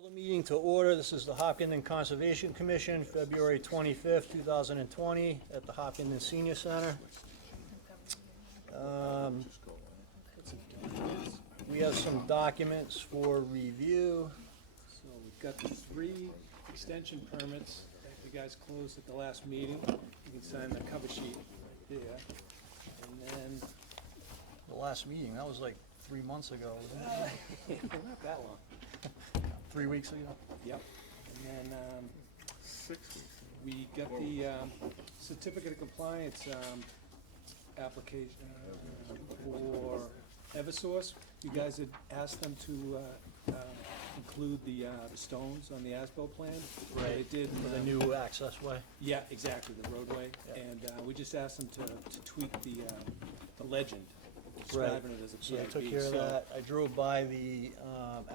Call the meeting to order. This is the Hopkinton Conservation Commission, February 25th, 2020, at the Hopkinton Senior Center. We have some documents for review. So we've got the 3 extension permits that you guys closed at the last meeting. You can sign the cover sheet right there. And then, The last meeting, that was like 3 months ago, wasn't it? not that long. 3 weeks ago? Yep. And then, we got the certificate of compliance application for Eversource. You guys had asked them to include the stones on the as-built plan. They did. For the new access way? Yeah, exactly, the roadway. Yeah. And we just asked them to tweak the legend, describing it as a So I PID. took care of that. I drove by the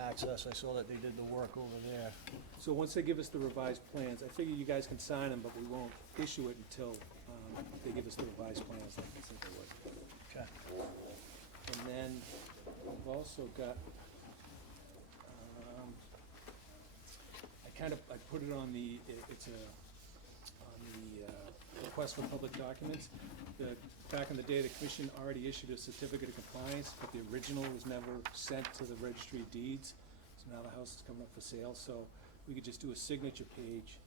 access. I saw that they did the work over there. So once they give us the revised plans, I figure you guys can sign them, but we won't issue it until they give us the revised plans, like I said they would. Okay. And then we've also got, I put it on the, it's on the request for public documents. Back in the day, the commission already issued a certificate of compliance, but the original was never sent to the registry of deeds. So now the house is coming up for sale, so we could just do a signature page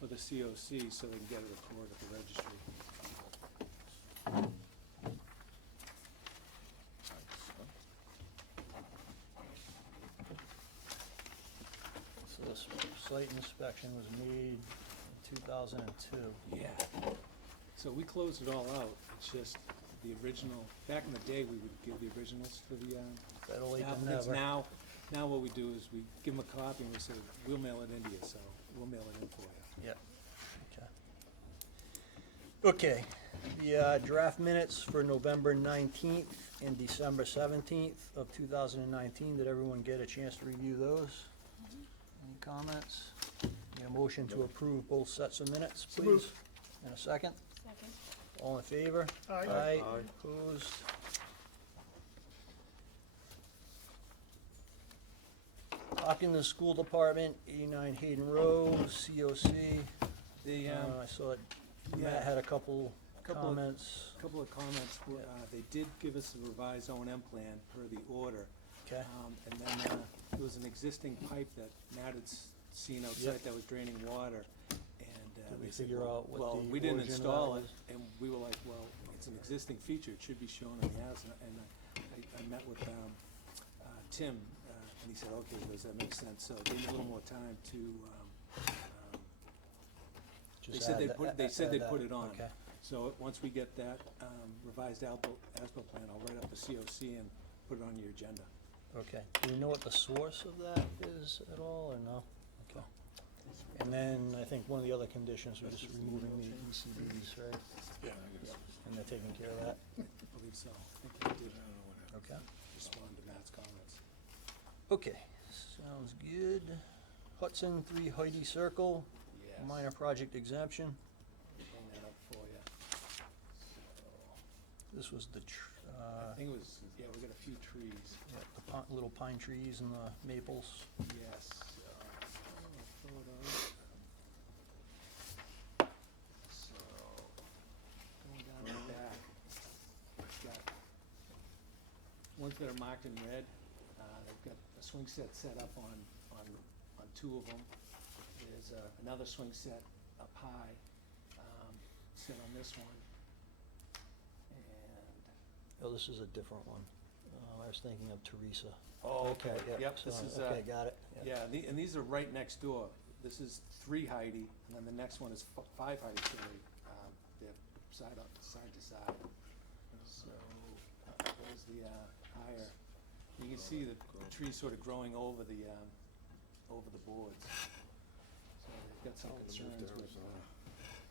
for the COC so they can get it recorded at the registry. So this site inspection was made in 2002. Yeah. So we closed it all out. It's just the original, back in the day, we would give the originals to the Better late than applicants. never. Now what we do is we give them a copy and we say, we'll mail it into you, so we'll mail it in for you. Yep. Okay. The draft minutes for November 19th and December 17th of 2019. Did everyone get a chance to review those? Any comments? Need a motion to approve both sets of minutes, please? And a second? Second. All in favor? Aye. Aye. Opposed? Hopkinton School Department, 89 Hayden Road, COC. The, I saw that Matt yeah. had a couple Couple of- comments. couple of comments, were, they did give us a revised O&M plan per the order. Okay. And then there was an existing pipe that Matt had seen outside Yep. that was draining water. And Did we they said, figure well- out what well, the we didn't origin of install that it, was? and we were like, well, it's an existing feature, it should be shown on the as, and I met with Tim, and he said, okay, does that make sense? So they need a little more time to, they Just said add they that- put, they add said they'd that. put it on. Okay. So once we get that revised as-built plan, I'll write up the COC and put it on your agenda. Okay. Do we know what the source of that is at all, or no? Okay. And then I think one of the other conditions was just removing the ECBs, right? Yeah. And they're taking care of that? I believe so. I think I did Okay. respond to Matt's comments. Okay, sounds good. Hudson 3 Heidi Circle, Yes. minor project exemption. Bring that up for you. This was the, I think it was, yeah, we got a few trees. little pine trees and the maples. Yes. Photos. So, going down the back, we've got ones that are marked in red. They've got a swing set up on 2 of them. There's another swing set up high, set on this one. And, Oh, this is a different one. I was thinking of Teresa. oh, okay, yeah, yep, this so- is, Okay, got it. yeah, and these are right next door. This is 3 Heidi, and then the next one is 5 Heidi, so they're side to side. So, there's the higher, you can see the trees sort of growing over the boards. So they've got some concerns with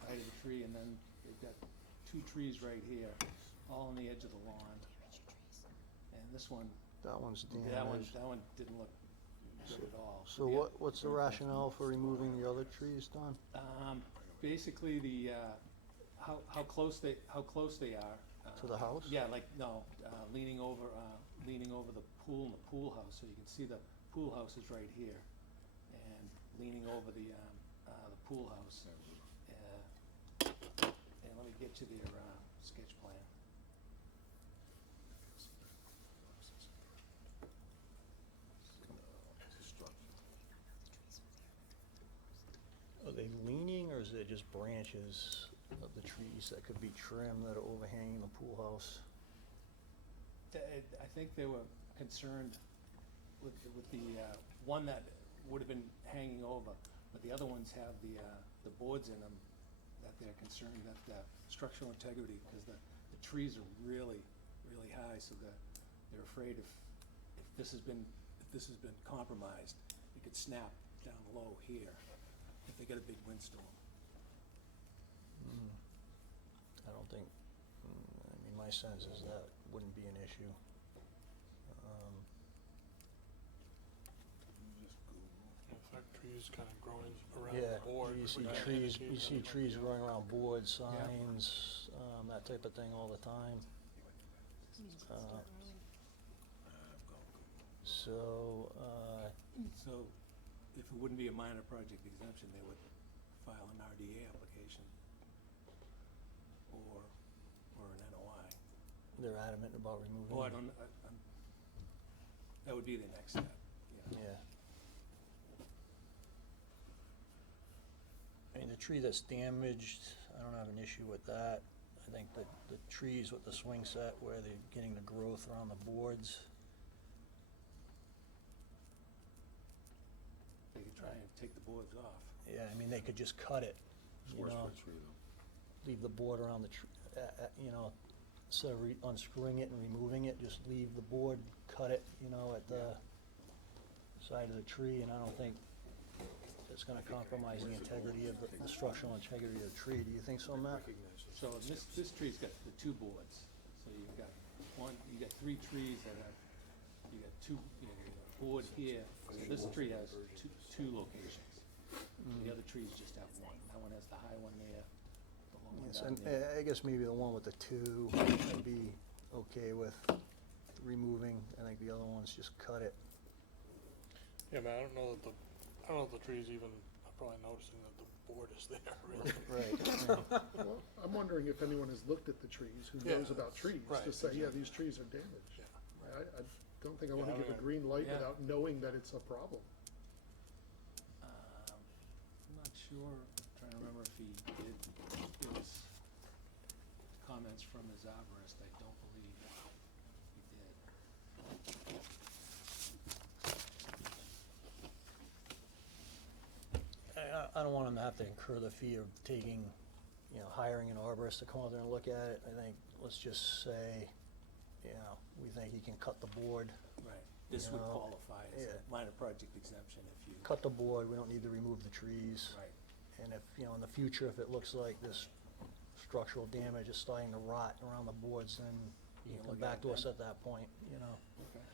height of the tree, and then they've got 2 trees right here, all on the edge of the lawn. And this one, That one's that one didn't look good at all. So what's the rationale for removing the other trees, Don? Basically, the, how close they are. To the house? Yeah, like, no, leaning over the pool and the pool house, so you can see the pool house is right here. leaning over the pool house. And let me get you their sketch plan. Are they leaning, or is it just branches of the trees that could be trimmed that are overhanging the pool house? I think they were concerned with the one that would have been hanging over, but the other ones have the boards in them, that they're concerned that the structural integrity, because the trees are really, really high, so they're afraid if this has been compromised, it could snap down low here if they get a big windstorm. I don't think, I mean, my sense is that wouldn't be an issue. In fact, trees kind of growing around Yeah, the board. you see which trees, indicates you see that trees might be growing around boards, signs, that type of thing all the time. So, So if it wouldn't be a minor project exemption, they would file an RDA application or an NOI. they're adamant about removing. Oh, I them. don't, that would be the next step, yeah. Yeah. I mean, the tree that's damaged, I don't have an issue with that. I think that the trees with the swing set where they're getting the growth around the boards, They could try and take the boards off. yeah, I mean, they could just cut it, you Worse know, for a tree though. leave the board around the you know, instead of unscrewing it and removing it, just leave the board, cut it, you know, at the side of the tree, and I don't think it's gonna compromise the integrity of the structural integrity of the tree. Do you think so, Matt? So this tree's got the two boards, so you got three trees that have, you got two, you got a board here, so this tree has two locations. The other trees just have one, that one has the high one there, the low one Yes, down and there. I guess maybe the one with the two I'd be okay with removing. I think the other ones just cut it. Yeah, man, I don't know if the trees even are probably noticing that the board is there, really. Right, yeah. Well, I'm wondering if anyone has looked at the trees, who Yeah, knows about trees, to right, say, yeah, exactly. these trees are damaged. Yeah. I don't think I Yeah, wanna I give a mean, green light yeah. without knowing that it's a problem. I'm not sure, trying to remember if he did give us comments from his arborist, I don't believe he did. I don't want them to have to incur the fee of taking, you know, hiring an arborist to come out there and look at it. I think, let's just say, you know, we think he can cut the board, Right, this would You know, qualify as yeah. a minor project exemption if you. cut the board, we don't need to remove the trees. Right, And if, you know, in the future, if it looks like this structural damage is starting to rot around the boards, then you You can can come look at back it to us then. at that point, you know. okay.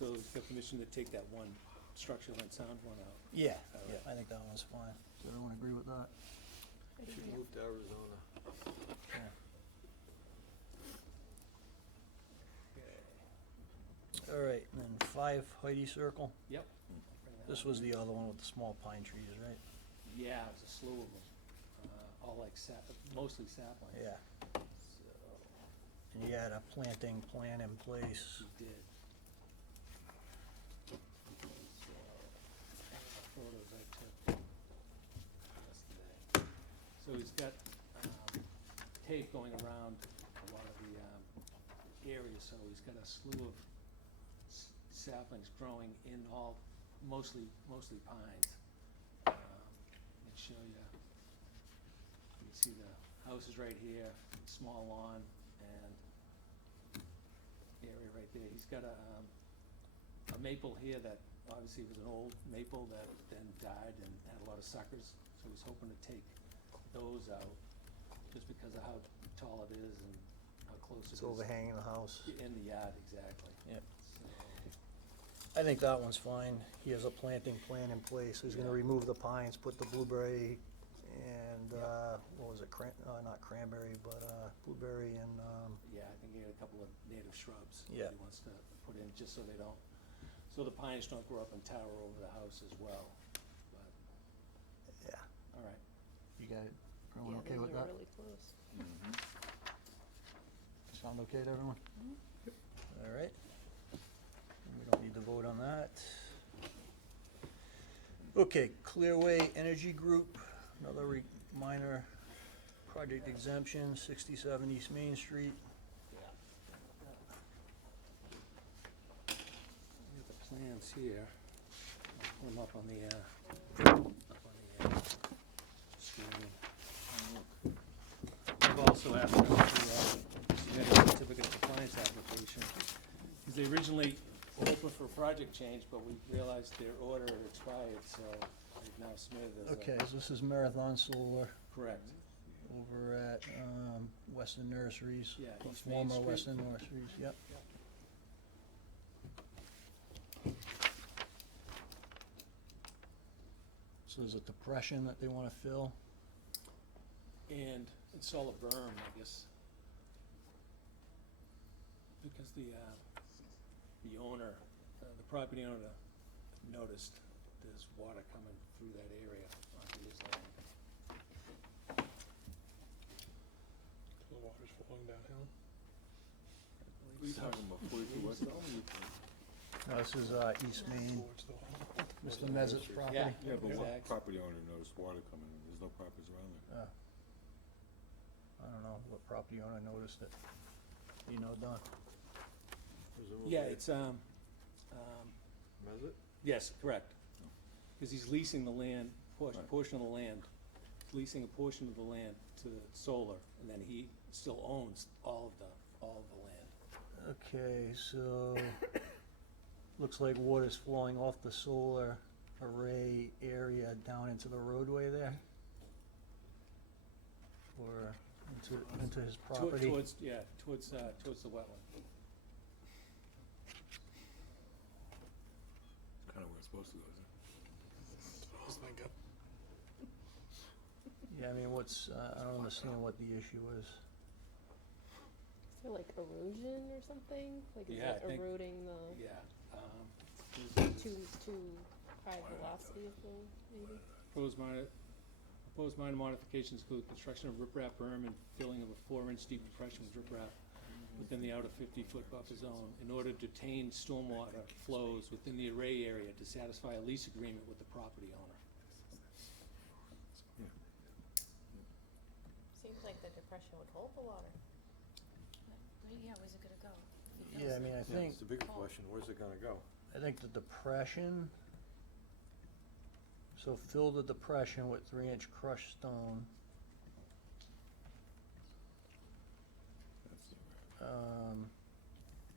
So we've got permission to take that one structural and sound one out. Yeah, All yeah, right. I think that one's fine. Does everyone agree with that? Should move to Arizona. Yeah. Okay. All right, and then 5 Heidi Circle. Yep. This was the other one with the small pine trees, right? Yeah, it was a slew of them, all like mostly saplings. Yeah. So, And you had a planting plan in place. he did. So, photos I took yesterday. So he's got, tape going around a lot of the, areas, so he's got a slew of saplings growing in mostly pines. Let me show you. You can see the house is right here, small lawn, and area right there. He's got a maple here that obviously was an old maple that then died and had a lot of suckers, so he's hoping to take those out, just because of how tall it is and how close it is. It's overhanging the house. In the yard, exactly. Yep. So, I think that one's fine. He has a planting plan in place. He's gonna Yeah. remove the pines, put the blueberry and, Yep. what was it, not cranberry, but, blueberry and, yeah, I think he had a couple of native shrubs that Yeah. he wants to put in, just so they don't, so so the pines don't grow up and tower over the house as well, but, Yeah. all right. You got it? Everyone Yeah, okay those with are that? really close. Sound okay to everyone? All right. We don't need to vote on that. Okay, Clearway Energy Group, another minor project exemption, 67 East Main Street. Get the plans here. I'll put them up on the, screen. I've also asked them to, submit a certificate of compliance application. Because they originally were hoping for a project change, but we realized their order had expired, so they've now submitted as a. Okay, so this is Marathon Solar Correct. over at Western Nurseries. Yeah, or East Main former Street. Western Nurseries, yep. So there's a depression that they wanna fill. And install a berm, I guess. Because the owner, the property owner noticed there's water coming through that area onto his land. The water's flowing downhill. What are you talking about, 42 West Elm? No, this is East Main, Towards the Mr. Mezat's property. Yeah, Yeah, but what exact. property owner noticed water coming in? There's no properties around there. I don't know what property owner noticed it. You know, Don? Yeah, it's, Is it? yes, correct. Because he's leasing the land, Right. portion of the land, leasing a portion of the land to the solar, and then he still owns all of the land. Okay, so, looks like water's flowing off the solar array area down into the roadway there? Or into his property? Towards the wetland. It's kind of where it's supposed to go, isn't it? I was thinking. Yeah, I mean, what's, I don't understand what the issue is. Is there like erosion or something? Like is Yeah, it I think- eroding the Yeah. too high velocity of flow, maybe? Proposed minor modifications include construction of riprap berm and filling of a 4-inch deep depression with riprap within the outer 50-foot buffer zone in order to detain stormwater flows within the array area to satisfy a lease agreement with the property owner. Seems like the depression would hold the water. Yeah, where's it gonna go? Yeah, I mean, I think, It's the bigger question, where's it gonna go? I think the depression, so fill the depression with 3-inch crushed stone.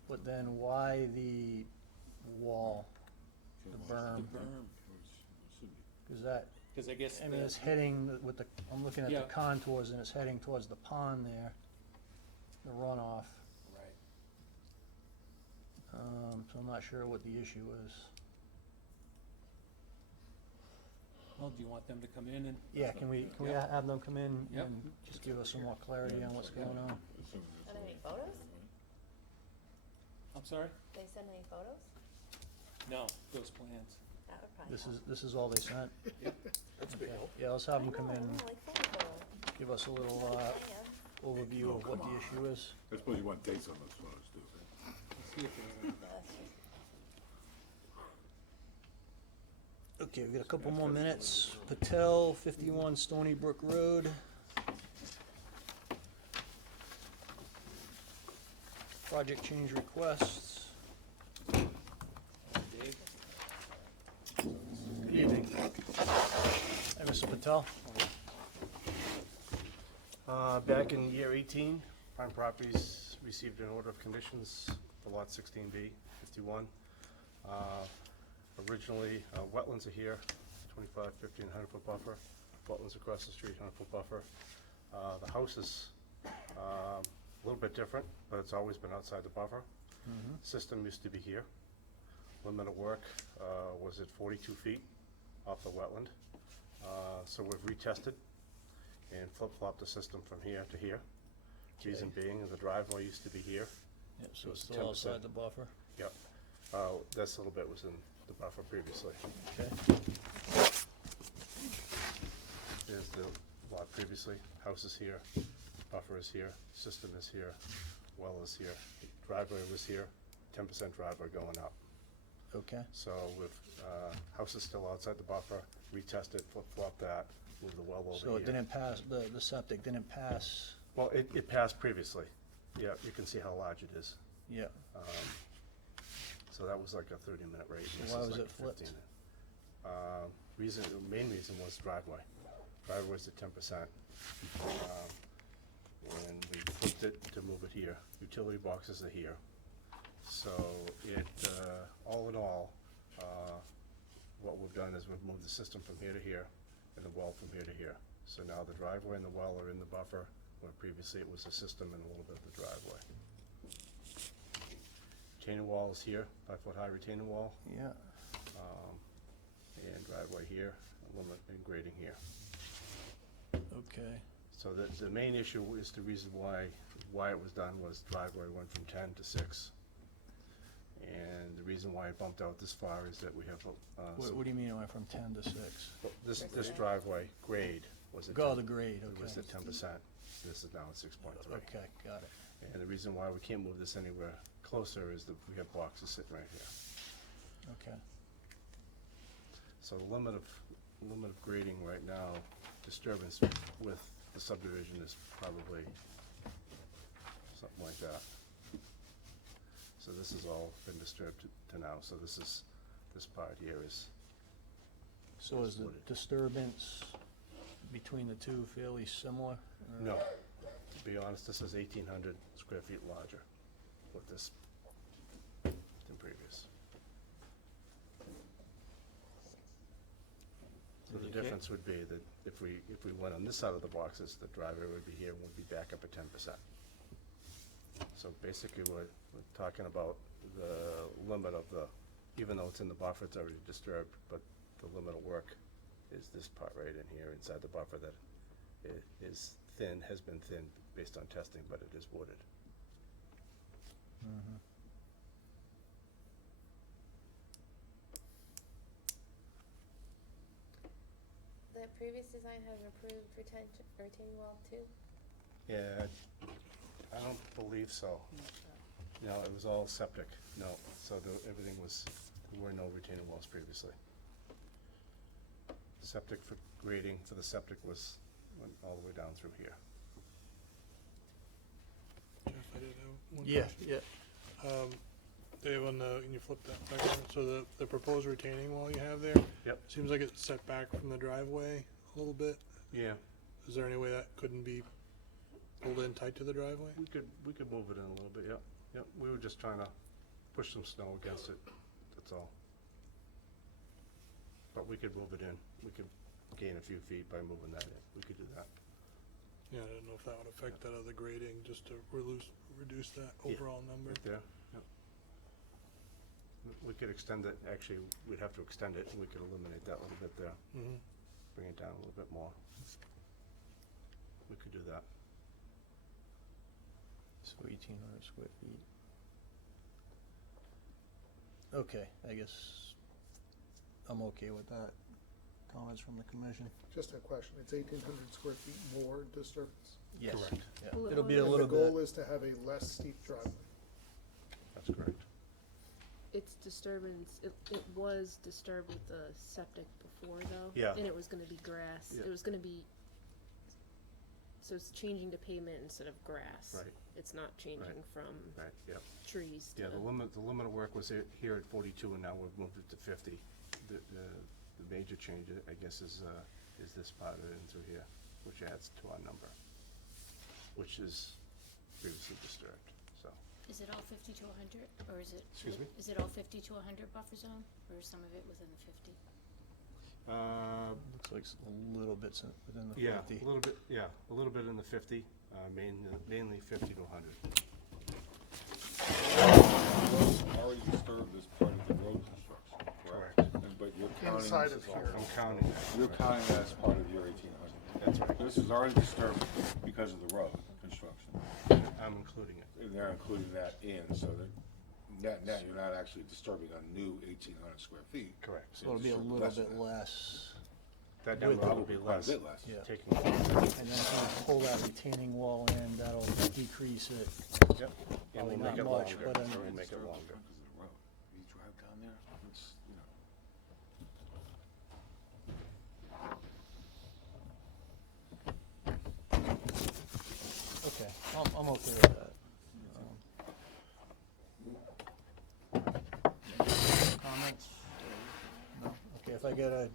But then why the wall, the berm? The berm, Cause that, because I guess I mean, it's the, heading with the, I'm looking at the Yeah. contours and it's heading towards the pond there, the runoff. right, So I'm not sure what the issue is. well, do you want them to come in and, Yeah, can we Yeah. have them come in Yep. and just give us some more clarity on what's going on? Are there any photos? I'm sorry? They send any photos? No, those plans. That would probably help. This is all they sent? That's Okay. Yeah, let's have them come I in, know, like photo. give us a little, Yeah. overview of what the issue is. I suppose you want dates on those photos too, right? Let's see if there's That's just- Okay, we got a couple more minutes. Patel, 51 Stony Brook Road. Project change requests. Dave? Good evening. Hi, Mr. Patel. Back in year 18, Prime Properties received an order of conditions for lot 16B, 51. Originally, wetlands are here, 25, 50, and 100-foot buffer. Wetlands across the street, 100-foot buffer. The house is a little bit different, but it's always been outside the buffer. System used to be here. Limit of work was at 42 feet off the wetland. So we've retested and flip-flopped the system from here to here. Reason being, the driveway used to be here. Yep, so it's It's still 10%. outside the buffer. Yep. This little bit was in the buffer previously. Okay, There's the lot previously, house is here, buffer is here, system is here, well is here, driveway was here, 10% driveway going up. okay. So with, house is still outside the buffer, retest it, flip-flop that, move the well over here. So it didn't pass, the septic didn't pass, Well, it passed previously. Yeah, you can see how large it is. yeah, So that was like a 30-minute rate. So This why is was like it flipped? 15. The main reason was driveway. Driveway was at 10%. And we flipped it to move it here. Utility boxes are here. So it, all in all, what we've done is we've moved the system from here to here and the well from here to here. So now the driveway and the well are in the buffer, where previously it was the system and a little bit of the driveway. Retaining wall is here, 5-foot high retaining wall, yeah, and driveway here, limit and grading here. okay. So the main issue is the reason why it was done was driveway went from 10 to 6. And the reason why it bumped out this far is that we have, What do you mean it went from 10 to 6? this driveway grade was at 10. Oh, the grade, It was okay. at 10%. This is now at 6.3. Okay, got it. And the reason why we can't move this anywhere closer is that we have boxes sitting right here. Okay, So the limit of grading right now, disturbance with the subdivision is probably something like that. So this has all been disturbed to now, so this part here is, so is the wooded. disturbance between the two fairly similar? or- no, to be honest, this is 1,800 square feet larger with this than previous. So the difference would be that if we went on this side of the boxes, the driveway would be here and would be back up at 10%. So basically, we're talking about the limit of the, even though it's in the buffer, it's already disturbed, but the limit of work is this part right in here inside the buffer that is thin, has been thin based on testing, but it is wooded. Mhm. The previous design had an approved retaining wall too? Yeah, I don't believe so. No, it was all septic, no, so everything was, there were no retaining walls previously. Septic for grading for the septic went all the way down through here. Jeff, I did have one Yeah, question. yeah, Dave, when you flip that back over, so the proposed retaining wall you have there? Yep. Seems like it's set back from the driveway a little bit. Yeah, Is there any way that couldn't be pulled in tight to the driveway? we could move it in a little bit, yep, yep. We were just trying to push some snow against it, that's all. But we could move it in. We could gain a few feet by moving that in. We could do that. Yeah, I didn't know if that would affect that other grading, just to reduce that Yeah. overall number. Right there, yep. We could extend it, actually, we'd have to extend it, and we could eliminate that little bit there, Mm-hmm. bring it down a little bit more. We could do that. so 1,800 square feet. Okay, I guess I'm okay with that. Comments from the commission? Just a question, it's 1,800 square feet more disturbance? Yes. Correct. Yeah, Well, it'll be a And little the goal bit, is to have a less steep driveway. That's correct. It's disturbance, it was disturbed with the septic before though. Yeah. And it was gonna be grass, Yeah. it was gonna be, so it's changing to pavement instead of grass. Right. It's not changing from Right, yep. trees to. Yeah, the limit of work was here at 42, and now we've moved it to 50. The major change, I guess, is this part of it in through here, which adds to our number, which is previously disturbed, so. Is it all 50 to 100, or is it? Excuse me? Is it all 50 to 100 buffer zone, or is some of it within the 50? looks like a little bit within the 50. Yeah, a little bit in the 50, mainly 50 to 100. Already disturbed as part of the road construction, correct? Correct. But you're counting Inside this of as all- here. I'm counting that. You're counting that as part of your 1,800. That's right. This is already disturbed because of the road construction. I'm including it. And they're including that in, so that Net, you're not actually disturbing a new 1,800 square feet. Correct. So it'll be a little bit less. That number will be Quite a less. bit less. Yeah. Taking, And then if you pull that retaining wall in, that'll decrease it. yep, and Probably we'll make not it much, longer, but, we'll make it longer. Because of the road. You drive down there, it's, you know. Okay, I'm okay with that. Comments? No? Okay, if I get a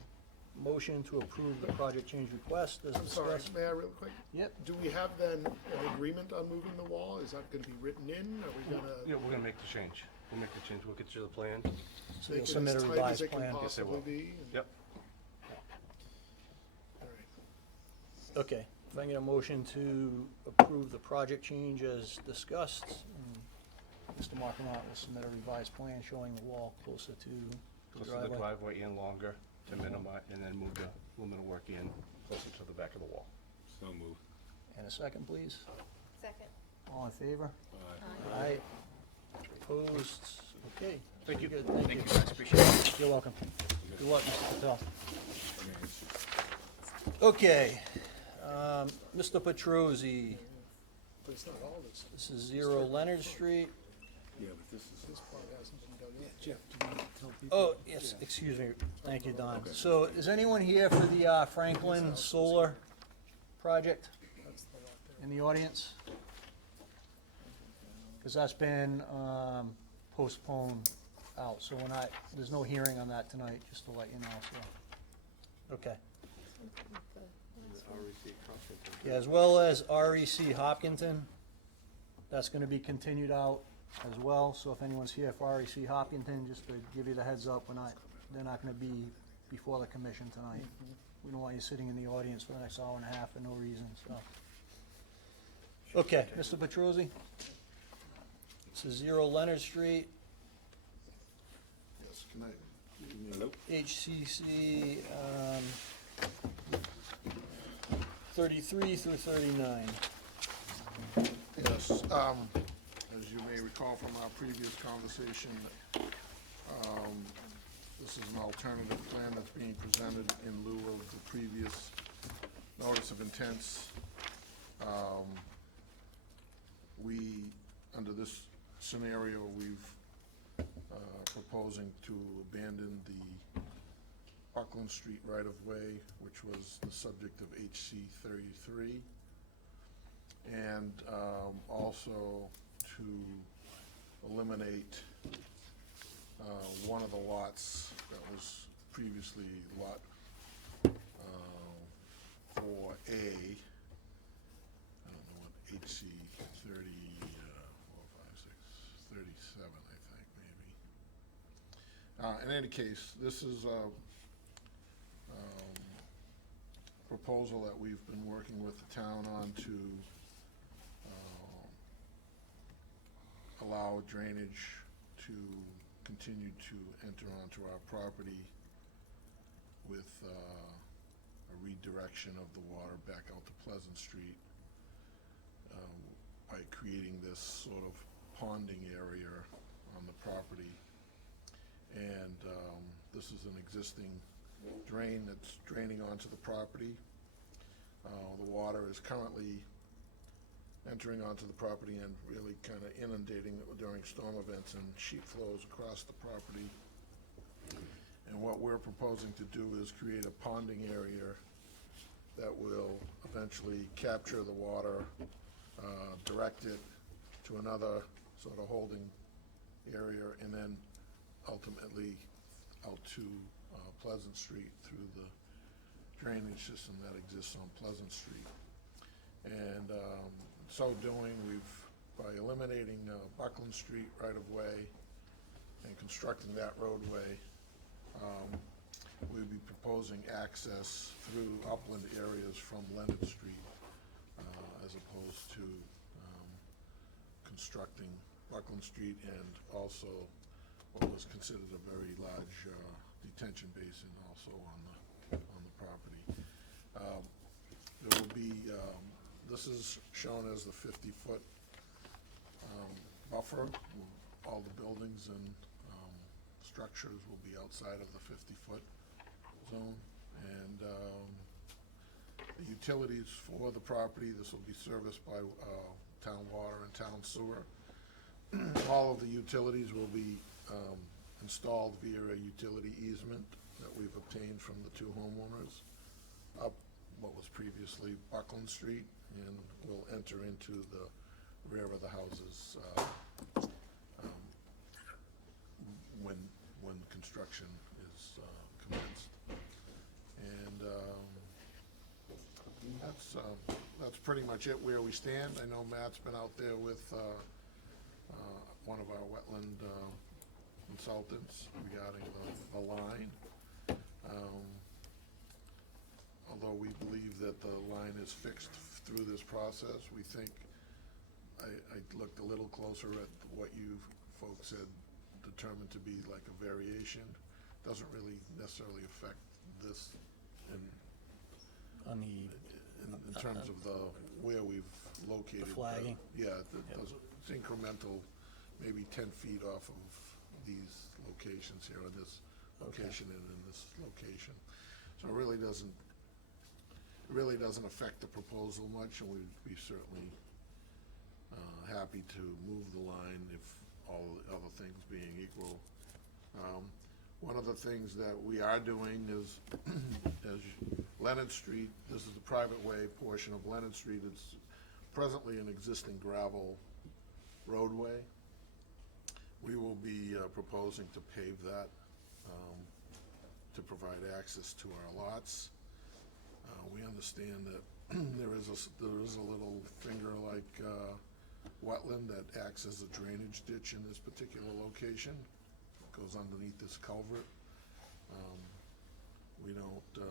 motion to approve the project change request as I'm sorry, discussed. may I real quick? Yep, Do we have then an agreement on moving the wall? Is that gonna be written in? Are we gonna Yeah, we're gonna make the change. We'll make the change. We'll get you the plan. so make you'll it submit as a tight as revised it can plan. Yes, I will. possibly be? and- Yep. All right. Okay, if I can get a motion to approve the project change as discussed, and Mr. Markinout will submit a revised plan showing the wall closer to the Closer to the driveway. driveway and longer to minimize, and then move the luminous work in closer to the back of the wall. So moved. And a second, please. Second. All in favor? Aye. Aye. Opposed? Okay. Thank you. Good, thank you. Guys, appreciate it. You're welcome. Good luck, Mr. Patel. Okay, Mr. Petrosi, But it's not all this. this is 0 Leonard Street. Yeah, but this is. This part hasn't been done yet. Jeff, do you want to tell people? Oh, yes, excuse me, thank you, Don. So, is anyone here for the Franklin Solar Project That's the lot there. in the audience? Because that's been postponed out, so we're not, there's no hearing on that tonight, just to let you know, so. Okay. Yeah, as well as REC Hopkinton, that's gonna be continued out as well, so if anyone's here for REC Hopkinton, just to give you the heads up, they're not gonna be before the commission tonight. We don't want you sitting in the audience for the next hour and a half for no reason, so. Okay, Mr. Petrosi? This is 0 Leonard Street, Yes, can I? Hello? HCC, 33 through 39. Yes, as you may recall from our previous conversation, this is an alternative plan that's being presented in lieu of the previous notice of intents. We, under this scenario, we've proposing to abandon the Buckland Street right-of-way, which was the subject of HC 33. And also to eliminate one of the lots that was previously lot 4A. I don't know what HC 30, 4, 5, 6, 37, I think, maybe. In any case, this is a proposal that we've been working with the town on to allow drainage to continue to enter onto our property with a redirection of the water back out to Pleasant Street by creating this sort of ponding area on the property. And this is an existing drain that's draining onto the property. The water is currently entering onto the property and really kind of inundating it during storm events, and sheet flows across the property. And what we're proposing to do is create a ponding area that will eventually capture the water, direct it to another sort of holding area, and then ultimately out to Pleasant Street through the drainage system that exists on Pleasant Street. And so doing, by eliminating Buckland Street right-of-way and constructing that roadway, we'd be proposing access through upland areas from Leonard Street, as opposed to constructing Buckland Street and also what was considered a very large detention basin also on the property. There will be, this is shown as the 50-foot buffer. all the buildings and structures will be outside of the 50-foot zone. And the utilities for the property, this will be serviced by town water and town sewer. All of the utilities will be installed via a utility easement that we've obtained from the two homeowners up what was previously Buckland Street, and will enter into the rear of the houses when construction is commenced. And that's pretty much it where we stand. I know Matt's been out there with one of our wetland consultants regarding the line. Although we believe that the line is fixed through this process, we think, I looked a little closer at what you folks had determined to be like a variation. Doesn't really necessarily affect this in terms of where we've located. The flagging? Yeah, it's incremental, maybe 10 feet off of these locations here, in this location and in this location. So it really doesn't affect the proposal much, and we'd be certainly happy to move the line if all the other things being equal. One of the things that we are doing is, as Leonard Street, this is the private way portion of Leonard Street. It's presently an existing gravel roadway. We will be proposing to pave that to provide access to our lots. We understand that there is a little finger-like wetland that acts as a drainage ditch in this particular location. It goes underneath this culvert. We don't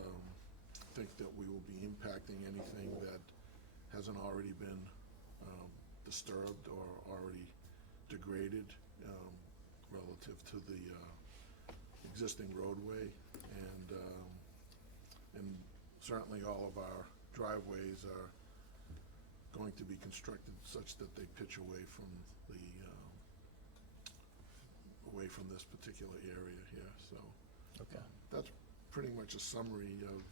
think that we will be impacting anything that hasn't already been disturbed or already degraded relative to the existing roadway, and certainly all of our driveways are going to be constructed such that they pitch away from this particular area here. So Okay. that's pretty much a summary of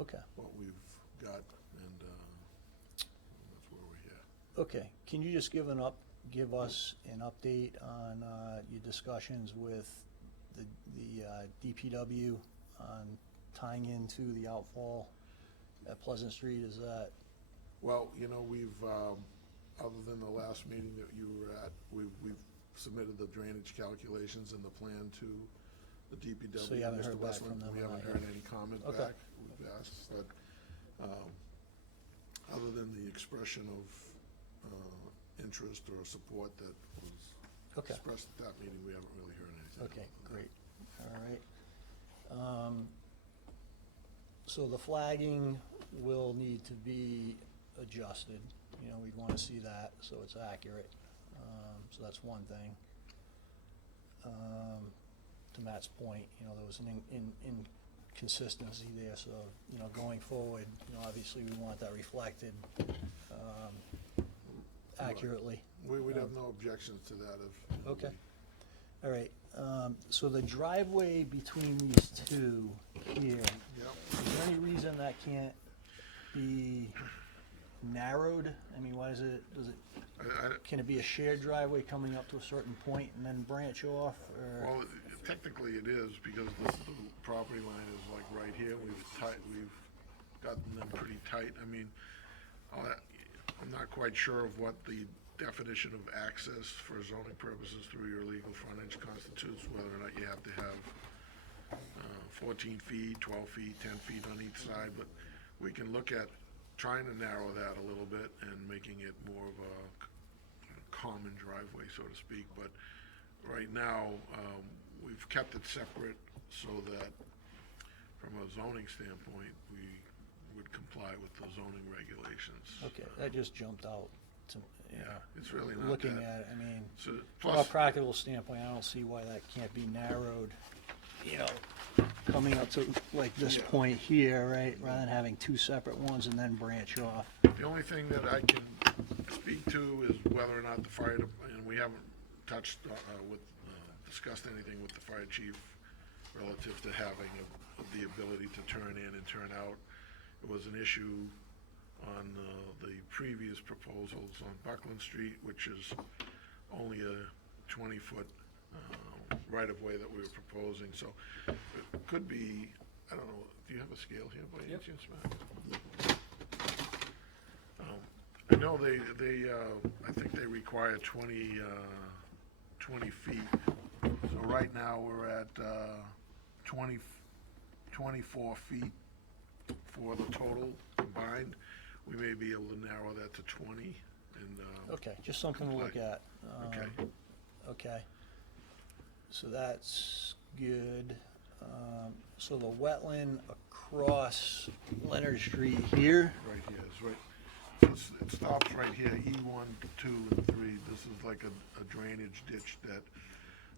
Okay. what we've got, and that's where we're here. Okay, can you just give us an update on your discussions with the DPW on tying into the outfall at Pleasant Street? Is that, Well, you know, we've, other than the last meeting that you were at, we've submitted the drainage calculations and the plan to the DPW. So you haven't Mr. heard back Westland. from them We on haven't that heard yet? any comment Okay. back. We've asked, but other than the expression of interest or support that was Okay. expressed at that meeting, we haven't really heard anything. okay, about that. great, all right. So the flagging will need to be adjusted, you know, we'd wanna see that, so it's accurate. So that's one thing. To Matt's point, you know, there was an inconsistency there, so, you know, going forward, you know, obviously we want that reflected, accurately. We'd have no objections to that if. Okay. All right, so the driveway between these two here, Yep. is there any reason that can't be narrowed? I mean, why does it, can it be a shared driveway coming up to a certain point and then branch off, or? Well, technically it is, because the property line is like right here. We've gotten them pretty tight. I mean, I'm not quite sure of what the definition of access for zoning purposes through your legal frontage constitutes, whether or not you have to have 14 feet, 12 feet, 10 feet on each side, but we can look at trying to narrow that a little bit and making it more of a common driveway, so to speak. But right now, we've kept it separate so that from a zoning standpoint, we would comply with the zoning regulations. Okay, that just jumped out to, you Yeah, know, it's really not looking that. at it, I mean, So, from a plus, practical standpoint, I don't see why that can't be narrowed, you know, coming up to like this Yeah. point here, right, rather than having two separate ones and then branch off. the only thing that I can speak to is whether or not the fire, and we haven't touched, discussed anything with the fire chief relative to having the ability to turn in and turn out. It was an issue on the previous proposals on Buckland Street, which is only a 20-foot right-of-way that we were proposing, so it could be, I don't know, do you have a scale here by any Yep. chance, Matt? I know I think they require 20 feet. So right now, we're at 24 feet for the total combined. We may be able to narrow that to 20 and, Okay, just something to look at. Okay. Okay. So that's good. So the wetland across Leonard Street here, right here, it's right, it stops right here, E1, 2, and 3. This is like a drainage ditch that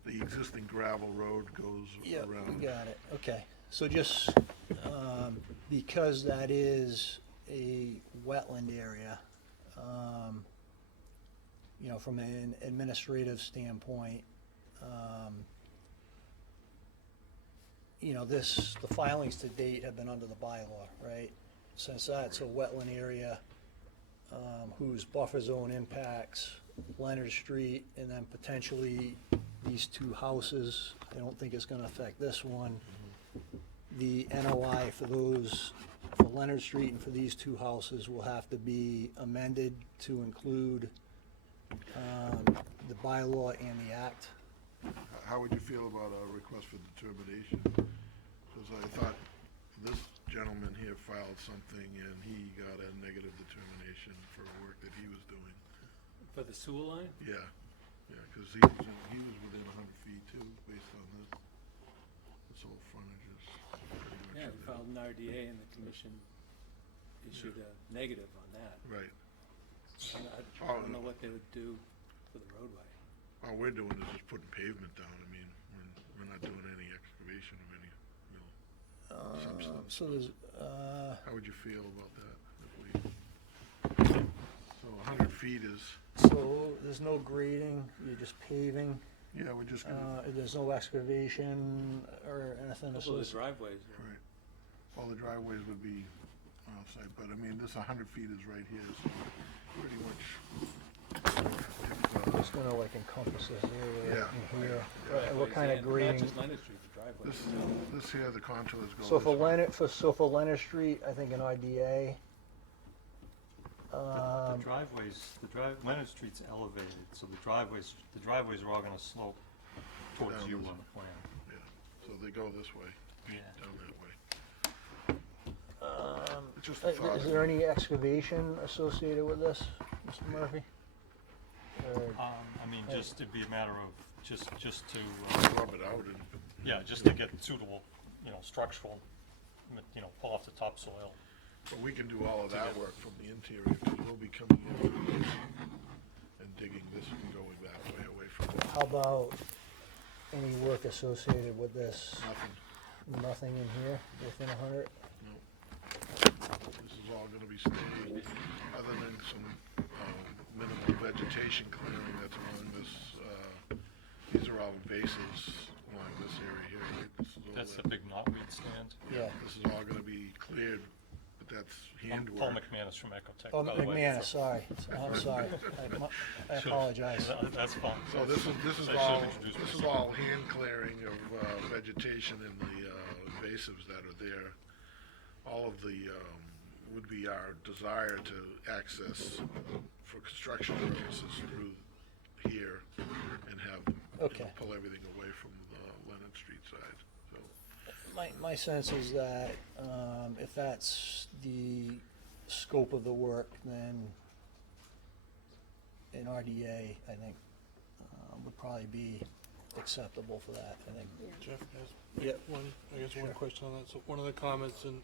the existing gravel road goes yeah, around. we got it, okay. So just, because that is a wetland area, you know, from an administrative standpoint, you know, the filings to date have been under the bylaw, right? Since that's a wetland area, whose buffer zone impacts Leonard Street and then potentially these two houses, I don't think it's gonna affect this one. The NOI for Leonard Street and for these two houses will have to be amended to include, the bylaw and the act. How would you feel about a request for determination? Because I thought this gentleman here filed something and he got a negative determination for work that he was doing. For the sewer line? Yeah, because he was within 100 feet too, based on this whole frontage is pretty much. Yeah, he filed an RDA and the commission issued a negative on that. Right. I don't know what they would do for the roadway. All we're doing is just putting pavement down. I mean, we're not doing any excavation of any real substance. So there's, How would you feel about that? So 100 feet is, so there's no grading, you're just paving, yeah, we're just gonna, there's no excavation or anything Couple of the associated. driveways, right. All the driveways would be outside, but I mean, this 100 feet is right here, so pretty much. It's gonna like encompass this area Yeah. in here. driveways, What kind of and grading? Not just Leonard Street, the driveways. This here, the contours go. So this for way. Leonard Street, I think an RDA. The driveways, Leonard Street's elevated, so the driveways are all gonna slope towards Down you this on the plan. Yeah, so they go this way, Yeah. down that way. It's just a Is thought. there any excavation associated with this, Mr. Murphy? Or- I mean, just, it'd be a matter of, just to, Rub it out and. yeah, just to get suitable, structural, pull off the topsoil. But we can do all of that work from the interior, because we'll be coming in and digging this and going that way away from it. How about any work associated with this? Nothing, Nothing in here within 100? this is all gonna be staying, other than some, minimal vegetation clearing that's along this, these are all bases along this area here, right? This is all That's that- the big knotweed stand. Yeah. This is all gonna be cleared, but that's Paul handwork. McManus from Ecotech, Oh, by the way. McManus, sorry. I'm sorry. I Sure. apologize. That's fine. So this is I should all, have introduced this is myself. all hand clearing of vegetation in the invasives that are there. All of the, would be our desire to access for construction purposes through here and have, Okay. pull everything away from the Leonard Street side, so. My sense is that if that's the scope of the work, then an RDA, I think, would probably be acceptable for that, I think. Jeff has Yep. one Sure. question on that. So one of the comments in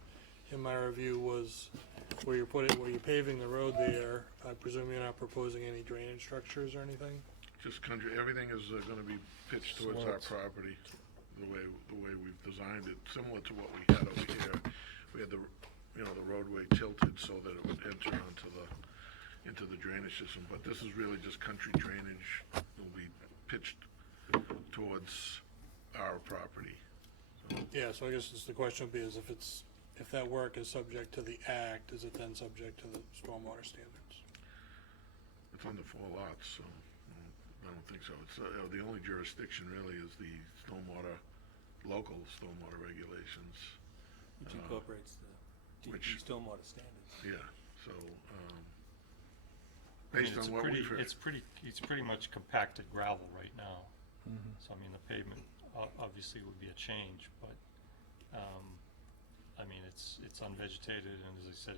my review was where you're paving the road there, I presume you're not proposing any drainage structures or anything? Just country, everything is gonna be pitched towards our Slopes. property, the way we've designed it, similar to what we had over here. We had the roadway tilted so that it would enter onto into the drainage system, but this is really just country drainage. It'll be pitched towards our property. Yeah, so I guess the question would be is if that work is subject to the act, is it then subject to the stormwater standards? It's under 4 lots, so I don't think so. It's, the only jurisdiction really is the local stormwater regulations. Which incorporates the DEP stormwater standards. Yeah, so, I mean, based on what we've heard. It's pretty much compacted gravel right now. So I mean, the pavement obviously would be a change, but, I mean, it's unvegetated, and as I said,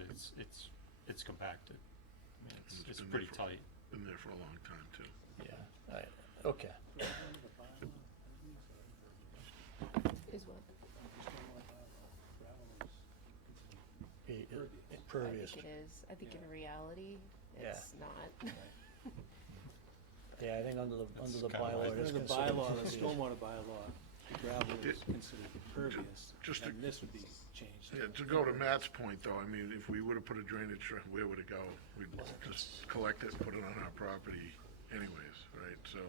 it's compacted. I mean, it's been pretty there for- tight. Been there for a long time, too. Yeah, okay. Is what? Impervious. I think it is. I think in reality, Yeah. it's not. Yeah, I think under the kinda bylaw, like- it is Under the considered bylaw, the impervious. stormwater bylaw, gravel is considered impervious, just to- and this would be changed. Yeah, to go to Matt's point, though, I mean, if we would've put a drainage, where would it go? We'd just collect it and put it on our property anyways, right? So,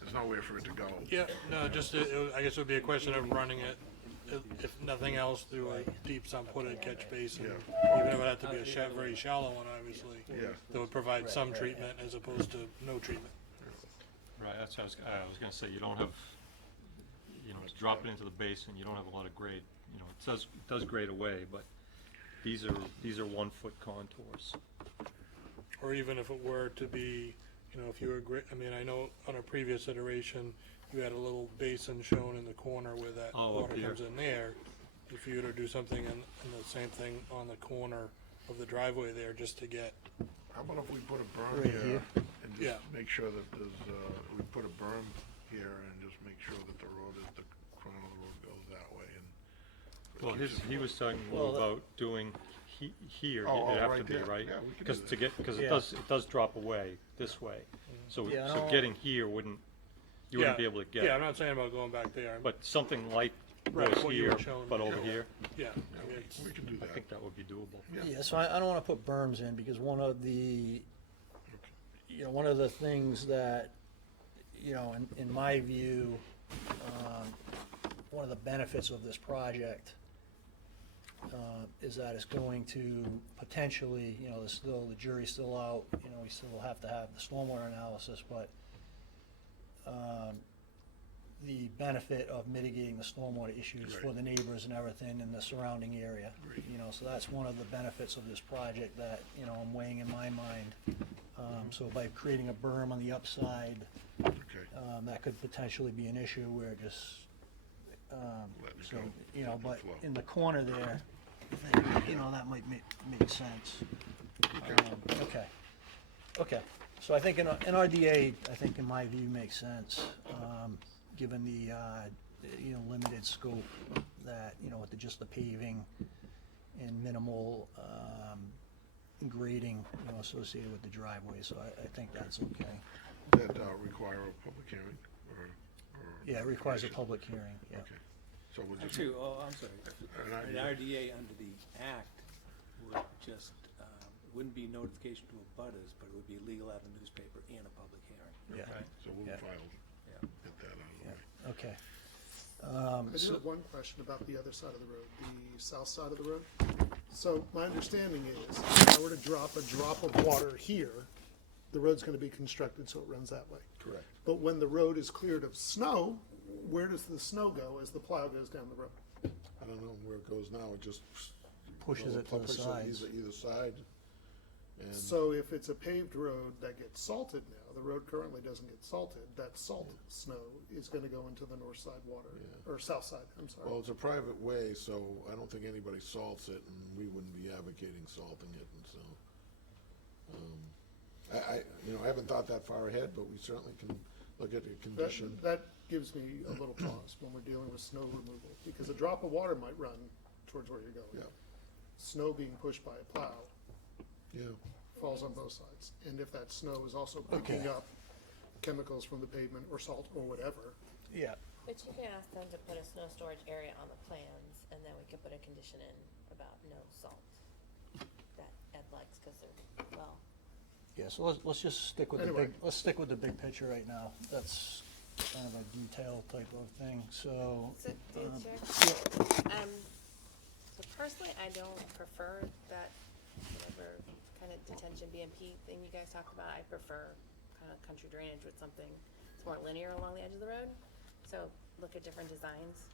there's nowhere for it to go. Yeah, no, just, I guess it would be a question of running it, if nothing else, through a deep sump-footed catch basin. Even if it had to be a very shallow one, obviously. Yeah. That would provide some treatment as opposed to no treatment. Right, that's what I was gonna say, you don't have, drop it into the basin, you don't have a lot of grade, it does grade away, but these are 1-foot contours. Or even if it were to be, if you were, I mean, I know on a previous iteration, you had a little basin shown in the corner where that Oh, up water here. comes in there. If you were to do something and the same thing on the corner of the driveway there, just to get, How about if we put a berm Right here here? and Yeah. just make sure that there's, we put a berm here and just make sure that the crown of the road goes that way and. Well, keeps it he was talking Well, about doing here, Oh, it'd have right to be, there. right? Yeah, we can do that. Because Yeah. it does drop away this way. So Yeah, so no. getting here you wouldn't be able to get. yeah, I'm not saying about going back there, But something like Right, goes what you were here, showing but me. over here, yeah, I mean, Yeah, it's, we can do I that. think that would be doable. Yeah, so I don't wanna put berms in, because one of the things that, in my view, one of the benefits of this project, is that it's going to potentially, the jury's still out, we still have to have the stormwater analysis, but, the benefit of mitigating the stormwater issues for Right. the neighbors and everything in the surrounding area. Right. So that's one of the benefits of this project that, I'm weighing in my mind. So by creating a berm on the upside, Okay, that could potentially be an issue where it just, let it so, go. but Flow. in the corner there, I think, that might make sense. Okay, okay, so I think an RDA, I think in my view, makes sense, given the, limited scope that, with just the paving and minimal, grading, associated with the driveway, so I think that's okay. Does that require a public hearing or? Yeah, it requires a information? public hearing, yeah. Okay, so we'll just. Actually, I'm sorry, An an RDA. RDA under the act would just, wouldn't be notification to abutters, but it would be legal ad in the newspaper and a public hearing. Yeah. Okay, so we'll Yeah. file, Yeah. get that out of the way. Okay. I do So- have one question about the other side of the road, the south side of the road. So my understanding is, if I were to drop a drop of water here, the road's gonna be constructed so it runs that way. Correct. But when the road is cleared of snow, where does the snow go as the plow goes down the road? I don't know where it goes now, it just. Pushes it to the pushes sides. Either side. And So if it's a paved road that gets salted now, the road currently doesn't get salted, that salt snow is gonna go into the north side water, or south side, I'm sorry. well, it's a private way, so I don't think anybody salts it, and we wouldn't be advocating salting it, and so. I haven't thought that far ahead, but we certainly can look at the condition. That gives me a little pause when we're dealing with snow removal, because a drop of water might run towards where you're going. Yeah, Snow being pushed by a plow yeah, falls on both sides, and if that snow is also picking Okay. up chemicals from the pavement or salt or whatever, Yeah, But you can ask them to put a snow storage area on the plans, and then we could put a condition in about no salt that Ed likes, cause they're, well, Yeah, so let's just stick with the Anyway. big, let's stick with the big picture right now. That's kind of a detail type of thing, so. So, through the chair, so personally, I don't prefer that whatever kind of detention BMP thing you guys talked about. I prefer kind of country drainage with something that's more linear along the edge of the road. So look at different designs.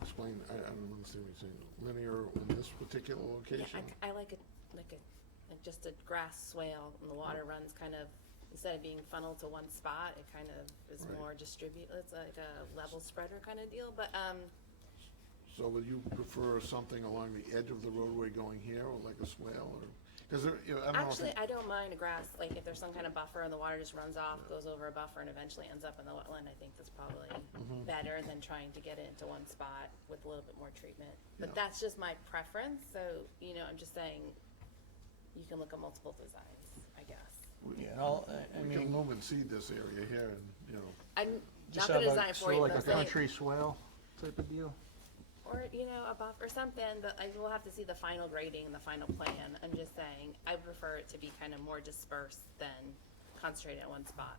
Explain, I don't understand what you're saying. Linear in this particular Yeah, location? I like like just a grass swale, and the water runs kind of, instead of being funneled to one spot, it kind of is Right. more distributed. It's like a level spreader kind of deal, but So would you prefer something along the edge of the roadway going here, or like a swale, or, because there, you know, I don't know if actually, it- I don't mind a grass, like if there's some kind of buffer and the water just runs off, goes over a buffer and eventually ends up in the wetland, I think that's probably better than trying to get it into one spot with a little bit more treatment. But Yeah. that's just my preference, so, you know, I'm just saying, you can look at multiple designs, I guess. Yeah, I we can mean, loom and seed this area here, and, you know, I'm just not have gonna like, design for sort you, of like but a I'm saying, country swale type of deal. or, you know, a buff or something, but I will have to see the final grading and the final plan. I'm just saying, I prefer it to be kind of more dispersed than concentrated at one spot.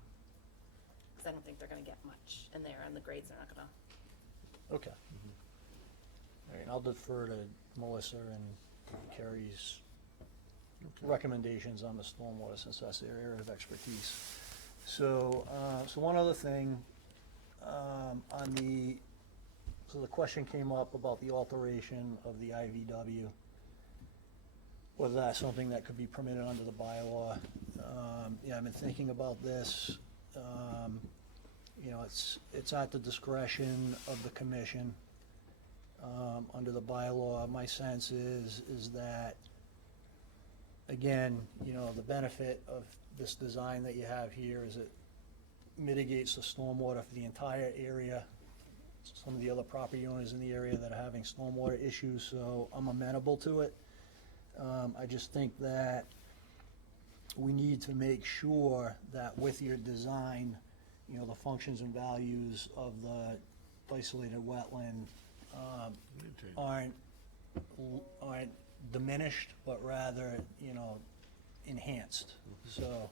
Cause I don't think they're gonna get much in there, and the grades are not gonna. Okay. All right, I'll defer to Melissa and Carrie's recommendations on the stormwater, since that's their area of expertise. So, so one other thing, on the, so the question came up about the alteration of the IVW, whether that's something that could be permitted under the bylaw. Yeah, I've been thinking about this. You know, it's at the discretion of the commission. Under the bylaw, my sense is that, again, you know, the benefit of this design that you have here is it mitigates the stormwater for the entire area. Some of the other property owners in the area that are having stormwater issues, so I'm amenable to it. I just think that we need to make sure that with your design, you know, the functions and values of the isolated wetland maintain. aren't diminished, but rather, you know, enhanced. So,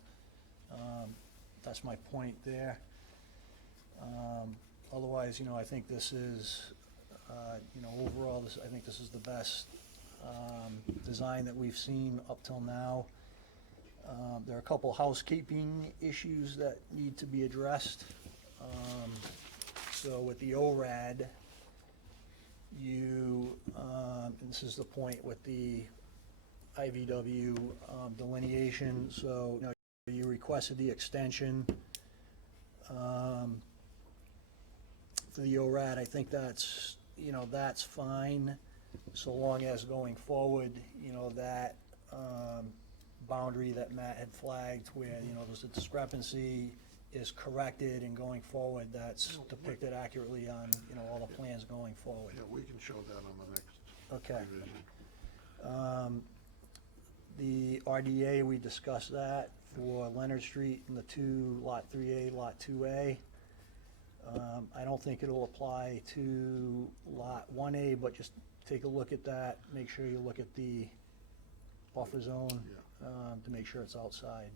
that's my point there. Otherwise, you know, I think this is, you know, overall, I think this is the best, design that we've seen up till now. There are a couple housekeeping issues that need to be addressed. So with the ORAD, you, and this is the point with the IVW delineation, so, you know, you requested the extension for the ORAD. I think that's, you know, that's fine, so long as going forward, you know, that boundary that Matt had flagged where, you know, there's a discrepancy is corrected, and going forward, that's depicted accurately on, you know, all the plans going forward. Yeah, we can show that on the next Okay. revision. The RDA, we discussed that for Leonard Street and the two, Lot 3A, Lot 2A. I don't think it'll apply to Lot 1A, but just take a look at that, make sure you look at the buffer zone, to make sure it's outside.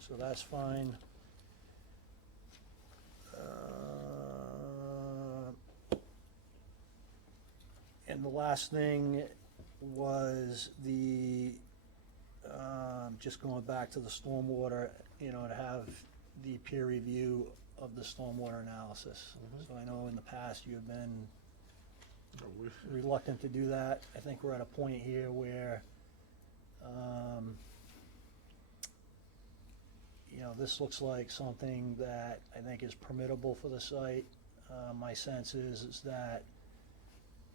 So that's fine. And the last thing was the, just going back to the stormwater, you know, to have the peer review of the stormwater analysis. So I know in the past you have been reluctant to do that. I think we're at a point here where, you know, this looks like something that I think is permittable for the site. My sense is that,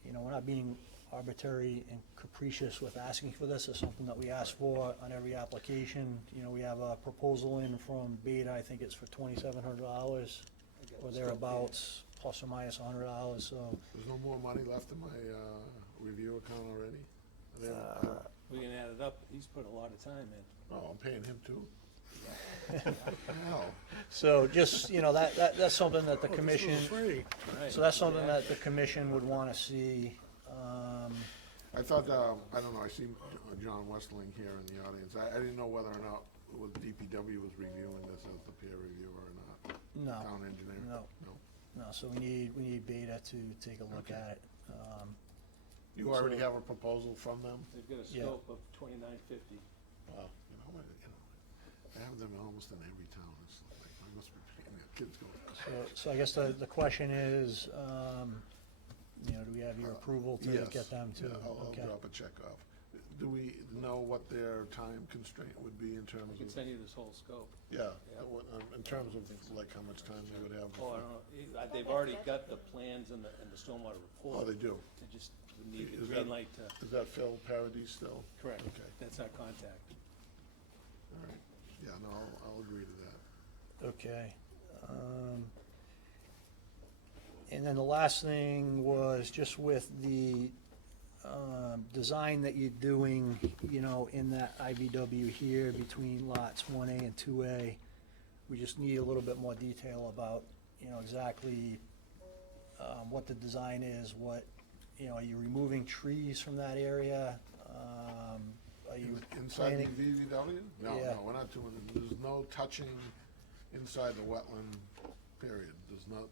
you know, we're not being arbitrary and capricious with asking for this. It's something that we ask for on every application. You know, we have a proposal in from Beta, I think it's for $2,700 or thereabouts, plus or minus $100, so. There's no more money left in my, review account already? Are they- We can add it up, he's put a lot of time in. Oh, I'm paying him too? Wow. So just, you know, that's something that the commission, Free. so that's something that the commission would wanna see. I thought, I don't know, I see John Westling here in the audience. I didn't know whether or not DPW was reviewing this as the peer reviewer or not. No. Town engineer? No. No, so we need Beta to take a look Okay. at it. You already So- have a proposal from them? They've got a Yeah. scope of 2950. Wow. You know what, I have them almost in every town. It's like, I must be paying their kids going. So I guess the question is, do we have your approval to Yes. get them to? Yeah, I'll Okay. drop a check off. Do we know what their time constraint would be in I terms can of? send you this whole scope. Yeah, Yeah. in terms of like how much time they would have? Oh, I don't know, they've already got the plans and the stormwater report. Oh, they do? They just need the Is green that- light to, Is that Phil Paradis still? correct, Okay. that's our contact. All right. Yeah, no, I'll agree to that. Okay. And then the last thing was just with the design that you're doing, in that IVW here between lots 1A and 2A. We just need a little bit more detail about, exactly what the design is, are you removing trees from that area? Are you Inside the planning? VVW? No, Yeah. no, we're not doing it. There's no touching inside the wetland, period. There's no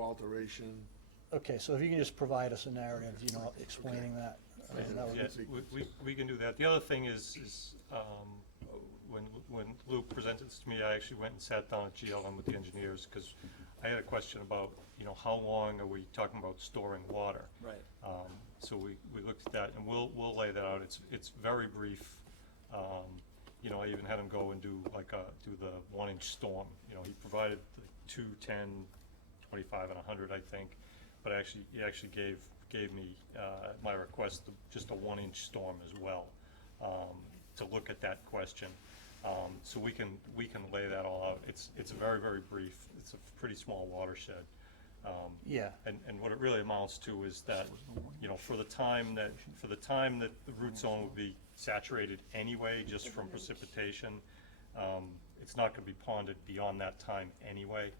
alteration. Okay, so if you can just provide us a narrative, explaining that. That would Yeah, be- we can do that. The other thing is, when Luke presented this to me, I actually went and sat down at GLM with the engineers, because I had a question about, how long are we talking about storing water? Right. So we looked at that, and we'll lay that out. It's very brief. I even had him go and do the 1-inch storm. He provided the 2, 10, 25, and 100, I think. But he actually gave me, at my request, just a 1-inch storm as well, to look at that question. So we can lay that all out. It's very, very brief. It's a pretty small watershed. Yeah. And what it really amounts to is that, for the time that the root zone would be saturated anyway, just from precipitation, it's not gonna be ponded beyond that time anyway.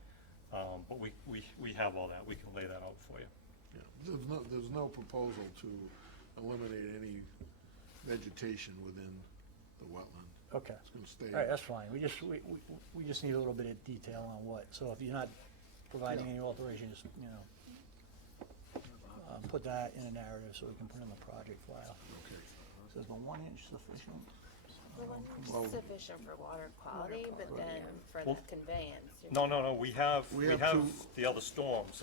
But we have all that. We can lay that out for you. Yeah. There's no proposal to eliminate any vegetation within the wetland. Okay. It's gonna stay. All right, that's fine. We just need a little bit of detail on what. So if you're not providing any alteration, just, put that in a narrative so we can put it in the project file. Okay. So is the 1-inch sufficient? The one Well- is sufficient for water quality, but then for Well, the conveyance. No, we have We have two- the other storms.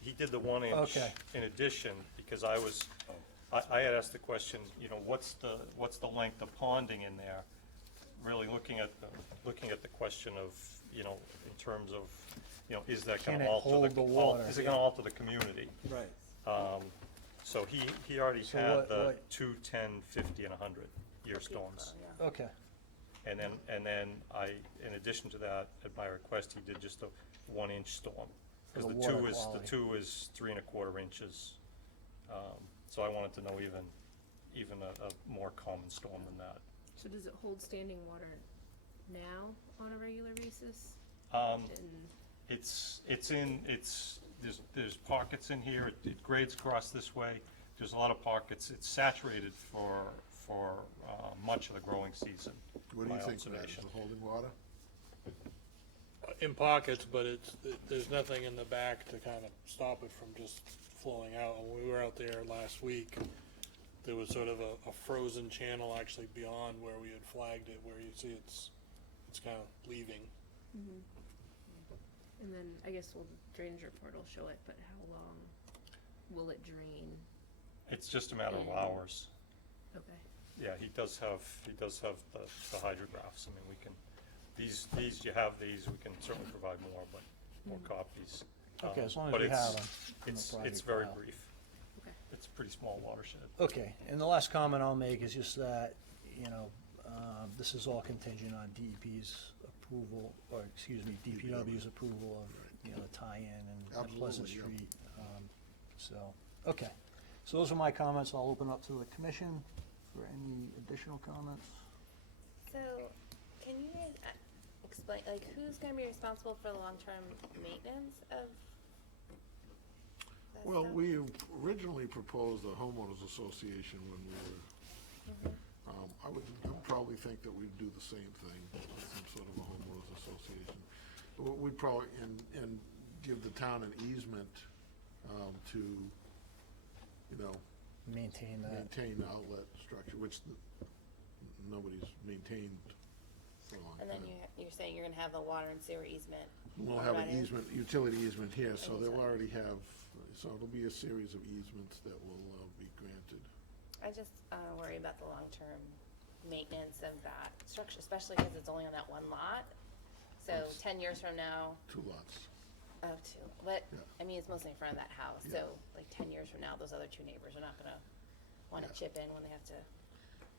He did the 1 inch Okay. in addition, because I had asked the question, what's the length of ponding in there? Really looking at the question of, in terms of, is that Can gonna it alter hold the water? is it gonna alter the community? Right. So he already So had the what- 2, 10, 50, and 100-year storms. Okay. And then in addition to that, at my request, he did just a 1-inch storm. For Because the the water 2 quality. is 3¼ inches. So I wanted to know even a more common storm than that. So does it hold standing water now on a regular basis? Um, And there's pockets in here, it grades across this way, there's a lot of pockets, it's saturated for much of the growing season. What do you my think, Matt? Is observation. it holding water? In pockets, but there's nothing in the back to kind of stop it from just flowing out. When we were out there last week, there was sort of a frozen channel actually beyond where we had flagged it, where you see it's kind of leaving. And then I guess the drainage report will show it, but how long will it drain? It's just a matter of And- hours. Okay. Yeah, he does have the hydrographs. I mean, we can, these, you have these, we can certainly provide more copies. Okay, as long as But you it's- have them in the It's project very file. brief. Okay. It's a pretty small watershed. Okay, and the last comment I'll make is just that, this is all contingent on DEP's approval, or excuse me, DPW's approval of, the tie-in and Pleasant Absolutely, Street. Okay. So those are my comments. I'll open up to the commission for any additional comments. So, can you guys explain, who's gonna be responsible for the long-term maintenance of this? Well, stuff? we originally proposed a homeowners association when we were, I would probably think that we'd do the same thing, some sort of a homeowners association. We'd probably, and give the town an easement, to, you know, Maintain that. maintain the outlet structure, which nobody's maintained for a long And then time. you're saying you're gonna have the water and sewer easement. We'll have an running? easement, utility easement here, so An they'll easement. already have, so it'll be a series of easements that will be granted. I just worry about the long-term maintenance of that structure, especially because it's only on that one lot. So It's- 10 years from now, 2 lots. two. But Yeah. I mean, it's mostly in front of that house. Yeah. So like 10 years from now, those other two neighbors are not gonna want to Yeah. chip in when they have to.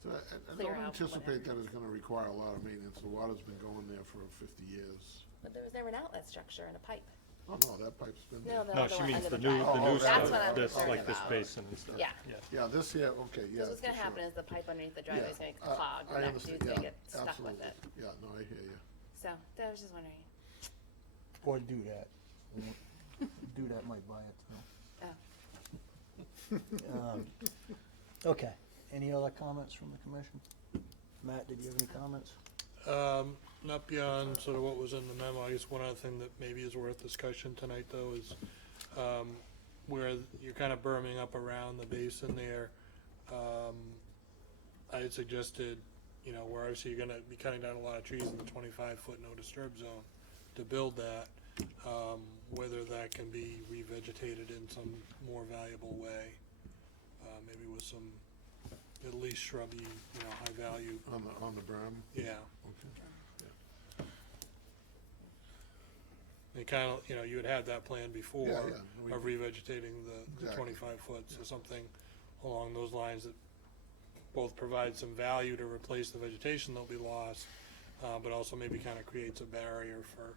So I Clear don't out anticipate that whatever. it's gonna require a lot of maintenance. The water's been going there for 50 years. But there was never an outlet structure and a pipe. Oh, no, that pipe's been No, there. the No, other she one means under the the new, driveway. the Oh, new that's stuff, what I'm that's concerned like this about. basin and stuff. Yeah. Yeah, this here, okay, yeah. Because what's gonna for happen sure. is the pipe underneath the driveway is gonna get Yeah, clogged I and that understand. dude's gonna Yeah, get stuck with it. absolutely. Yeah, no, I hear you. So I was just wondering. Or do that. Do that might buy it too. Oh. Okay, any other comments from the commission? Matt, did you have any comments? Not beyond sort of what was in the memo, I guess one other thing that maybe is worth discussion tonight though is, where you're kind of berming up around the basin there. I had suggested, you know, where obviously you're gonna be cutting down a lot of trees in the 25-foot no disturb zone to build that, whether that can be revegetated in some more valuable way, maybe with some at least shrubby, you know, high value, On the berm? yeah. Okay. It kind of, you know, you had had that plan before Yeah, yeah, of revegetating the Exactly. 25 foot, so something along those lines that both provide some value to replace the vegetation that'll be lost, but also maybe kind of creates a barrier for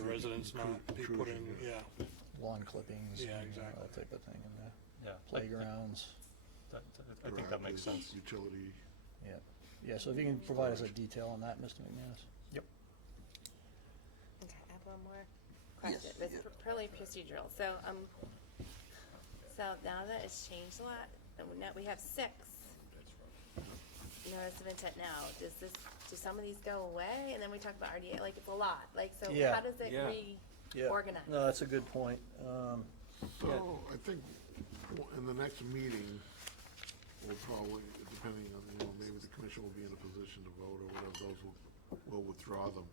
the residents not be putting, intrusion, yeah, Lawn clippings, Yeah, and exactly. that type of thing in there. Yeah. Playgrounds, I think that makes Garages, sense. Utility. yeah. Yeah, so if you can provide us a detail on that, Mr. McManus? Yep. Okay, I have one more question. It's purely procedural. So, so now that it's changed a lot, and now we have 6 notice of intent now. Do some of these go away? And then we talk about RDA, like it's a lot. Like, so Yeah. how does it Yeah. reorganize? No, that's a good point. So I think in the next meeting, we'll probably, depending on, you know, maybe the commission will be in a position to vote or whatever, those will withdraw them.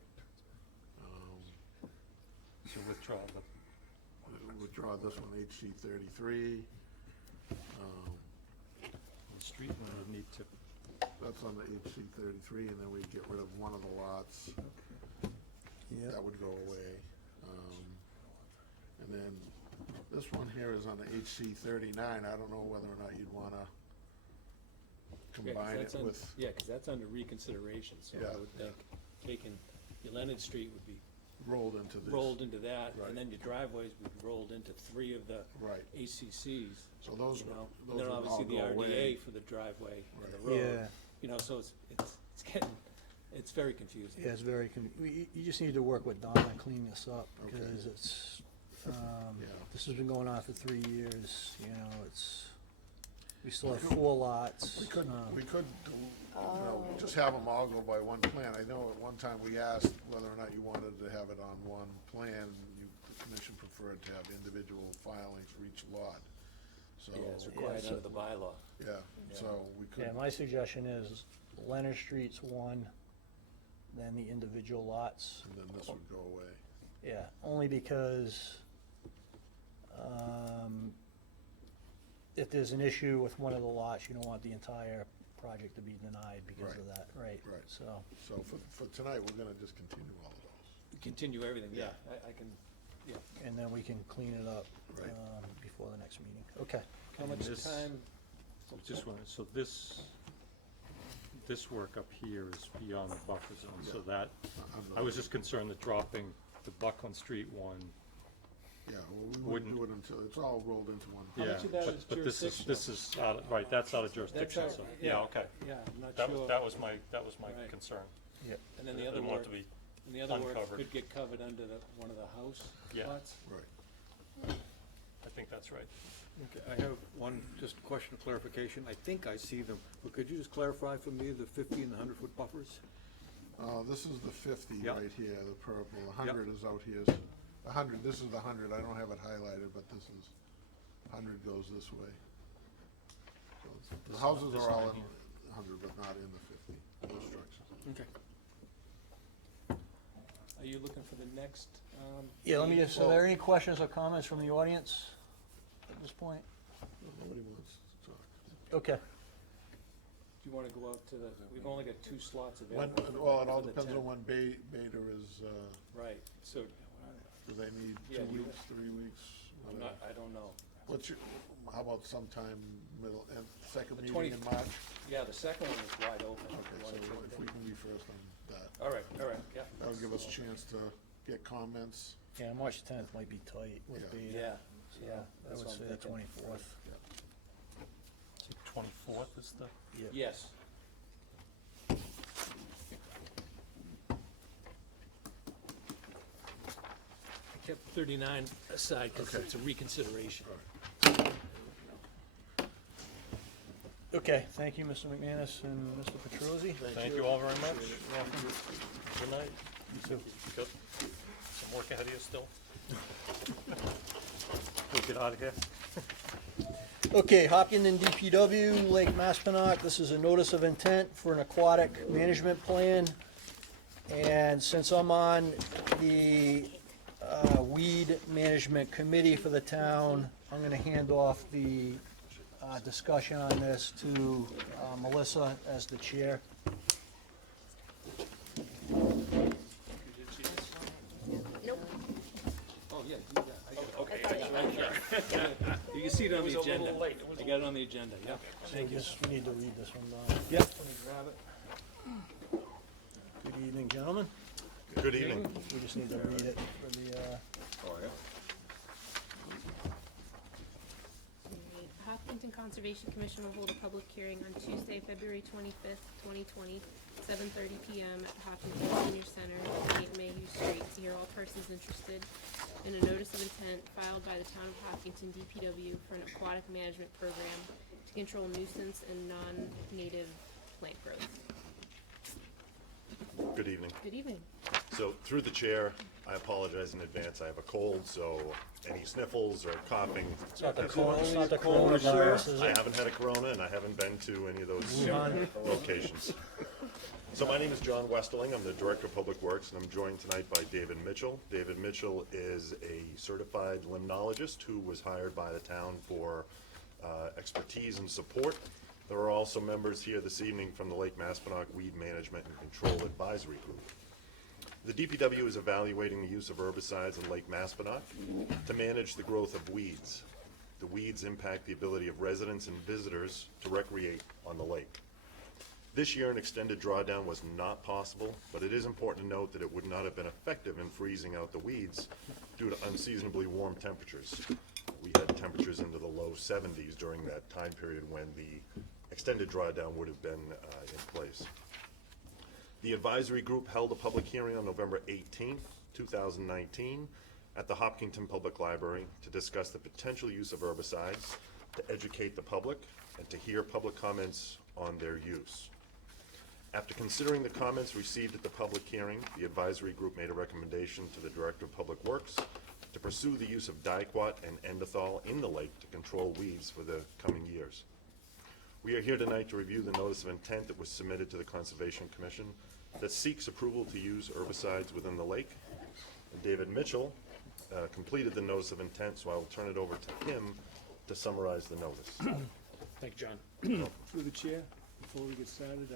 So withdraw the, Withdraw this one, HC 33. the street one would need to, That's on the HC 33, and then we get rid of one of the lots. Yeah. That would go away. And then this one here is on the HC 39. I don't know whether or not you'd want to combine it with. Yeah, because that's under reconsideration, so Yeah, I would think taking, your Leonard Street would be Rolled into this. rolled into that, Right. and then your driveways would be rolled into 3 of the Right. ACCs, So those, you know? those And then would all obviously the go away. RDA for the driveway and the Right. road. Yeah, You know, so it's getting, it's very confusing. yeah, it's very, you just need to work with Don and clean this up, Okay. because it's, Yeah. this has been going on for 3 years, you know, we still have 4 lots. We could, you know, just have them all go by one plan. I know at one time we asked whether or not you wanted to have it on one plan. The commission preferred to have individual filings for each lot. So, Yeah, it's required so- under the bylaw. yeah, so we could. Yeah, my suggestion is Leonard Street's one, then the individual lots. And then this would go away. Yeah, only because, if there's an issue with one of the lots, you don't want the entire project to be denied because of Right. that, right? Right. So, So for tonight, we're gonna just continue all of those. Continue everything, yeah, I can, yeah. and then we can clean it up, Right. before the next meeting. Okay. How And much this- time? just one, so this work up here is beyond the buffer zone, so that, I was just concerned that dropping the Buckland Street one, Yeah, well, we wouldn't Wouldn't- do it until, it's all rolled into one. How yeah, much of that is but this is out, right, that's out of jurisdiction, out- so, yeah. yeah, okay. Yeah, I'm not That sure. was my Right. concern. And then the I other didn't want work, it to be, and the other work uncovered. could get covered under one of the house Yeah. lots? Right. I think that's right. Okay, I have one, just question of clarification. I think I see them, but could you just clarify for me the 50 and the 100-foot buffers? This is the 50 Yeah. right here, the purple. The 100 is out here. 100, this is the 100. I don't have it highlighted, but this is, 100 goes this way. So the houses this are all line in here. 100, but not in the 50, those structures. Okay. Are you looking for the next, Yeah, let me meeting? just, are there any questions or comments from the audience at this point? Nobody wants to talk. Okay. Do you wanna go out to the, we've only got 2 slots When, available. well, it all for the depends on 10th. when Beta is, Right, so, do they need Yeah, 2 you- weeks, 3 weeks? I'm not, I don't know. What's your, how about sometime middle, and second The meeting in 20 March? Yeah, the second one is wide open. Okay, You so wanna take if that? we can be first on that, All right, yeah. that'll give us a chance to get comments. Yeah, March 10th might be tight with Yeah. Beta. Yeah, So yeah, I that's would what say I'm the thinking. 24th. So 24th is the, Yes. I kept 39 aside because Okay. it's a reconsideration. Okay, thank you, Mr. McManus and Mr. Petrosi. thank you all very much. Good night. You too. Good. Some work ahead of you still. We'll get out of here. Okay, Hopkinton DPW, Lake Maspinock, this is a notice of intent for an aquatic management plan. And since I'm on the weed management committee for the town, I'm gonna hand off the discussion on this to Melissa as the chair. Oh, yeah, do that. I got it. Okay. You can see it on the agenda. I got it on the agenda, yeah. Thank you. We need to read this one down. Yep. Let me grab it. Good evening, gentlemen. Good evening. We just need to read it for the, Oh, yeah. Alright, Hopkinton Conservation Commission will hold a public hearing on Tuesday, February 25th, 2020, 7:30 PM at Hopkinton Senior Center, 8 Mayhew Street, to hear all persons interested in a notice of intent filed by the Town of Hopkinton DPW for an aquatic management program to control nuisance and non-native plant growth. Good evening. Good evening. So, through the chair, I apologize in advance. I have a cold, so any sniffles or coughing. it's not the coronavirus, is I it? haven't had a corona and I haven't been to any of those Wuhan. locations. So my name is John Westerling. I'm the Director of Public Works, and I'm joined tonight by David Mitchell. David Mitchell is a certified limnologist who was hired by the town for expertise and support. There are also members here this evening from the Lake Maspinock Weed Management and Control Advisory Group. The DPW is evaluating the use of herbicides in Lake Maspinock to manage the growth of weeds. The weeds impact the ability of residents and visitors to recreate on the lake. This year, an extended drawdown was not possible, but it is important to note that it would not have been effective in freezing out the weeds due to unseasonably warm temperatures. We had temperatures into the low 70s during that time period when the extended drawdown would have been in place. The advisory group held a public hearing on November 18th, 2019, at the Hopkinton Public Library to discuss the potential use of herbicides, to educate the public, and to hear public comments on their use. After considering the comments received at the public hearing, the advisory group made a recommendation to the Director of Public Works to pursue the use of Dicot and Endothol in the lake to control weeds for the coming years. We are here tonight to review the notice of intent that was submitted to the Conservation Commission that seeks approval to use herbicides within the lake. And David Mitchell completed the notice of intent, so I will turn it over to him to summarize the notice. Thank you, John. Through the chair, before we get started,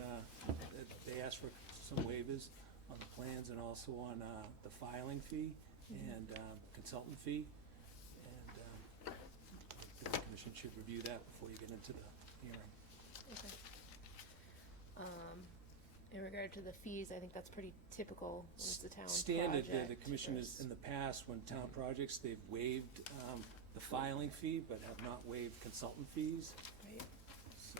they asked for some waivers on the plans and also on the filing fee and consultant fee. And the commission should review that before you get into the hearing. Okay. In regard to the fees, I think that's pretty typical when it's a town Standard, the project. commission has, in the past, when town projects, they've waived the filing fee, but have not waived consultant fees. Right. So,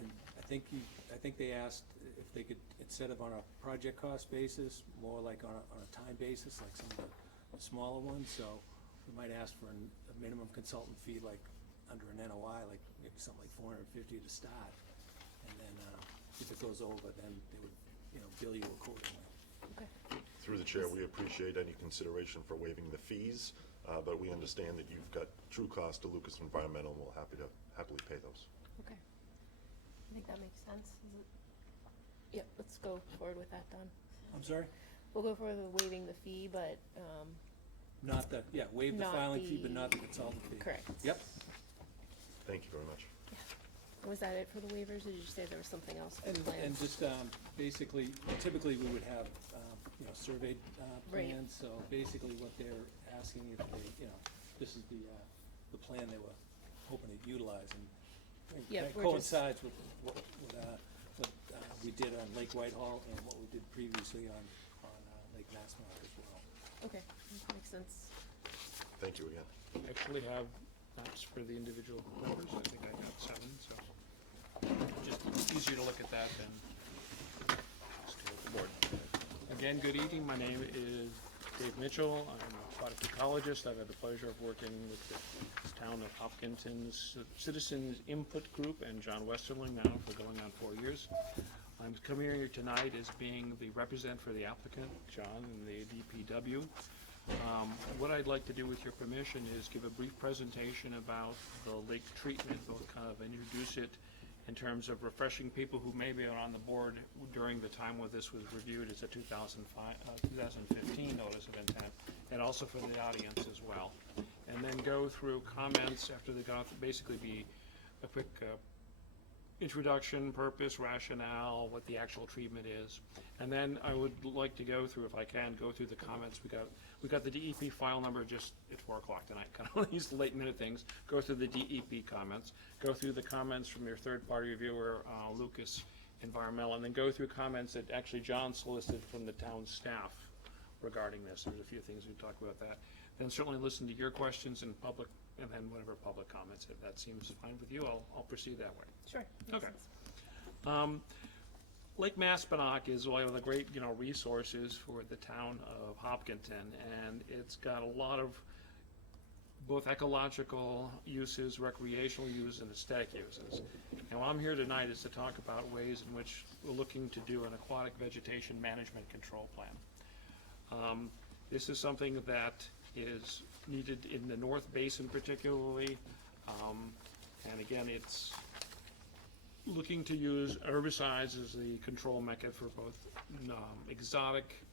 and I think they asked if they could, instead of on a project cost basis, more like on a time basis, like some of the smaller ones, so we might ask for a minimum consultant fee, like, under an NOI, like, maybe something like $450 to start. And then, if it goes over, then they would, bill you accordingly. Okay. Through the chair, we appreciate any consideration for waiving the fees, but we understand that you've got true cost to Lucas Environmental, and we'll happily pay those. Okay. I think that makes sense. Is it? Yep, let's go forward with that, Don. I'm sorry? We'll go for the waiving the fee, but, Not the, waive the Not filing fee, but the- not the consultant fee. correct. Yep. Thank you very much. Was that it for the waivers, or did you say there was something else for the And plans? just, basically, typically, we would have, surveyed, Right. plans, so basically what they're asking if they, this is the plan they were hoping to utilize, and Yeah, that we're coincides with what we did on Lake Whitehall and what we did previously on Lake Massmark as well. Okay, that makes sense. Thank you again. I actually have maps for the individual members. I think I got 7, so just easier to look at that than just to look at the board. Again, good evening. My name is Dave Mitchell. I'm an aquatic ecologist. I've had the pleasure of working with the town of Hopkinton's Citizens Input Group and John Westerling now for going on 4 years. I'm coming here tonight as being the representative for the applicant, John, and the DPW. What I'd like to do with your permission is give a brief presentation about the lake treatment, both kind of introduce it in terms of refreshing people who maybe are on the board during the time when this was reviewed as a 2015 notice of intent, and also for the audience as well. And then go through comments after they go, basically be a quick introduction, purpose, rationale, what the actual treatment is. And then I would like to go through, if I can, go through the comments. We got the DEP file number just at 4 o'clock tonight, kind of these late minute things. Go through the DEP comments, go through the comments from your third-party reviewer, Lucas Environmental, and then go through comments that actually John solicited from the town staff regarding this. There's a few things we talked about that. Then certainly listen to your questions in public, and then whatever public comments. If that seems fine with you, I'll proceed that way. Sure. Makes Okay. sense. Lake Maspinock is one of the great, resources for the town of Hopkinton, and it's got a lot of both ecological uses, recreational uses, and aesthetic uses. And what I'm here tonight is to talk about ways in which we're looking to do an aquatic vegetation management control plan. This is something that is needed in the North Basin particularly, and again, it's looking to use herbicides as the control method for both exotic,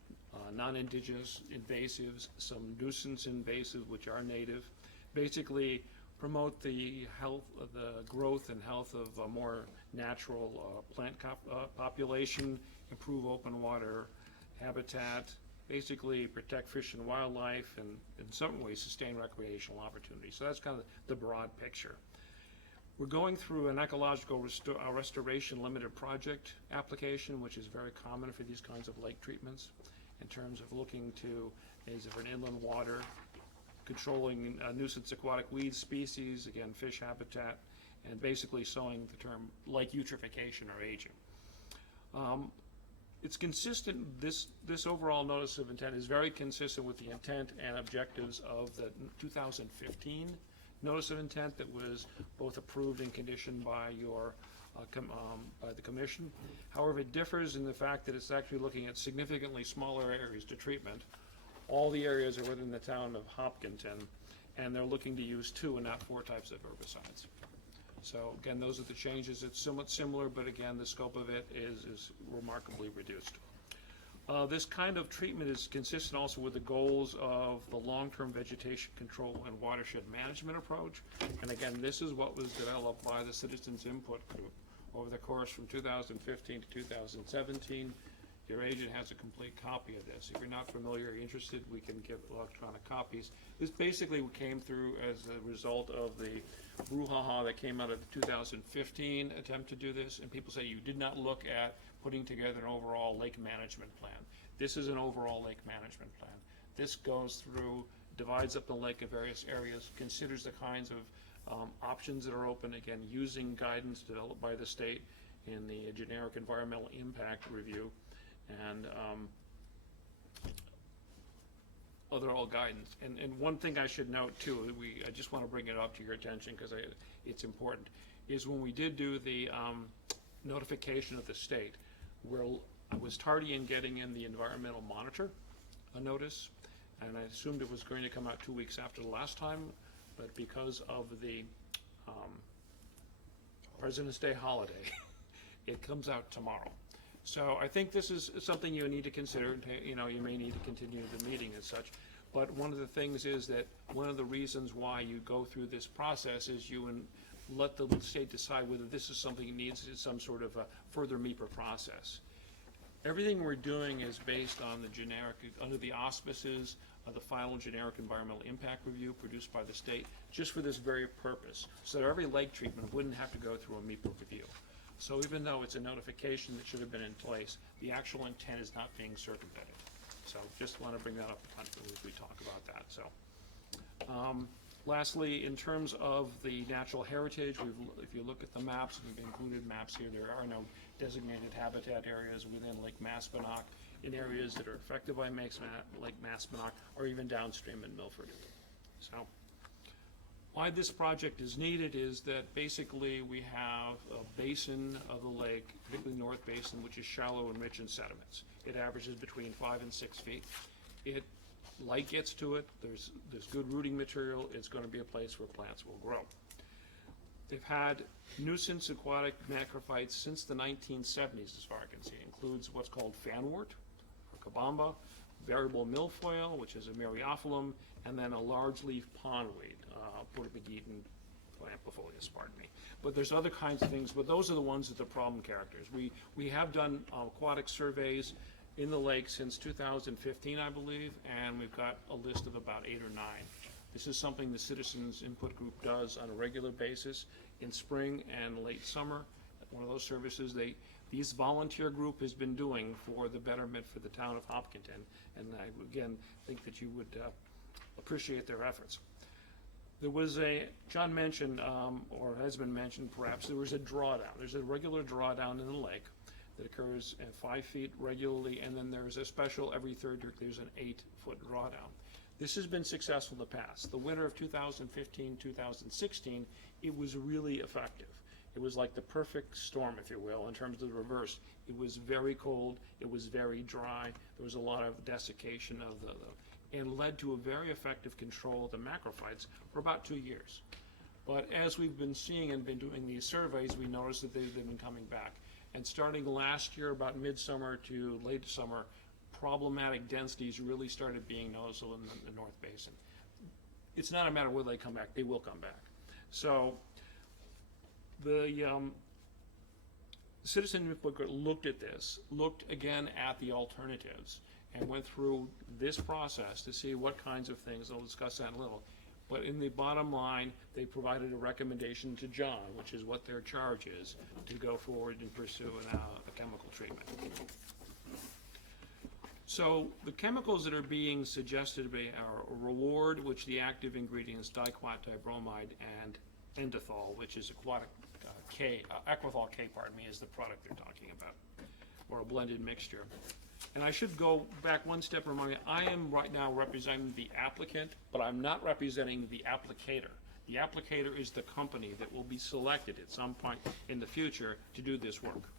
non-indigenous invasives, some nuisance invasives which are native. Basically promote the health, the growth and health of a more natural plant population, improve open water habitat, basically protect fish and wildlife, and in some ways sustain recreational opportunities. So that's kind of the broad picture. We're going through an ecological restoration limited project application, which is very common for these kinds of lake treatments, in terms of looking to ways of an inland water, controlling nuisance aquatic weed species, again, fish habitat, and basically sowing the term lake eutrophication or aging. It's consistent, this overall notice of intent is very consistent with the intent and objectives of the 2015 notice of intent that was both approved and conditioned by your by the commission. However, it differs in the fact that it's actually looking at significantly smaller areas to treatment. All the areas are within the town of Hopkinton, and they're looking to use 2 and not 4 types of herbicides. So again, those are the changes. It's somewhat similar, but again, the scope of it is remarkably reduced. This kind of treatment is consistent also with the goals of the long-term vegetation control and watershed management approach. And again, this is what was developed by the Citizens Input Group over the course from 2015 to 2017. Your agent has a complete copy of this. If you're not familiar or interested, we can give electronic copies. This basically came through as a result of the brouhaha that came out of the 2015 attempt to do this, and people say you did not look at putting together an overall lake management plan. This is an overall lake management plan. This goes through, divides up the lake in various areas, considers the kinds of options that are open, again, using guidance developed by the state in the generic environmental impact review. And overall guidance. And one thing I should note too, I just want to bring it up to your attention because it's important, is when we did do the notification of the state, where I was tardy in getting in the environmental monitor notice, and I assumed it was going to come out 2 weeks after the last time, but because of the President's Day holiday, it comes out tomorrow. So I think this is something you need to consider. You know, you may need to continue the meeting as such. But one of the things is that one of the reasons why you go through this process is let the state decide whether this is something that needs some sort of a further MEPR process. Everything we're doing is based on the generic, under the auspices of the final generic environmental impact review produced by the state, just for this very purpose, so that every lake treatment wouldn't have to go through a MEPR review. So even though it's a notification that should have been in place, the actual intent is not being circumvented. So just want to bring that up as we talk about that. So, lastly, in terms of the natural heritage, if you look at the maps, we've included maps here. There are no designated habitat areas within Lake Maspinock in areas that are affected by Lake Maspinock or even downstream in Milford. So, why this project is needed is that basically we have a basin of the lake, particularly North Basin, which is shallow and rich in sediments. It averages between 5 and 6 feet. Light gets to it, there's good rooting material, it's going to be a place where plants will grow. They've had nuisance aquatic macrophytes since the 1970s, as far as I can see. It includes what's called fanwort, or kabamba, variable milfoil, which is a myriophyllum, and then a large leaf pondweed, Portobellidan amplifolius, pardon me. But there's other kinds of things, but those are the ones that are problem characters. We have done aquatic surveys in the lake since 2015, I believe, and we've got a list of about 8 or 9. This is something the Citizens Input Group does on a regular basis in spring and late summer. One of those services this volunteer group has been doing for the betterment for the town of Hopkinton, and I, again, think that you would appreciate their efforts. There was John mentioned, or has been mentioned perhaps, there was a drawdown. There's a regular drawdown in the lake that occurs at 5 feet regularly, and then there's a special every third year, there's an 8-foot drawdown. This has been successful in the past. The winter of 2015, 2016, it was really effective. It was like the perfect storm, if you will, in terms of the reverse. It was very cold, it was very dry, there was a lot of desiccation of and led to a very effective control of the macrophytes for about 2 years. But as we've been seeing and been doing these surveys, we noticed that they've been coming back. And starting last year, about midsummer to late summer, problematic densities really started being noticeable in the North Basin. It's not a matter of whether they come back, they will come back. So the Citizen Input Group looked at this, looked again at the alternatives, and went through this process to see what kinds of things, I'll discuss that in a little. But in the bottom line, they provided a recommendation to John, which is what their charge is, to go forward and pursue a chemical treatment. So the chemicals that are being suggested are Reward, which the active ingredients diquat dibromide, and Endothol, which is aquatic Aquathol K, pardon me, is the product they're talking about, or a blended mixture. And I should go back one step and remind you, I am right now representing the applicant, but I'm not representing the applicator. The applicator is the company that will be selected at some point in the future to do this work.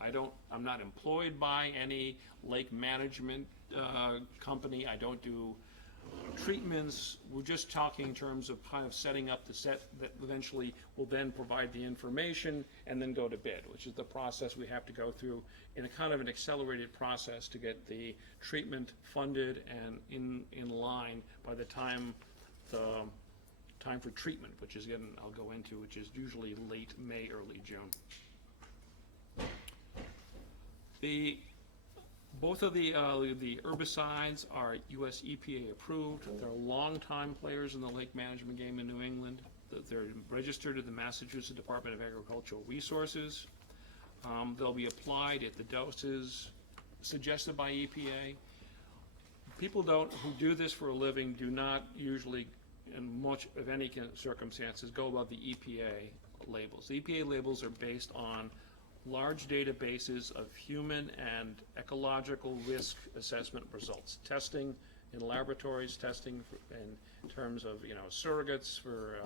I'm not employed by any lake management company. I don't do treatments. We're just talking in terms of kind of setting up the set that eventually will then provide the information and then go to bid, which is the process we have to go through in a kind of an accelerated process to get the treatment funded and in line by the time for treatment, which is, again, I'll go into, which is usually late May, early June. Both of the herbicides are US EPA approved. They're longtime players in the lake management game in New England. They're registered at the Massachusetts Department of Agricultural Resources. They'll be applied at the doses suggested by EPA. People who do this for a living do not usually, in much of any circumstances, go above the EPA labels. The EPA labels are based on large databases of human and ecological risk assessment results, testing in laboratories, testing in terms of, surrogates for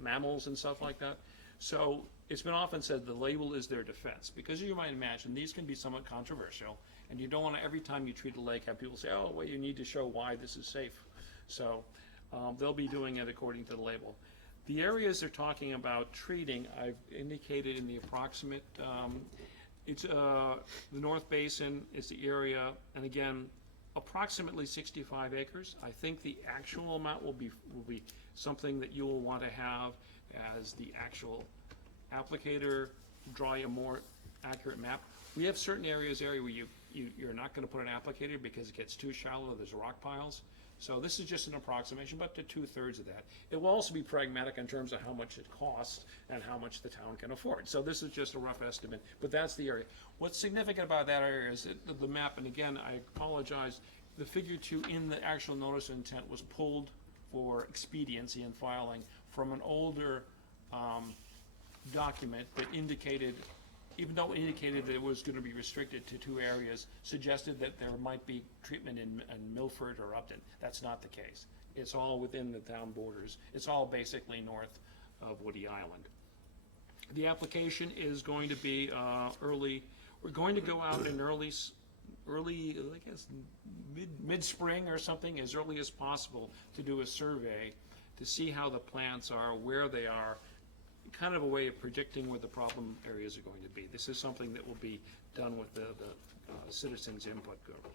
mammals and stuff like that. So it's been often said the label is their defense, because you might imagine these can be somewhat controversial, and you don't want to, every time you treat a lake, have people say, oh, well, you need to show why this is safe. So they'll be doing it according to the label. The areas they're talking about treating, I've indicated in the approximate, it's the North Basin is the area, and again, approximately 65 acres. I think the actual amount will be something that you will want to have as the actual applicator draw a more accurate map. We have certain areas where you're not going to put an applicator because it gets too shallow, there's rock piles. So this is just an approximation, but to 2/3 of that. It will also be pragmatic in terms of how much it costs and how much the town can afford. So this is just a rough estimate, but that's the area. What's significant about that area is that the map, and again, I apologize, the figure 2 in the actual notice of intent was pulled for expediency and filing from an older document that indicated, even though it indicated that it was going to be restricted to 2 areas, suggested that there might be treatment in Milford or Upton. That's not the case. It's all within the town borders. It's all basically north of Woody Island. The application is going to be early. We're going to go out in early, I guess, mid-spring or something, as early as possible, to do a survey to see how the plants are, where they are, kind of a way of predicting where the problem areas are going to be. This is something that will be done with the citizens' input group.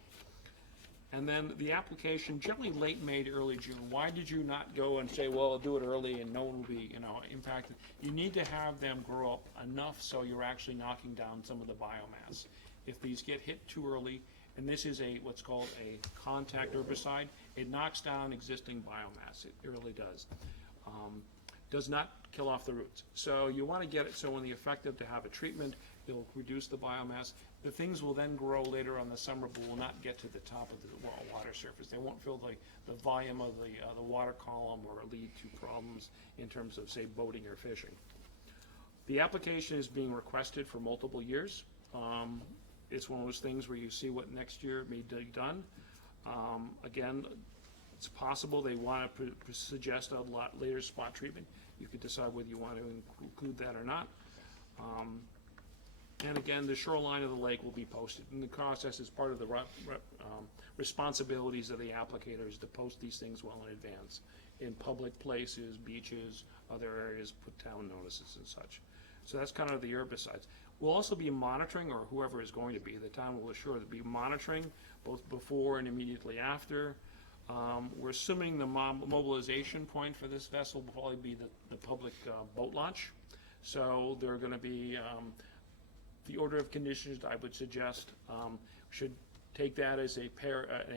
And then the application, generally late May to early June. Why did you not go and say, well, I'll do it early and no one will be, impacted? You need to have them grow up enough so you're actually knocking down some of the biomass. If these get hit too early, and this is what's called a contact herbicide, it knocks down existing biomass. It really does. Does not kill off the roots. So you want to get it so when the effective to have a treatment, it'll reduce the biomass. The things will then grow later on the summer, but will not get to the top of the water surface. They won't fill the volume of the water column or lead to problems in terms of, say, boating or fishing. The application is being requested for multiple years. It's one of those things where you see what next year may be done. Again, it's possible they want to suggest a lot later spot treatment. You could decide whether you want to include that or not. And again, the shoreline of the lake will be posted. And the process is part of the responsibilities of the applicators to post these things well in advance in public places, beaches, other areas, put town notices and such. So that's kind of the herbicides. We'll also be monitoring, or whoever is going to be, the town will assure to be monitoring both before and immediately after. We're assuming the mobilization point for this vessel will probably be the public boat launch. So they're going to be, the order of conditions I would suggest should take that as an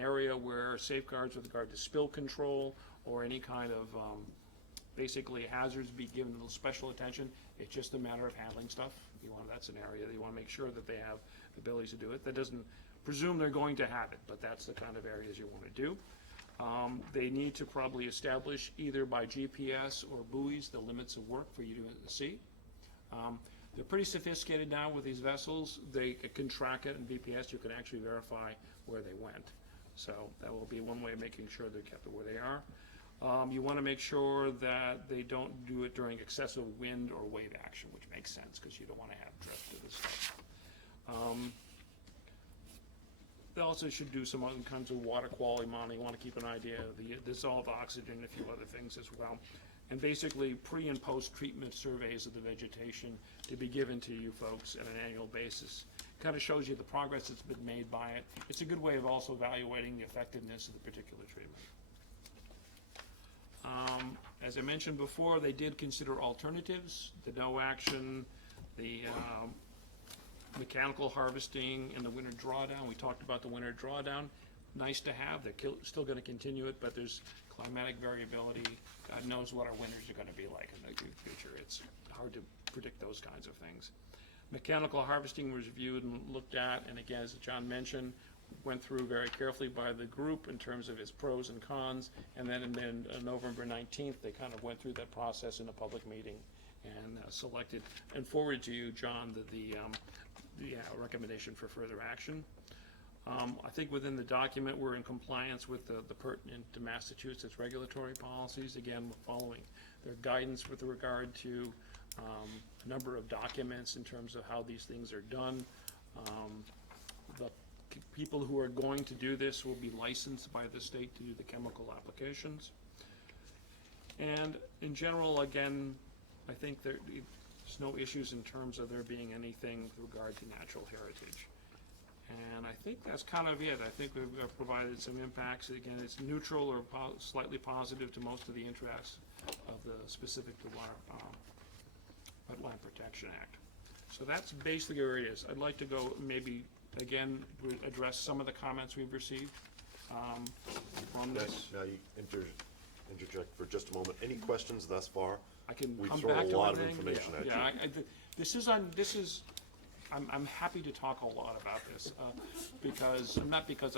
area where safeguards with regard to spill control or any kind of basically hazards be given a little special attention. It's just a matter of handling stuff. That's an area that you want to make sure that they have the ability to do it. That doesn't presume they're going to have it, but that's the kind of areas you want to do. They need to probably establish either by GPS or buoys the limits of work for you to see. They're pretty sophisticated now with these vessels. They can track it in GPS. You can actually verify where they went. So that will be one way of making sure they're kept where they are. You want to make sure that they don't do it during excessive wind or wave action, which makes sense because you don't want to have drift to this stuff. They also should do some other kinds of water quality monitoring. You want to keep an idea of the dissolved oxygen, a few other things as well. And basically pre and post treatment surveys of the vegetation to be given to you folks on an annual basis. Kind of shows you the progress that's been made by it. It's a good way of also evaluating the effectiveness of the particular treatment. As I mentioned before, they did consider alternatives, the no action, the mechanical harvesting, and the winter drawdown. We talked about the winter drawdown. Nice to have. They're still going to continue it, but there's climatic variability. God knows what our winters are going to be like in the future. It's hard to predict those kinds of things. Mechanical harvesting was reviewed and looked at, and again, as John mentioned, went through very carefully by the group in terms of its pros and cons, and then on November 19th, they kind of went through that process in a public meeting and selected and forwarded to you, John, the recommendation for further action. I think within the document, we're in compliance with the pertinent to Massachusetts regulatory policies. Again, we're following their guidance with regard to a number of documents in terms of how these things are done. The people who are going to do this will be licensed by the state to do the chemical applications. And in general, again, I think there's no issues in terms of there being anything with regard to natural heritage. And I think that's kind of it. I think we've provided some impacts. Again, it's neutral or slightly positive to most of the interests of the specific to Water, Wetland Protection Act. So that's basically where it is. I'd like to go maybe, again, address some of the comments we've received from this. Now you interject for just a moment. Any questions thus far? I can We've come thrown back a to lot of everything. information at you. Yeah, I'm happy to talk a lot about this, because, not because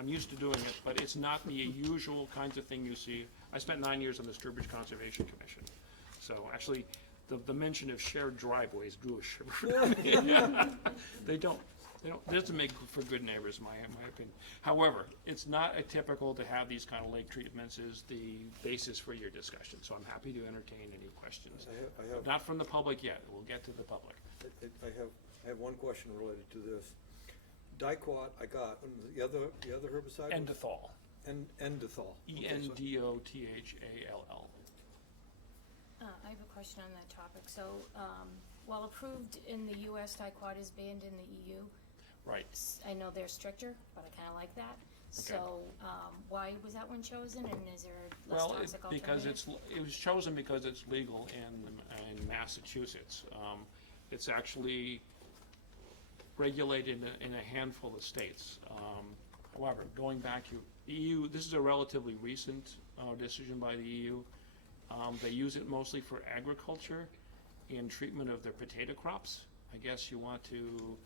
I'm used to doing it, but it's not the usual kinds of thing you see. I spent 9 years on the Sturbridge Conservation Commission, so actually, the mention of shared driveways drew a shiver. They don't, it doesn't make for good neighbors, in my opinion. However, it's not atypical to have these kind of lake treatments as the basis for your discussion, so I'm happy to entertain any questions. I have, Not from the public yet, we'll get to the public. I have one question related to this. Dicot, I got, and the other herbicide? Endothall. Endothall. Endothall. I have a question on that topic. So, while approved in the US, Dicot is banned in the EU. Right. I know they're stricter, but I kinda like that. So, why was that one chosen, and is there a less toxic alternative? Because it was chosen because it's legal in Massachusetts. It's actually regulated in a handful of states. However, going back to EU, this is a relatively recent decision by the EU. They use it mostly for agriculture in treatment of their potato crops. I guess you want to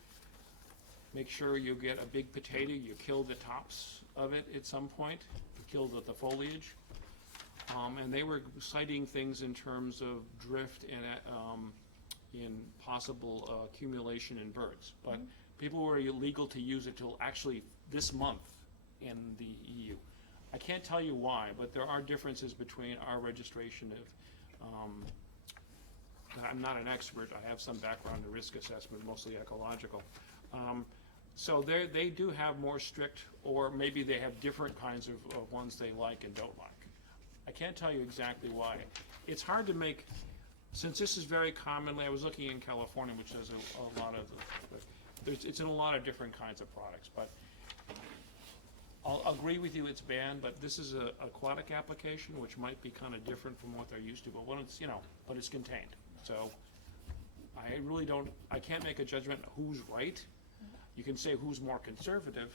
make sure you get a big potato, you kill the tops of it at some point, you kill the foliage. And they were citing things in terms of drift and in possible accumulation in birds. But people were illegal to use it till actually this month in the EU. I can't tell you why, but there are differences between our registration of, I'm not an expert, I have some background in risk assessment, mostly ecological. So they do have more strict, or maybe they have different kinds of ones they like and don't like. I can't tell you exactly why. It's hard to make, since this is very commonly, I was looking in California, which has a lot of, it's in a lot of different kinds of products, but I'll agree with you, it's banned, but this is a aquatic application, which might be kind of different from what they're used to, but when it's, but it's contained. So I really I can't make a judgment who's right. You can say who's more conservative,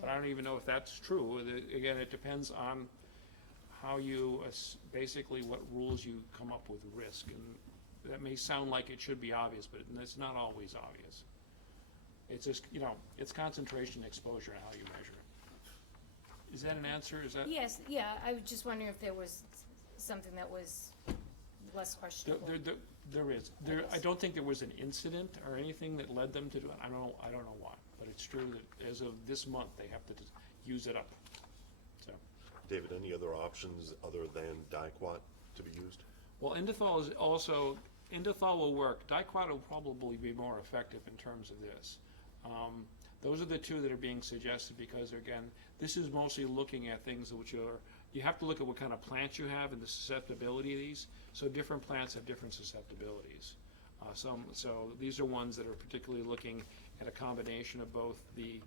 but I don't even know if that's true. Again, it depends on how you, basically what rules you come up with risk. And that may sound like it should be obvious, but it's not always obvious. It's just, it's concentration exposure and how you measure it. Is that an answer? Is that? Yes, yeah, I was just wondering if there was something that was less questionable. There is. I don't think there was an incident or anything that led them to do it. I don't know why, but it's true that as of this month, they have to use it up. So. David, any other options other than Dicot to be used? Well, Endothall will work. Dicot will probably be more effective in terms of this. Those are the two that are being suggested because, again, this is mostly looking at things which are, you have to look at what kind of plants you have and the susceptibility of these. So different plants have different susceptibilities. So these are ones that are particularly looking at a combination of both the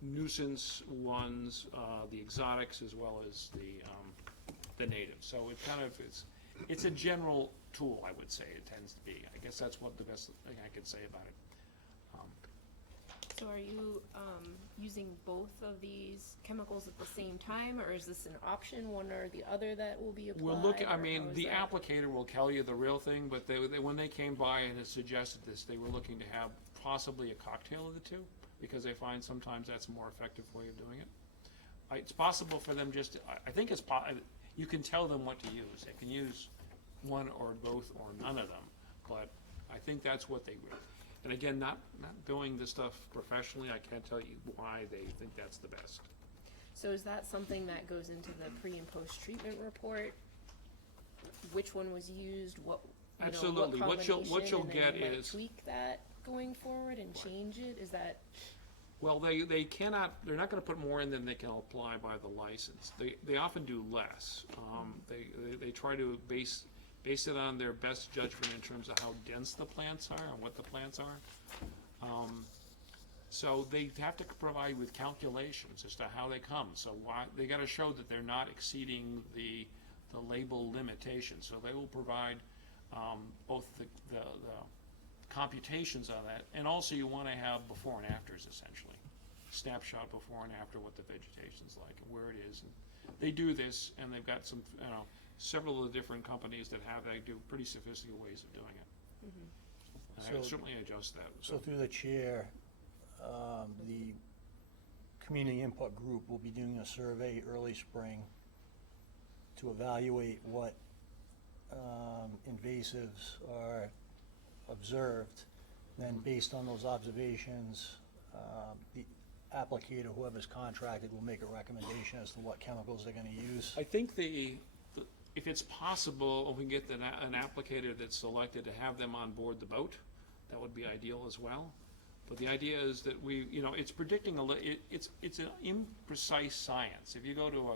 nuisance ones, the exotics, as well as the natives. So it kind of is, it's a general tool, I would say, it tends to be. I guess that's what the best thing I could say about it. So are you using both of these chemicals at the same time, or is this an option, one or the other that will be applied? We'll look, or the how is that? applicator will tell you the real thing, but when they came by and had suggested this, they were looking to have possibly a cocktail of the two, because they find sometimes that's a more effective way of doing it. It's possible for them I think it's you can tell them what to use. They can use one or both or none of them, but I think that's what they would. And again, not doing this stuff professionally, I can't tell you why they think that's the best. So is that something that goes into the pre and post treatment report? Which one was used, what, you know, Absolutely. What you'll combination, and then get you might is- tweak that going forward and change it, is that? Well, they cannot, they're not gonna put more in than they can apply by the license. They often do less. They try to base it on their best judgment in terms of how dense the plants are and what the plants are. So they have to provide with calculations as to how they come. So why, they gotta show that they're not exceeding the label limitations. So they will provide, both the computations on that, and also you wanna have before and afters essentially. Snapshot before and after, what the vegetation's like and where it is. And they do this, and they've got some, several of the different companies that have, they do pretty sophisticated ways of doing it. And I would So- certainly adjust that. So through the chair, the community input group will be doing a survey early spring to evaluate what invasives are observed. Then based on those observations, the applicator, whoever's contracted, will make a recommendation as to what chemicals they're gonna use. I think if it's possible, if we can get an applicator that's selected to have them on board the boat, that would be ideal as well. But the idea is that it's predicting it's an imprecise science. If you go to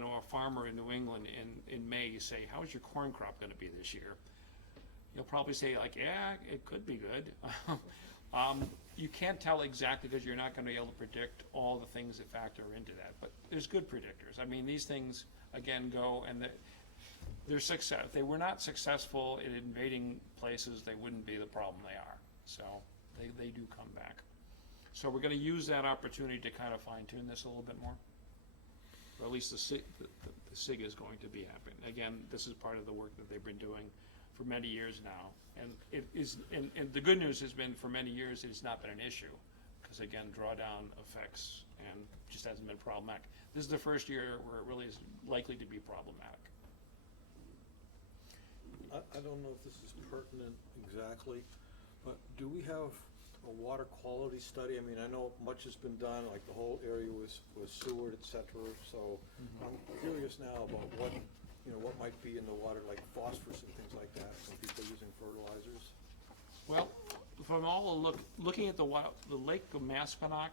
a farmer in New England in May, you say, how's your corn crop gonna be this year? He'll probably say like, yeah, it could be good. You can't tell exactly because you're not gonna be able to predict all the things that factor into that, but there's good predictors. I mean, these things, again, go and they're success. If they were not successful in invading places, they wouldn't be the problem they are. So they do come back. So we're gonna use that opportunity to kind of fine tune this a little bit more. Or at least the SIG is going to be happening. Again, this is part of the work that they've been doing for many years now. And it is, and the good news has been for many years it's not been an issue, because again, drawdown effects and just hasn't been problematic. This is the first year where it really is likely to be problematic. I don't know if this is pertinent exactly, but do we have a water quality study? I mean, I know much has been done, like the whole area was sewered, et cetera, so I'm curious now about what might be in the water, like phosphorus and things like that, from people using fertilizers. Well, from all looking at the Lake of Maspinock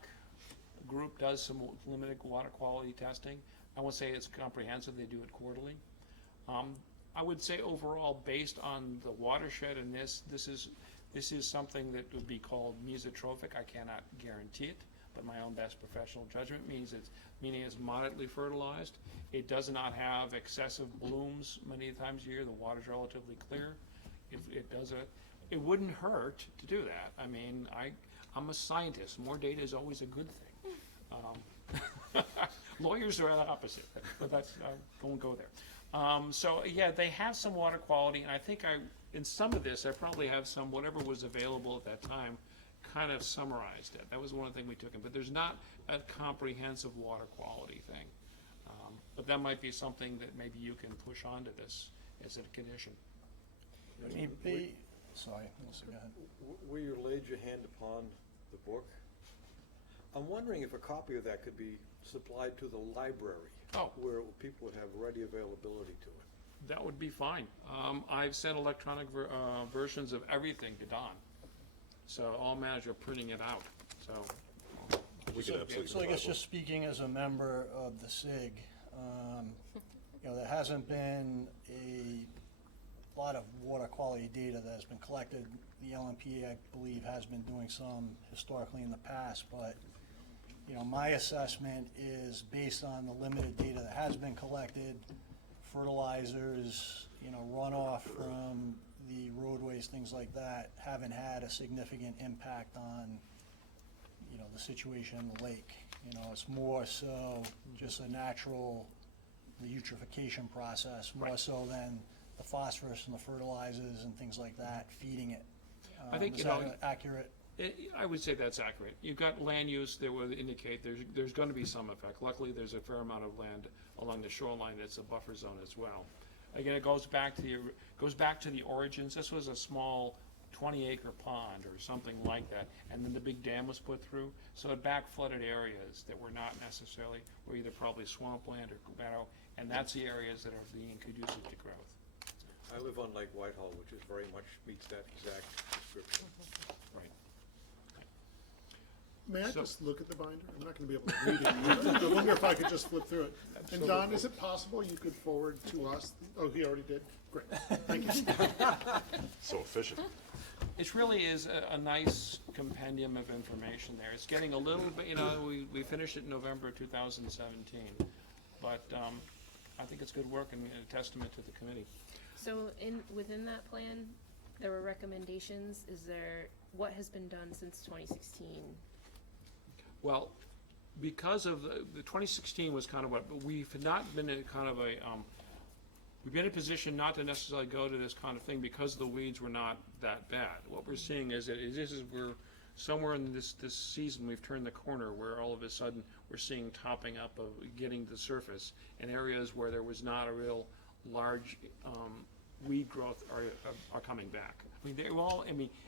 group does some limited water quality testing. I won't say it's comprehensive, they do it quarterly. I would say overall, based on the watershed and this is something that would be called mesotrophic. I cannot guarantee it, but my own best professional judgment meaning it's moderately fertilized. It does not have excessive blooms many times a year. The water's relatively clear. If it does it wouldn't hurt to do that. I mean, I'm a scientist. More data is always a good thing. Lawyers are the opposite, but that's, I won't go there. So yeah, they have some water quality, and I think in some of this, I probably have some, whatever was available at that time, kind of summarized it. That was one of the things we took in, but there's not a comprehensive water quality thing. But that might be something that maybe you can push onto this as a condition. Sorry, Melissa, go ahead. Where you laid your hand upon the book, I'm wondering if a copy of that could be supplied to the library, where people would have ready availability to it. That would be fine. I've sent electronic versions of everything to Don, so I'll manage printing it out. So We could absolutely So I guess provide just speaking as a member of the SIG, there hasn't been a lot of water quality data that has been collected. The LMPA, I believe, has been doing some historically in the past, but my assessment is based on the limited data that has been collected, fertilizers, runoff from the roadways, things like that, haven't had a significant impact on, the situation in the lake. It's more so just a natural, the eutrophication process, more so than the phosphorus and the fertilizers and things like that feeding it. I think, is that accurate? I would say that's accurate. You've got land use that would indicate there's going to be some effect. Luckily, there's a fair amount of land along the shoreline that's a buffer zone as well. Again, it goes back to the origins. This was a small 20-acre pond or something like that, and then the big dam was put through, so it back flooded areas that were not necessarily, were either probably swampland or meadow, and that's the areas that are being conducive to growth. I live on Lake Whitehall, which is very much meets that exact description. Right. May I So- just look at the binder? I'm not gonna be able to read it. I wonder if I could just flip through it. And Don, is it possible you could forward to us? Oh, he already did? Great, thank you. So efficient. It really is a nice compendium of information there. It's getting a little bit, we finished it in November 2017, but I think it's good work and a testament to the committee. So within that plan, there were recommendations. What has been done since 2016? Well, because of the 2016 was kind of what, but we've not been in kind of we've been in a position not to necessarily go to this kind of thing because the weeds were not that bad. What we're seeing is that we're somewhere in this season, we've turned the corner where all of a sudden we're seeing topping up of getting to the surface in areas where there was not a real large weed growth are coming back.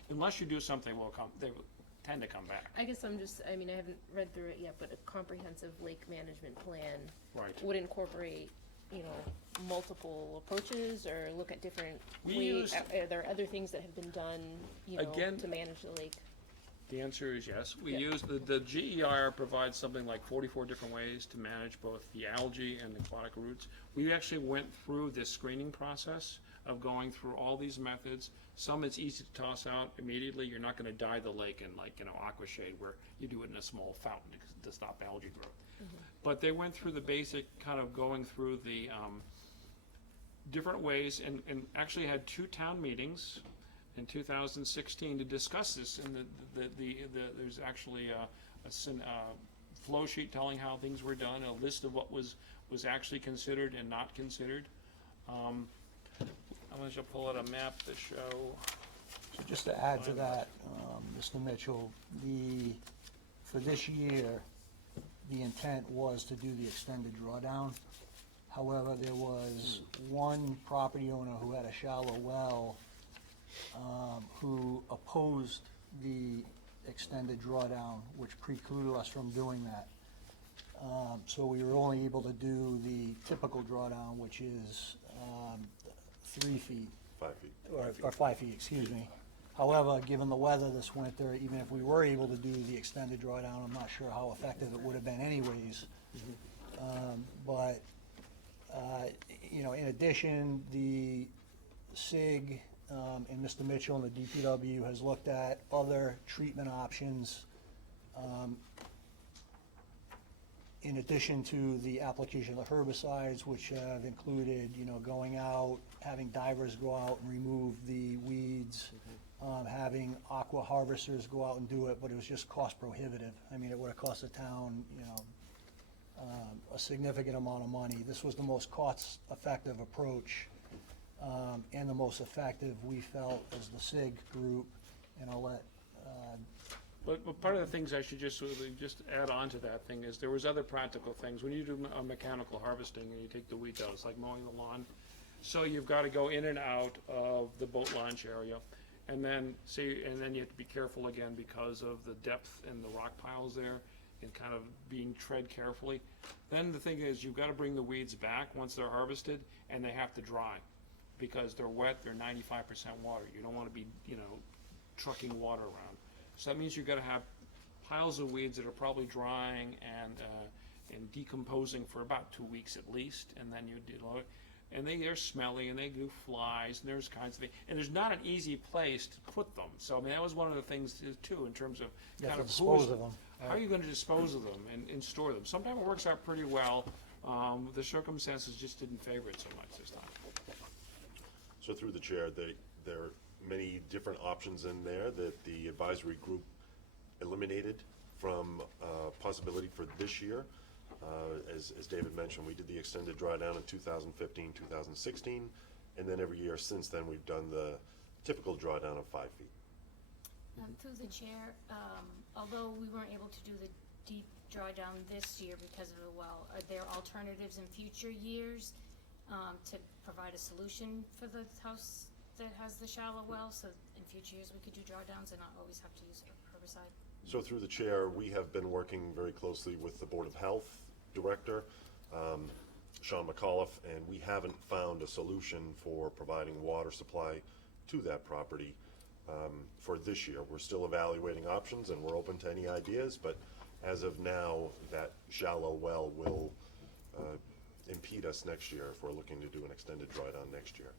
Unless you do something, they will tend to come back. I guess I haven't read through it yet, but a comprehensive lake management plan Right. would incorporate, multiple approaches or look at different We ways. used- Are there other things that have been done, Again- to manage the lake? The answer is yes. We Yeah. use, the GER provides something like 44 different ways to manage both the algae and the aquatic roots. We actually went through this screening process of going through all these methods. Some it's easy to toss out immediately. You're not gonna dye the lake in Aquashade where you do it in a small fountain to stop algae growth. But they went through the basic kind of going through the different ways and actually had 2 town meetings in 2016 to discuss this, and there's actually a flow sheet telling how things were done, a list of what was actually considered and not considered. I'm going to pull out a map to show. So just to add to that, Mr. Mitchell, for this year, the intent was to do the extended drawdown. However, there was one property owner who had a shallow well, who opposed the extended drawdown, which precluded us from doing that. So we were only able to do the typical drawdown, which is 3 feet. 5 feet. Or 5 feet, excuse me. However, given the weather this winter, even if we were able to do the extended drawdown, I'm not sure how effective it would have been anyways. But in addition, the SIG and Mr. Mitchell and the DPW has looked at other treatment options in addition to the application of the herbicides, which have included, going out, having divers go out and remove the weeds, having aqua harvesters go out and do it, but it was just cost prohibitive. I mean, it would have cost the town, a significant amount of money. This was the most cost-effective approach, and the most effective, we felt, as the SIG group, and I'll let But part of the things I should just add on to that thing is there was other practical things. When you do mechanical harvesting and you take the weeds out, it's like mowing the lawn. So you've got to go in and out of the boat launch area. And then you have to be careful again because of the depth and the rock piles there and kind of being tread carefully. Then the thing is you've got to bring the weeds back once they're harvested and they have to dry because they're wet, they're 95% water. You don't want to be, trucking water around. So that means you've got to have piles of weeds that are probably drying and decomposing for about 2 weeks at least, and then you deal it. And they're smelly and they do flies and there's kinds of things. And there's not an easy place to put them. So that was one of the things too in terms of you have kind to of dispose of them. how are you going to dispose of them and store them. Sometimes it works out pretty well. The circumstances just didn't favor it so much this time. So through the chair, there are many different options in there that the advisory group eliminated from possibility for this year. As David mentioned, we did the extended drawdown in 2015, 2016, and then every year since then we've done the typical drawdown of 5 feet. Through the chair, although we weren't able to do the deep drawdown this year because of the well, are there alternatives in future years to provide a solution for the house that has the shallow well? So in future years we could do drawdowns and not always have to use herbicide? So through the chair, we have been working very closely with the Board of Health Director, Sean McAuliffe, and we haven't found a solution for providing water supply to that property for this year. We're still evaluating options and we're open to any ideas, but as of now, that shallow well will impede us next year if we're looking to do an extended drawdown next year.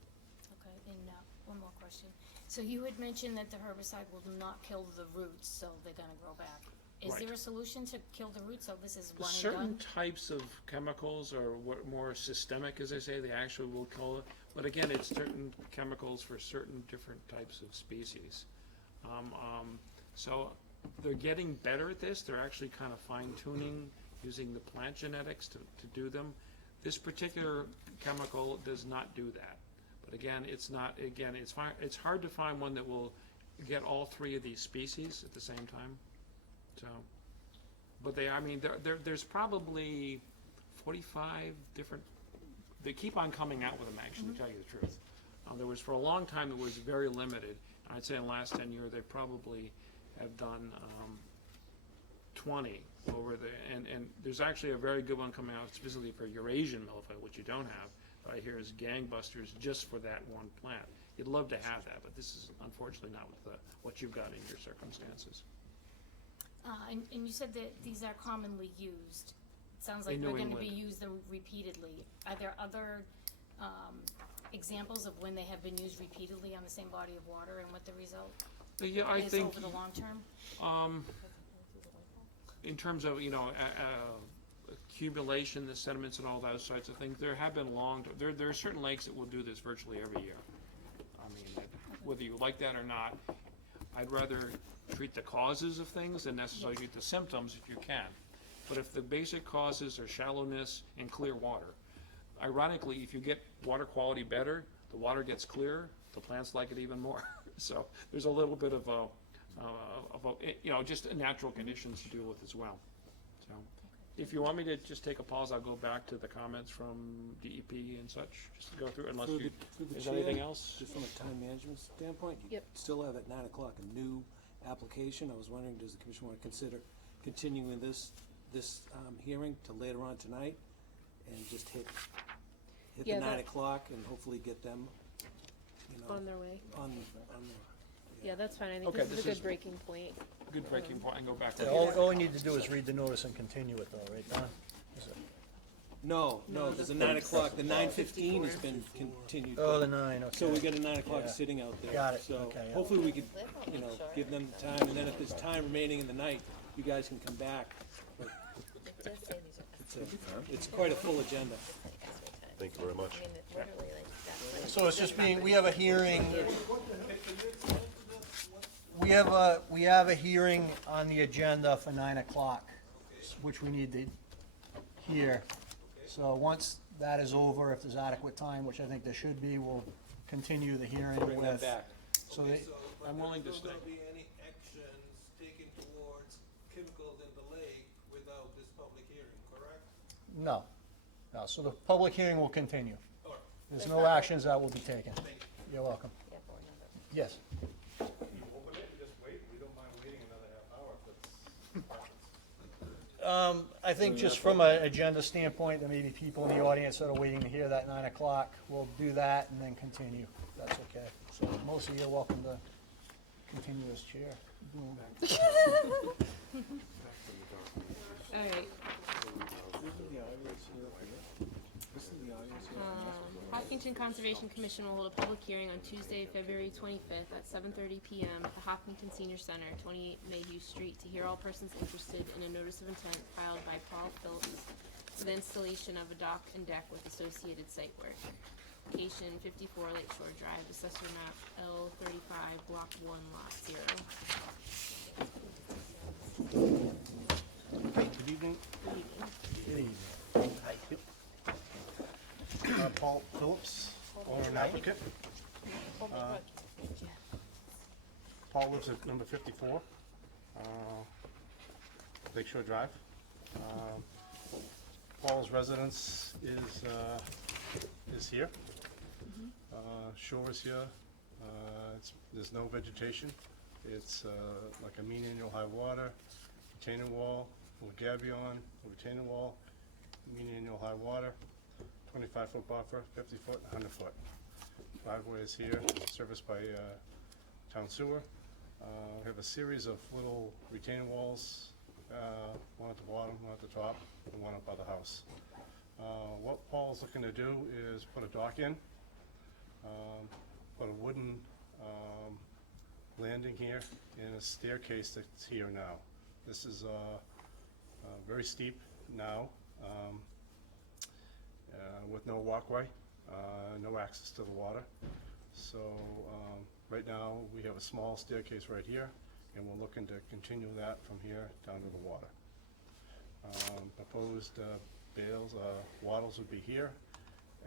Okay, and one more question. So you had mentioned that the herbicide will not kill the roots, so they're gonna grow back. Is Right. there a solution to kill the roots, so this is one and Certain done? types of chemicals are what more systemic, as they say, they actually will kill it. But again, it's certain chemicals for certain different types of species. So they're getting better at this. They're actually kind of fine tuning using the plant genetics to do them. This particular chemical does not do that. But again, it's not, again, it's hard to find one that will get all three of these species at the same time. So, but I mean, there's probably 45 different, they keep on coming out with them, actually, to tell you the truth. There was, for a long time, it was very limited. I'd say in the last 10 years, they probably have done 20 over the, and there's actually a very good one coming out specifically for Eurasian milfoil, which you don't have. But I hear is gangbusters just for that one plant. You'd love to have that, but this is unfortunately not with what you've got in your circumstances. And you said that these are commonly used. It sounds like In we're New gonna be England. use them repeatedly. Are there other examples of when they have been used repeatedly on the same body of water and what the result Yeah, I is think over the long term? in terms of, accumulation, the sediments and all those sorts of things, there have been there are certain lakes that will do this virtually every year. I mean, whether you like that or not, I'd rather treat the causes of things than necessarily treat the symptoms if you can. But if the basic causes are shallowness and clear water, ironically, if you get water quality better, the water gets clearer, the plants like it even more. So there's a little bit of just natural conditions to deal with as well. So if you want me to just take a pause, I'll go back to the comments from DEP and such, just to go through, unless Through you, the is chair, there anything else? Just from a time management standpoint, you Yep. still have at 9 o'clock a new application. I was wondering, does the commission want to consider continuing this hearing to later on tonight? And just hit Yeah, the 9 that- o'clock and hopefully get them, On their way. on the. Yeah, that's fine. I think Okay, this is a this good is- breaking point. Good breaking point, and go back to. Yeah, all we need to do is read the notice and continue it though, right, Don? Is it- No, there's a 9 o'clock, the 9:15 has been continued. Oh, the 9, okay. So we got a 9 o'clock Yeah. sitting out there. Got it, So okay, yeah. hopefully we could, give them the time, and then if there's time remaining in the night, you guys can come back. But it's quite a full agenda. Thank you very much. So it's just being, we have a hearing. We have a hearing on the agenda for 9 o'clock, which we need to hear. So once that is over, if there's adequate time, which I think there should be, we'll continue the hearing Bring them with. back. So they, I'm willing to stay. Will there be any actions taken towards chemicals in the lake without this public hearing, correct? no, so the public hearing will continue. All right. There's no actions that will be taken. You're welcome. Yes. Open it and just wait, we don't mind waiting another half hour if it's. I think just from an agenda standpoint, there may be people in the audience that are waiting to hear that 9 o'clock. We'll do that and then continue. That's okay. So Melissa, you're welcome to continue as chair. All right. Hopkinton Conservation Commission will hold a public hearing on Tuesday, February 25th at 7:30 p.m. at the Hopkinton Senior Center, 28 Mayhew Street, to hear all persons interested in a notice of intent filed by Paul Phillips for the installation of a dock and deck with associated site work. Location 54 Lakeshore Drive, Assessor Map L35, Block 1, Lot 0. Good evening. Good evening. Paul Phillips, owner and applicant. Paul lives at number 54, Lakeshore Drive. Paul's residence is here. Shore is here. There's no vegetation. It's like a mean annual high water, retaining wall, little gabion, retaining wall, mean annual high water, 25-foot buffer, 50-foot, 100-foot. Driveway is here, serviced by town sewer. We have a series of little retaining walls, one at the bottom, one at the top, and one up by the house. What Paul's looking to do is put a dock in, put a wooden landing here, and a staircase that's here now. This is very steep now, with no walkway, no access to the water. So right now, we have a small staircase right here, and we're looking to continue that from here down to the water. Proposed bales, wattles would be here.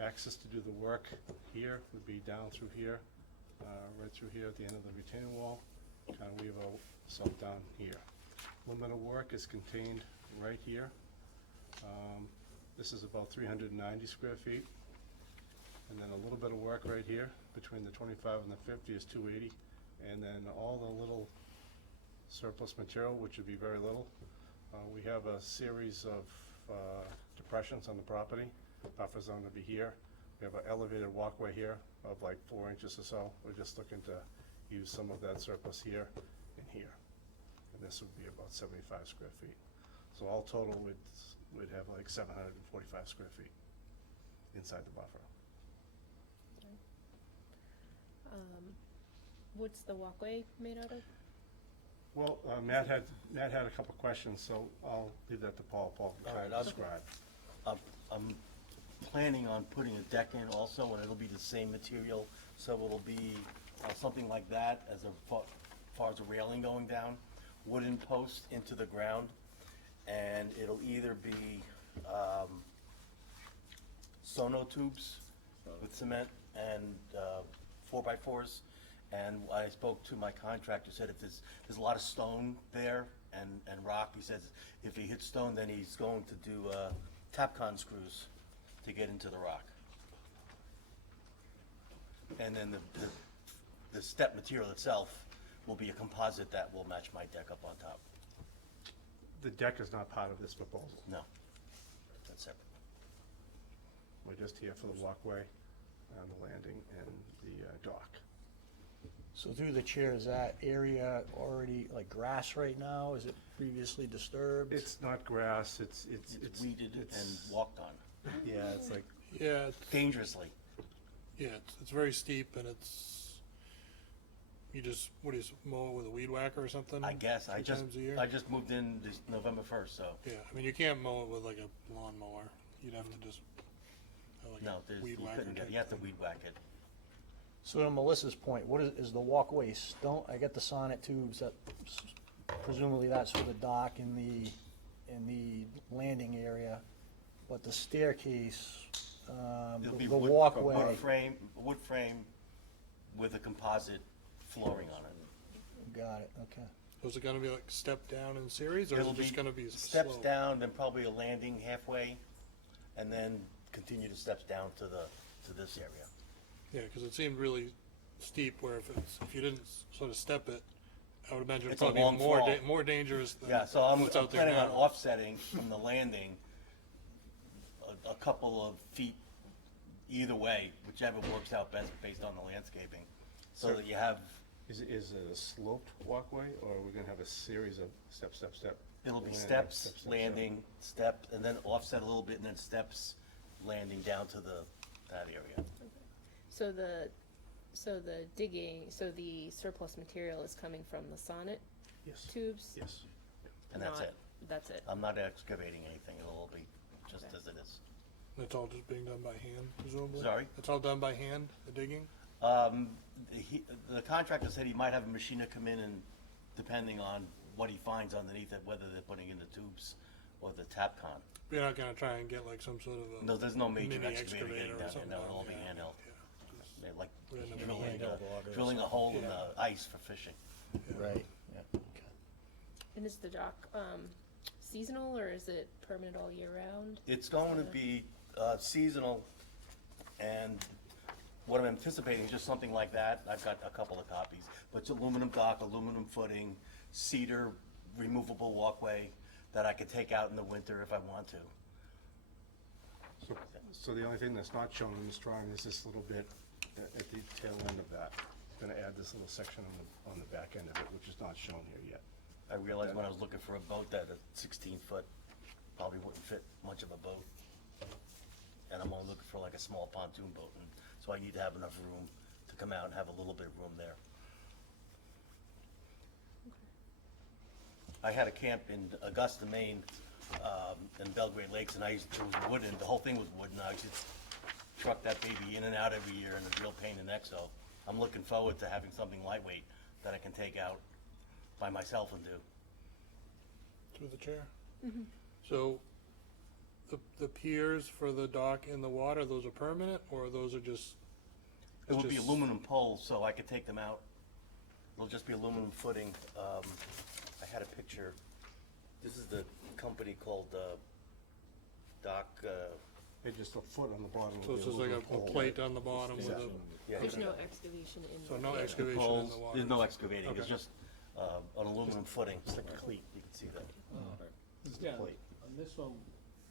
Access to do the work here would be down through here, right through here at the end of the retaining wall, kind of weave ourselves down here. Limit of work is contained right here. This is about 390 square feet. And then a little bit of work right here, between the 25 and the 50 is 280. And then all the little surplus material, which would be very little. We have a series of depressions on the property. Buffer zone to be here. We have an elevated walkway here of like 4 inches or so. We're just looking to use some of that surplus here and here. And this would be about 75 square feet. So all total, we'd have like 745 square feet inside the buffer. What's the walkway made out of? Well, Matt had a couple questions, so I'll leave that to Paul. Paul can try to describe. I'm planning on putting a deck in also, and it'll be the same material, so it'll be something like that as far as a railing going down, wooden post into the ground, and it'll either be sono tubes with cement and 4x4s. And I spoke to my contractor, said if there's a lot of stone there and rock, he says if he hits stone, then he's going to do Tapcon screws to get into the rock. And then the step material itself will be a composite that will match my deck up on top. The deck is not part of this proposal. No, that's separate. We're just here for the walkway and the landing and the dock. So through the chair, is that area already like grass right now? Is it previously disturbed? It's not grass, it's Weeded and walked on. Yeah, it's like, Yeah, Dangerously. yeah, it's very steep and you just, what do you, mow it with a weed whacker or something? I guess, 2 times a year? I just moved in this November 1st, so. Yeah, I mean, you can't mow it with like a lawnmower. You'd have to just have like No, a weed you whacker couldn't get, type you have to thing. weed whack it. So to Melissa's point, what is the walkway stone? I get the sonnet tubes that presumably that's for the dock in the landing area, but the staircase, It'll be the wood walkway. wood frame with a composite flooring on it. Got it, okay. Was it gonna be like step down in series or is It'll it just be gonna be steps slope? down, then probably a landing halfway, and then continue the steps down to this area. Yeah, cause it seemed really steep where if you didn't sort of step it, I would imagine It's it'd a probably long be more, fall. more dangerous than Yeah, so I'm what's out there planning on now. offsetting from the landing a couple of feet either way, whichever works out best based on the landscaping, so that you have, is it a sloped walkway, or are we gonna have a series of step? it'll be Landing, steps, step, step, landing, step, and then offset a little bit, and then steps, landing down to that area. So the digging, so the surplus material is coming from the sonnet Yes. tubes? Yes. And that's Not- it. That's it. I'm not excavating anything, it'll all be just Okay. as it is. It's all just being done by hand, presumably? Sorry? It's all done by hand, the digging? The contractor said he might have a machine come in and, depending on what he finds underneath it, whether they're putting in the tubes or the Tapcon. You're not gonna try and get like some sort of a No, there's no major mini excavator getting or down there, something no, down it'll all be there. handheld. Yeah, They're like Put it in the drilling, handheld auger or drilling a hole in Yeah. the ice for fishing. Right, yeah, okay. And is the dock seasonal or is it permanent all year round? It's going to be seasonal, and what I'm anticipating is just something like that. I've got a couple of copies, but it's aluminum dock, aluminum footing, cedar removable walkway that I could take out in the winter if I want to. So the only thing that's not shown in this drawing is this little bit at the tail end of that. Gonna add this little section on the back end of it, which is not shown here yet. I realized when I was looking for a boat that a 16-foot probably wouldn't fit much of a boat. And I'm only looking for like a small pontoon boat, and so I need to have enough room to come out and have a little bit of room there. I had a camp in Augusta, Maine, in Belgrade Lakes, and it was wooden, the whole thing was wooden. I used to truck that baby in and out every year, and a real pain in the neck, so I'm looking forward to having something lightweight that I can take out by myself and do. Through the chair. So, the piers for the dock in the water, those are permanent, or those are just? It would be just- aluminum poles, so I could take them out. It'll just be aluminum footing. I had a picture. This is the company called Dock, It's just a foot on the bottom of So the it's just like aluminum a pole. plate on the bottom with a, yeah. There's no excavation in. so no the- excavation in Poles, the water? there's no excavating, it's Okay. just an aluminum footing. It's like a cleat, you can see that. Yeah, plate. on this one,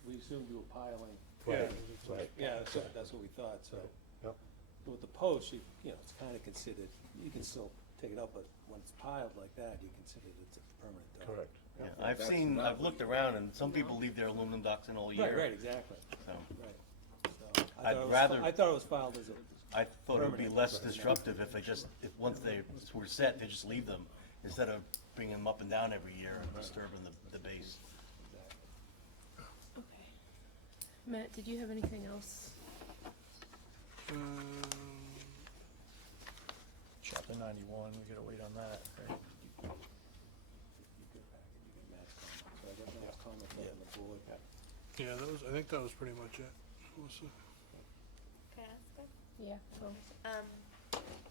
we assumed you were piling. Yeah, Right. Yeah, that's what we thought, so. Yep. With the post, you know, it's kinda considered, you can still take it up, but when it's piled like that, you consider it's a permanent dock. Correct. Yeah, I've looked around, and some people leave their aluminum docks in all year. Right, exactly, So, right. So, I'd I thought it was filed as a, I thought it would be Permanent. less disruptive if once they were set, they just leave them, instead of bringing them up and down every year and disturbing the base. Okay. Matt, did you have anything else? Chapter 91, we gotta wait on that, right? so I got no comment from the board. Yeah, that was, I think that was pretty much it. What was the- Can I ask them? Yeah, so.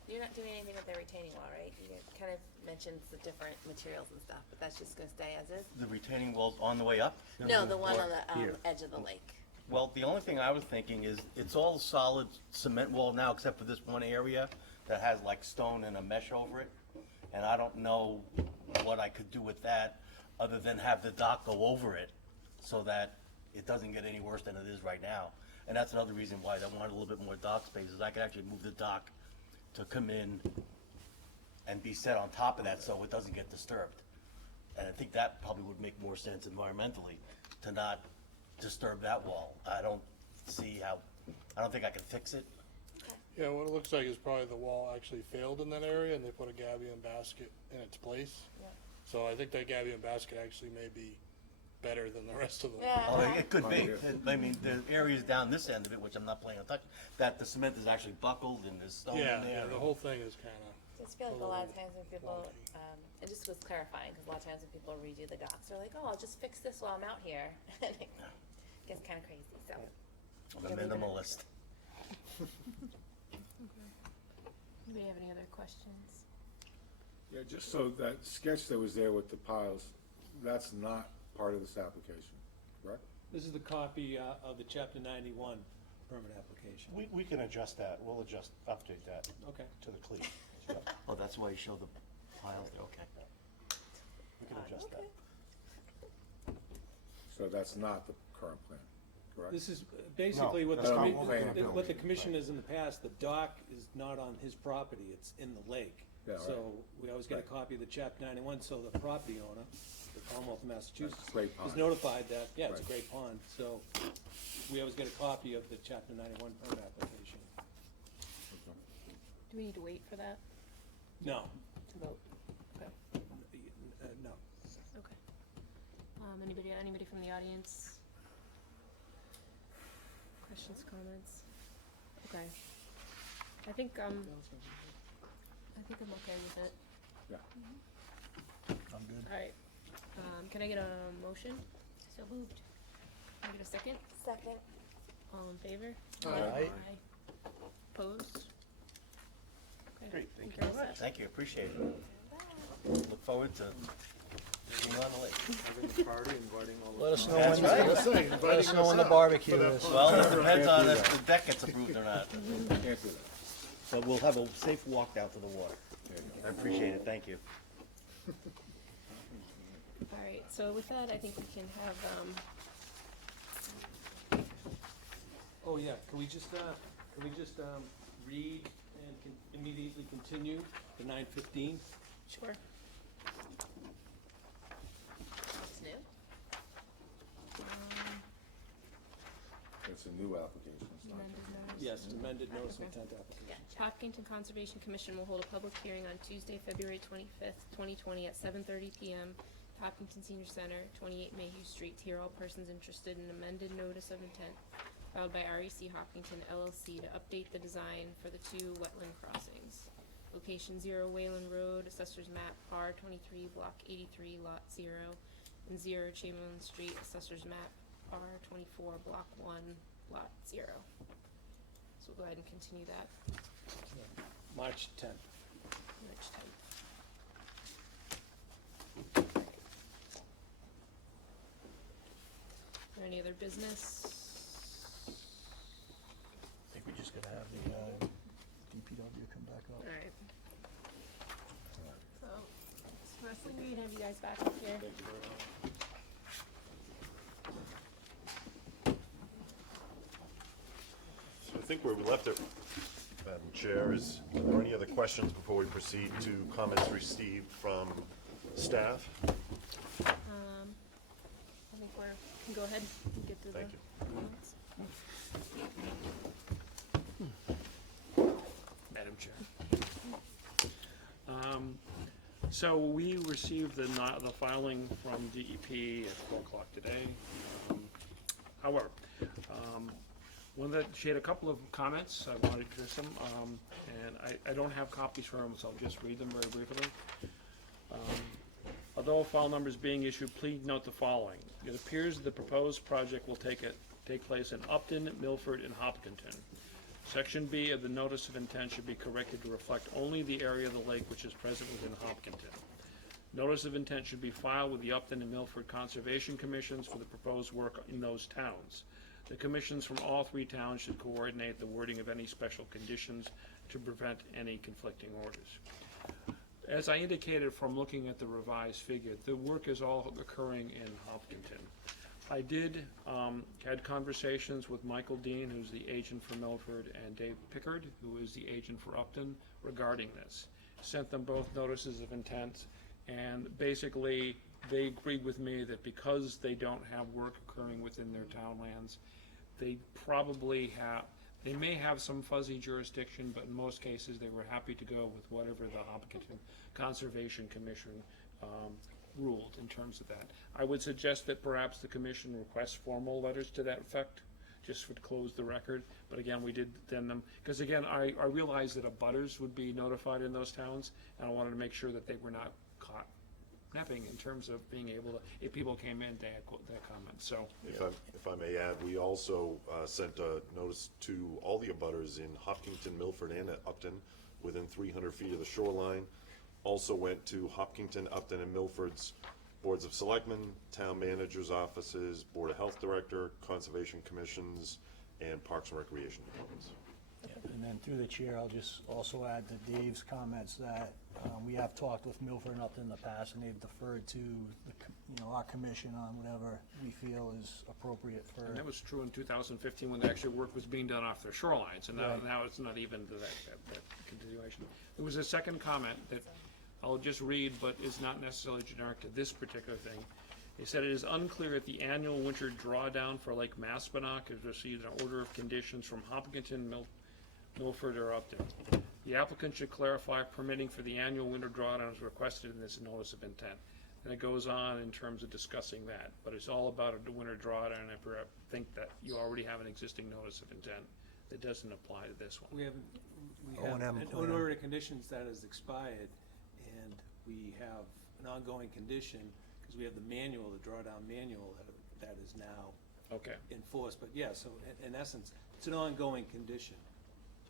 You're not doing anything with the retaining wall, right? You kind of mentioned the different materials and stuff, but that's just gonna stay as is? The retaining wall's on the way up? No, the one on the, Here. edge of the lake. Well, the only thing I was thinking is, it's all solid cement wall now, except for this one area that has like stone and a mesh over it. And I don't know what I could do with that, other than have the dock go over it, so that it doesn't get any worse than it is right now. And that's another reason why I wanted a little bit more dock space, is I could actually move the dock to come in and be set on top of that, so it doesn't get disturbed. And I think that probably would make more sense environmentally, to not disturb that wall. I don't think I can fix it. Yeah, what it looks like is probably the wall actually failed in that area and they put a gabion basket in its place. Yeah. So I think that gabion basket actually may be better than the rest of the Yeah. wall. Oh, it could be. I mean, the areas down this end of it, which I'm not planning on touching, that the cement is actually buckled and there's stone in Yeah, there. yeah, the whole thing is kinda, Just feel like a lot of times when people, it just was clarifying, because a lot of times when people redo the docs, they're like, oh, I'll just fix this while I'm out here. And it gets kind of crazy, so. I'm a minimalist. Anybody have any other questions? Yeah, just so that sketch that was there with the piles, that's not part of this application, correct? This is the copy, of the chapter 91 permit application. We can adjust that, we'll update that Okay. to the cleat. Oh, that's why you show the piles there, okay. We can adjust that. So that's not the current plan, correct? This is basically No, what the, that's not commi- what we're gonna what the build. commission is in the past, the dock is not on his property, it's in the lake. Yeah, right. So we always get a Right. copy of the chapter 91, so the property owner, the Commonwealth of Massachusetts, That's Great is Pond. notified that, yeah, it's a Right. great pond, so we always get a copy of the chapter 91 permit application. Do we need to wait for that No, to vote? Okay, no. okay. Anybody from the audience? Questions, comments? Okay. I think I'm okay with it. Yeah. I'm good. Alright, can I get a motion? So moved. Can I get a second? Second. All in favor? Aye. Opposed? Okay, Great, thank I think you. we're all set. Thank you, appreciate it. Look forward to being on the lake. Having a party, inviting all the. Let us know That's when, right. let us know when the barbecue is. Well, it depends on if the deck gets approved or not. Can't do that. But we'll have a safe walk down to the water. I appreciate it, thank you. All right, so with that, I think we can have, Oh, yeah, can we just read and immediately continue to 9:15? sure. It's new? It's a new application, it's not. Amended notice. Yes, amended notice of Okay. intent application. Hopkinton Conservation Commission will hold a public hearing on Tuesday, February 25th, 2020 at 7:30 PM. Hopkinton Senior Center, 28 Mayhew Street, to hear all persons interested in amended notice of intent filed by REC Hopkinton LLC to update the design for the two wetland crossings. Location 0 Wayland Road, Assessor's Map R23, Block 83, Lot 0, and 0 Chamberlain Street, Assessor's Map R24, Block 1, Lot 0. So we'll go ahead and continue that, March 10th. March 10th. Is there any other business? I think we just gotta have the DPW come back up. Alright. So, Wrestling, we can have you guys back up here. So I think where we left it, Madam Chair, is, are there any other questions before we proceed to comments received from staff? I think can go ahead and get to the Thank you. comments. Madam Chair. So we received the filing from DEP at 4 o'clock today. However, she had a couple of comments, I wanted to address them, and I don't have copies for them, so I'll just read them very briefly. Although file number is being issued, please note the following. It appears the proposed project will take place in Upton, Milford, and Hopkinton. Section B of the notice of intent should be corrected to reflect only the area of the lake which is present within Hopkinton. Notice of intent should be filed with the Upton and Milford Conservation Commissions for the proposed work in those towns. The commissions from all three towns should coordinate the wording of any special conditions to prevent any conflicting orders. As I indicated from looking at the revised figure, the work is all occurring in Hopkinton. I had conversations with Michael Dean, who's the agent for Milford, and Dave Pickard, who is the agent for Upton, regarding this. Sent them both notices of intent, and basically, they agreed with me that because they don't have work occurring within their townlands, they may have some fuzzy jurisdiction, but in most cases, they were happy to go with whatever the Hopkinton Conservation Commission ruled in terms of that. I would suggest that perhaps the commission request formal letters to that effect, just to close the record, but again, we did send them, because again, I realized that abutters would be notified in those towns, and I wanted to make sure that they were not caught napping in terms of being able to, if people came in, they had that comment, so. If I may add, we also sent a notice to all the abutters in Hopkinton, Milford, and Upton within 300 feet of the shoreline. Also went to Hopkinton, Upton, and Milford's boards of selectmen, town managers' offices, board of health director, conservation commissions, and parks and recreation departments. And then through the chair, I'll just also add to Dave's comments that we have talked with Milford and Upton in the past, and they've deferred to our commission on whatever we feel is appropriate for. And that was true in 2015 when the actual work was being done off their shorelines, and Right. now it's not even to that continuation. There was a second comment that I'll just read, but is not necessarily generic to this particular thing. They said it is unclear if the annual winter drawdown for Lake Maspinock has received an order of conditions from Hopkinton, Milford, or Upton. The applicant should clarify if permitting for the annual winter drawdown is requested in this notice of intent. And it goes on in terms of discussing that, but it's all about a winter drawdown, and I think that you already have an existing notice of intent that doesn't apply to this one. We have O&M an plan. order of conditions that has expired, and we have an ongoing condition, because we have the manual, the drawdown manual, that is now Okay. enforced. But yeah, so in essence, it's an ongoing condition.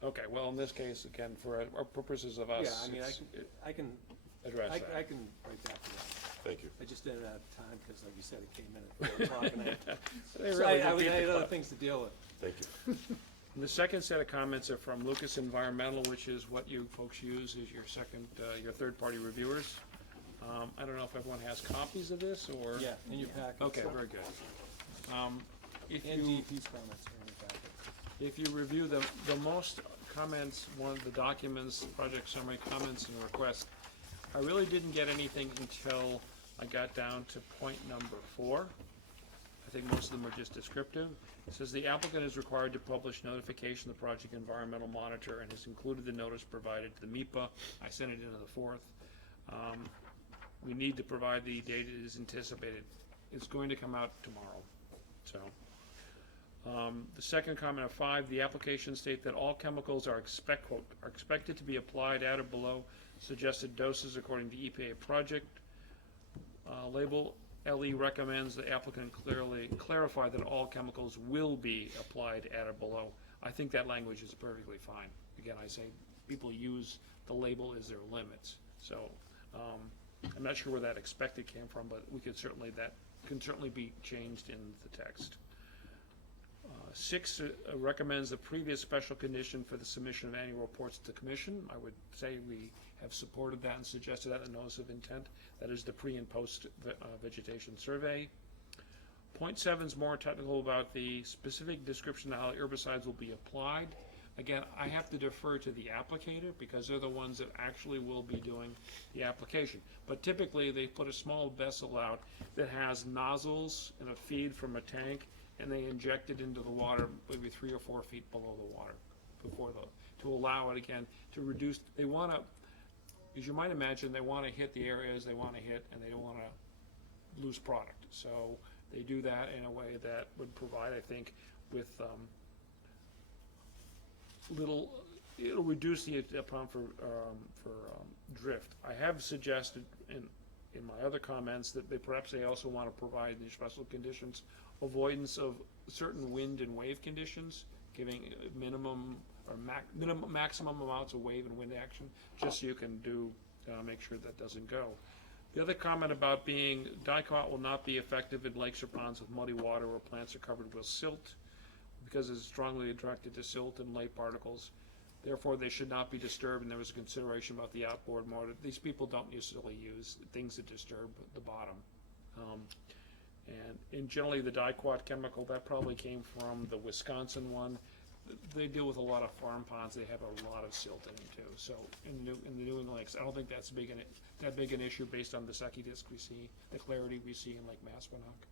Okay, well, in this case, again, for our purposes of us, Yeah, I mean, I can address I that. can write that to you. Thank you. I just didn't have time, because like you said, it came in at 4 o'clock, and They so really I did keep had the other clock. things to deal with. Thank you. And the second set of comments are from Lucas Environmental, which is what you folks use as your second, your third-party reviewers. I don't know if everyone has copies of this, or? Yeah, in your packet. Okay, very good. If And you, DEP's comments are in your packet. if you review the most comments, one of the documents, project summary comments and requests, I really didn't get anything until I got down to point number 4. I think most of them are just descriptive. It says the applicant is required to publish notification of the project environmental monitor and has included the notice provided to the MIPA. I sent it into the 4th. We need to provide the date it is anticipated. It's going to come out tomorrow, so. The second comment of 5, the application state that all chemicals are expected to be applied at or below suggested doses according to EPA project. Label LE recommends the applicant clearly clarify that all chemicals will be applied at or below. I think that language is perfectly fine. Again, I say people use the label as their limits. So I'm not sure where that expected came from, but we could certainly, that can certainly be changed in the text. 6 recommends the previous special condition for the submission of annual reports to the commission. I would say we have supported that and suggested that in the notice of intent. That is the pre and post vegetation survey. Point 7 is more technical about the specific description of how herbicides will be applied. Again, I have to defer to the applicator because they're the ones that actually will be doing the application. But typically they put a small vessel out that has nozzles and a feed from a tank, and they inject it into the water maybe 3 or 4 feet below the water before to allow it again to reduce. They want to, as you might imagine, they want to hit the areas they want to hit, and they don't want to lose product. So they do that in a way that would provide, I think, with it'll reduce the upon for drift. I have suggested in my other comments that perhaps they also want to provide these special conditions, avoidance of certain wind and wave conditions, giving minimum or maximum amounts of wave and wind action, just so you can do make sure that doesn't go. The other comment about being dicot will not be effective in lakes or ponds with muddy water where plants are covered with silt, because it's strongly attracted to silt and light particles. Therefore, they should not be disturbed, and there was a consideration about the outboard motor. These people don't usually use things that disturb the bottom. And generally, the dicot chemical, that probably came from the Wisconsin one. They deal with a lot of farm ponds. They have a lot of silt in them too. So in the New England lakes, I don't think that's that big an issue based on the Secchi disc we see, the clarity we see in Lake Maspinock.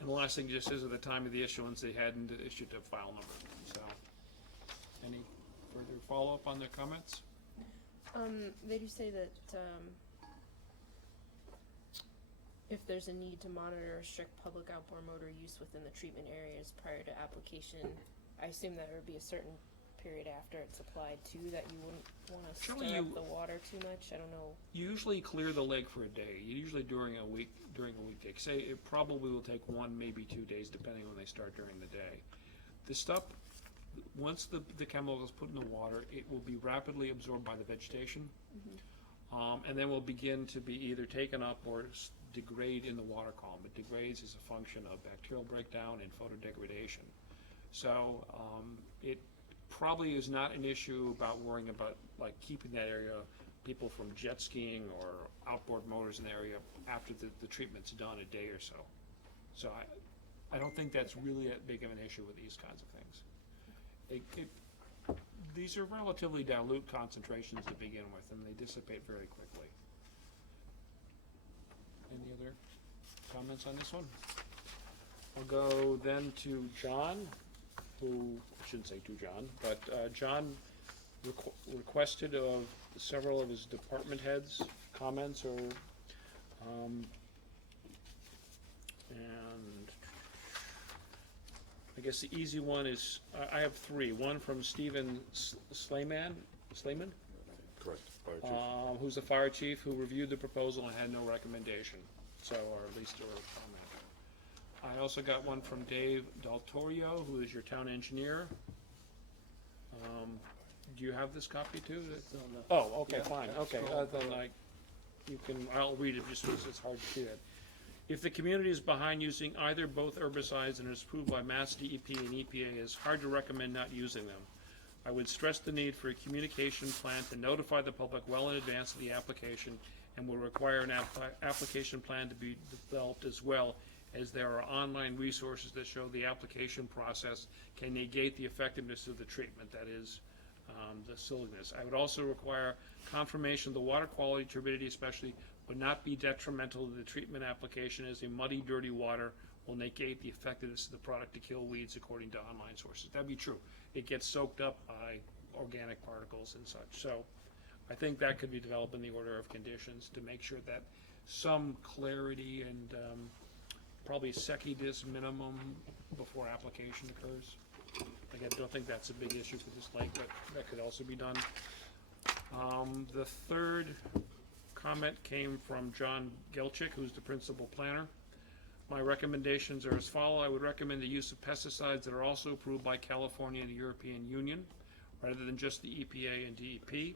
And the last thing just is at the time of the issuance, they hadn't issued a file number. So, any further follow-up on their comments? They do say that if there's a need to monitor or restrict public outboard motor use within the treatment areas prior to application, I assume that there would be a certain period after it's applied too that you wouldn't want to stir up the water too much. I don't know. You usually clear the lake for a day. Usually during a weekday. Say it probably will take 1, maybe 2 days, depending when they start during the day. The stuff, once the chemical is put in the water, it will be rapidly absorbed by the vegetation, and then will begin to be either taken up or degrade in the water column. It degrades as a function of bacterial breakdown and photodegradation. So it probably is not an issue about worrying about like keeping that area, people from jet skiing or outboard motors in the area after the treatment's done a day or so. So I don't think that's really that big of an issue with these kinds of things. These are relatively dilute concentrations to begin with, and they dissipate very quickly. Any other comments on this one? I'll go then to John, who, I shouldn't say to John, but John requested of several of his department heads comments or and I guess the easy one is, I have 3. One from Stephen Slayman, Correct, fire chief. who's the fire chief, who reviewed the proposal and had no recommendation, so, or at least a comment. I also got one from Dave Del Torio, who is your town engineer. Do you have this copy too? Oh, okay, fine, okay, then you can, I'll read it just because it's hard to see it. If the community is behind using either both herbicides and is approved by Mass DEP and EPA, it is hard to recommend not using them. I would stress the need for a communication plan to notify the public well in advance of the application, and will require an application plan to be developed, as well as there are online resources that show the application process can negate the effectiveness of the treatment, that is, the silliness. I would also require confirmation the water quality, turbidity especially, would not be detrimental to the treatment application, as a muddy, dirty water will negate the effectiveness of the product to kill weeds, according to online sources. That'd be true. It gets soaked up by organic particles and such. So I think that could be developed in the order of conditions to make sure that some clarity and probably SECI minimum before application occurs. Again, I don't think that's a big issue for this lake, but that could also be done. The third comment came from John Gelchick, who's the principal planner. My recommendations are as follow. I would recommend the use of pesticides that are also approved by California and the European Union, rather than just the EPA and DEP.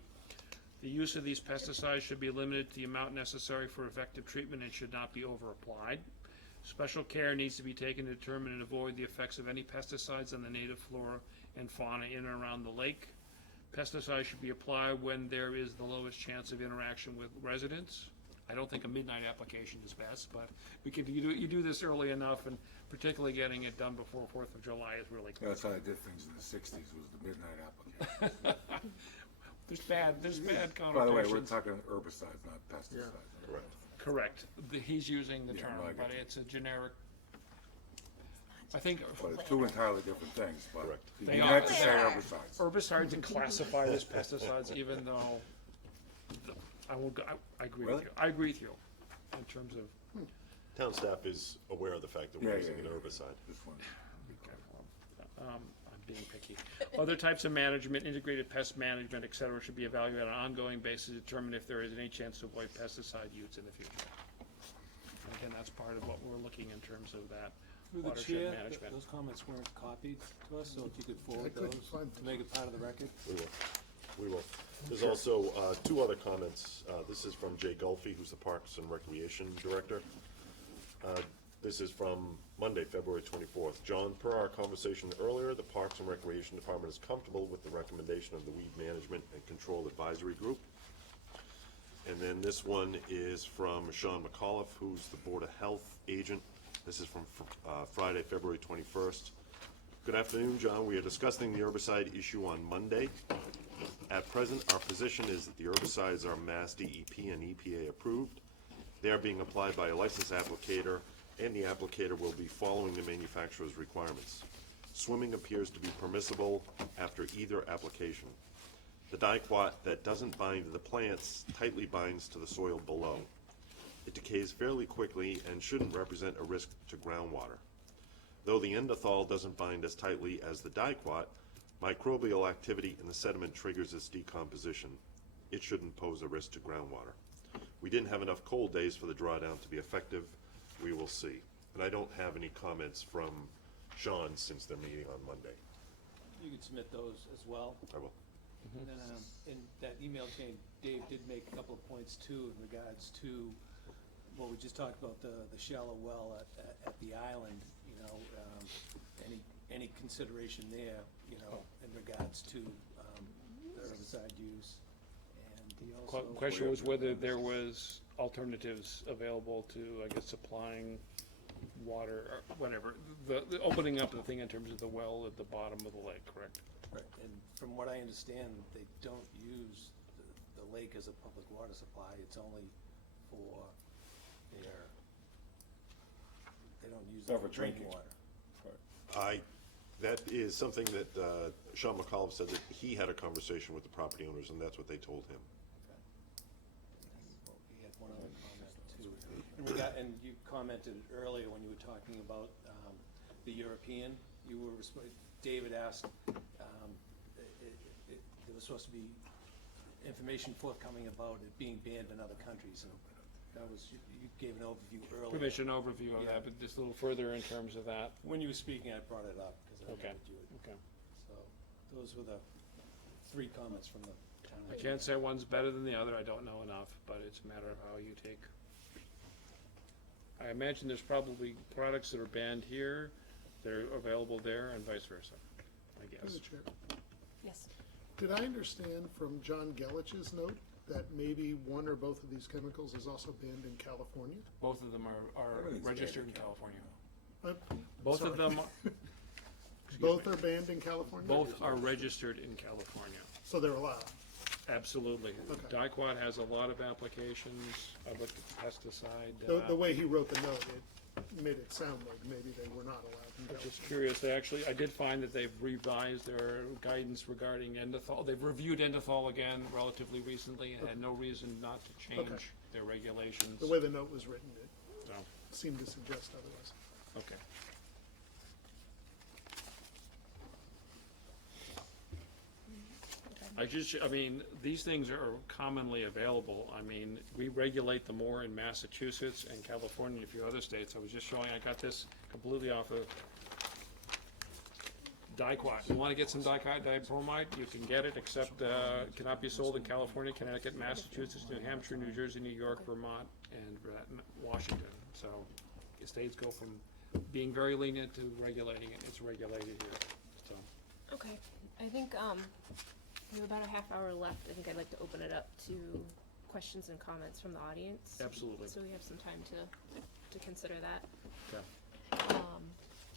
The use of these pesticides should be limited to the amount necessary for effective treatment and should not be over-applied. Special care needs to be taken to determine and avoid the effects of any pesticides on the native flora and fauna in and around the lake. Pesticides should be applied when there is the lowest chance of interaction with residents. I don't think a midnight application is best, but we could, you do this early enough, and particularly getting it done before 4th of July is really cool. That's how I did things in the '60s, was the midnight application. There's bad connotations. By the way, we're talking herbicides, not pesticides. Correct. Correct. He's using the Yeah, term, no, I get but you. it's a generic, I think But it's two entirely different things, but Correct. you They meant are. to say herbicides. herbicides are classified as pesticides, even though, I will, I agree with Really? you. I agree with you in terms of, Town staff is aware of the fact that we're Yeah, using yeah, an yeah. herbicide. Just one. I'm being picky. Other types of management, integrated pest management, et cetera, should be evaluated on an ongoing basis to determine if there is any chance to avoid pesticide use in the future. And again, that's part of what we're looking in terms of that Through the watershed chair, management. those comments weren't copied to us, so if you could forward I couldn't those find to make it part of the record. We will. There's also two other comments. This is from Jay Gulfey, who's the Parks and Recreation Director. This is from Monday, February 24th. John, per our conversation earlier, the Parks and Recreation Department is comfortable with the recommendation of the Weed Management and Control Advisory Group. And then this one is from Sean McAuliffe, who's the Board of Health agent. This is from Friday, February 21st. Good afternoon, John. We are discussing the herbicide issue on Monday. At present, our position is that the herbicides are Mass DEP and EPA approved. They are being applied by a licensed applicator, and the applicator will be following the manufacturer's requirements. Swimming appears to be permissible after either application. The diquat that doesn't bind to the plants tightly binds to the soil below. It decays fairly quickly and shouldn't represent a risk to groundwater. Though the endothall doesn't bind as tightly as the diquat, microbial activity in the sediment triggers its decomposition. It shouldn't pose a risk to groundwater. We didn't have enough cold days for the drawdown to be effective. We will see. And I don't have any comments from Sean since their meeting on Monday. You could submit those as well. I will. And then, in that email chain, Dave did make a couple of points too in regards to what we just talked about, the shallow well at the island, you know, any consideration there, you know, in regards to, the herbicide use. And he also. Question was whether there was alternatives available to, I guess, supplying water or whatever, the opening up the thing in terms of the well at the bottom of the lake, correct? Right, and from what I understand, they don't use the lake as a public water supply, it's only for their, they don't use it Not for for drinking drinking. water. That is something that Sean McAuliffe said that he had a conversation with the property owners, and that's what they told him. Well, he had one other comment too. And you commented earlier when you were talking about the European, you were, David asked, there was supposed to be information forthcoming about it being banned in other countries, and that was, you gave an overview earlier. Permission overview of Yeah. that, but just a little further in terms of that. When you were speaking, I brought it up, because I Okay, wanted you to. okay. So, those were the 3 comments from the town. I can't say one's better than the other, I don't know enough, but it's a matter of how you take. I imagine there's probably products that are banned here, that are available there, and vice versa, I Through guess. the chair. Yes. Did I understand from John Gellich's note that maybe one or both of these chemicals is also banned in California? Both of them are Everything's registered in banned in California. Uh, Both of sorry. them, Both are banned in California? both are registered in California. So they're allowed? Absolutely. Okay. Dicot has a lot of applications. I looked at the pesticide. The way he wrote the note, it made it sound like maybe they were not allowed in I'm California. just curious, they actually, I did find that they've revised their guidance regarding endothol. They've reviewed endothol again relatively recently and had no reason not to change Okay. their regulations. The way the note was written, it So, seemed to suggest otherwise. okay. I mean, these things are commonly available. I mean, we regulate them more in Massachusetts and California and a few other states. I was just showing, I got this completely off of Dicot. You wanna get some dicot dibromide, you can get it, except, cannot be sold in California, Connecticut, Massachusetts, New Hampshire, New Jersey, New York, Vermont, and Washington. So, the states go from being very lenient to regulating it, it's regulated here, so. Okay, I think, we have about a half hour left. I think I'd like to open it up to questions and comments from the audience. Absolutely. So we have some time to consider that. Okay.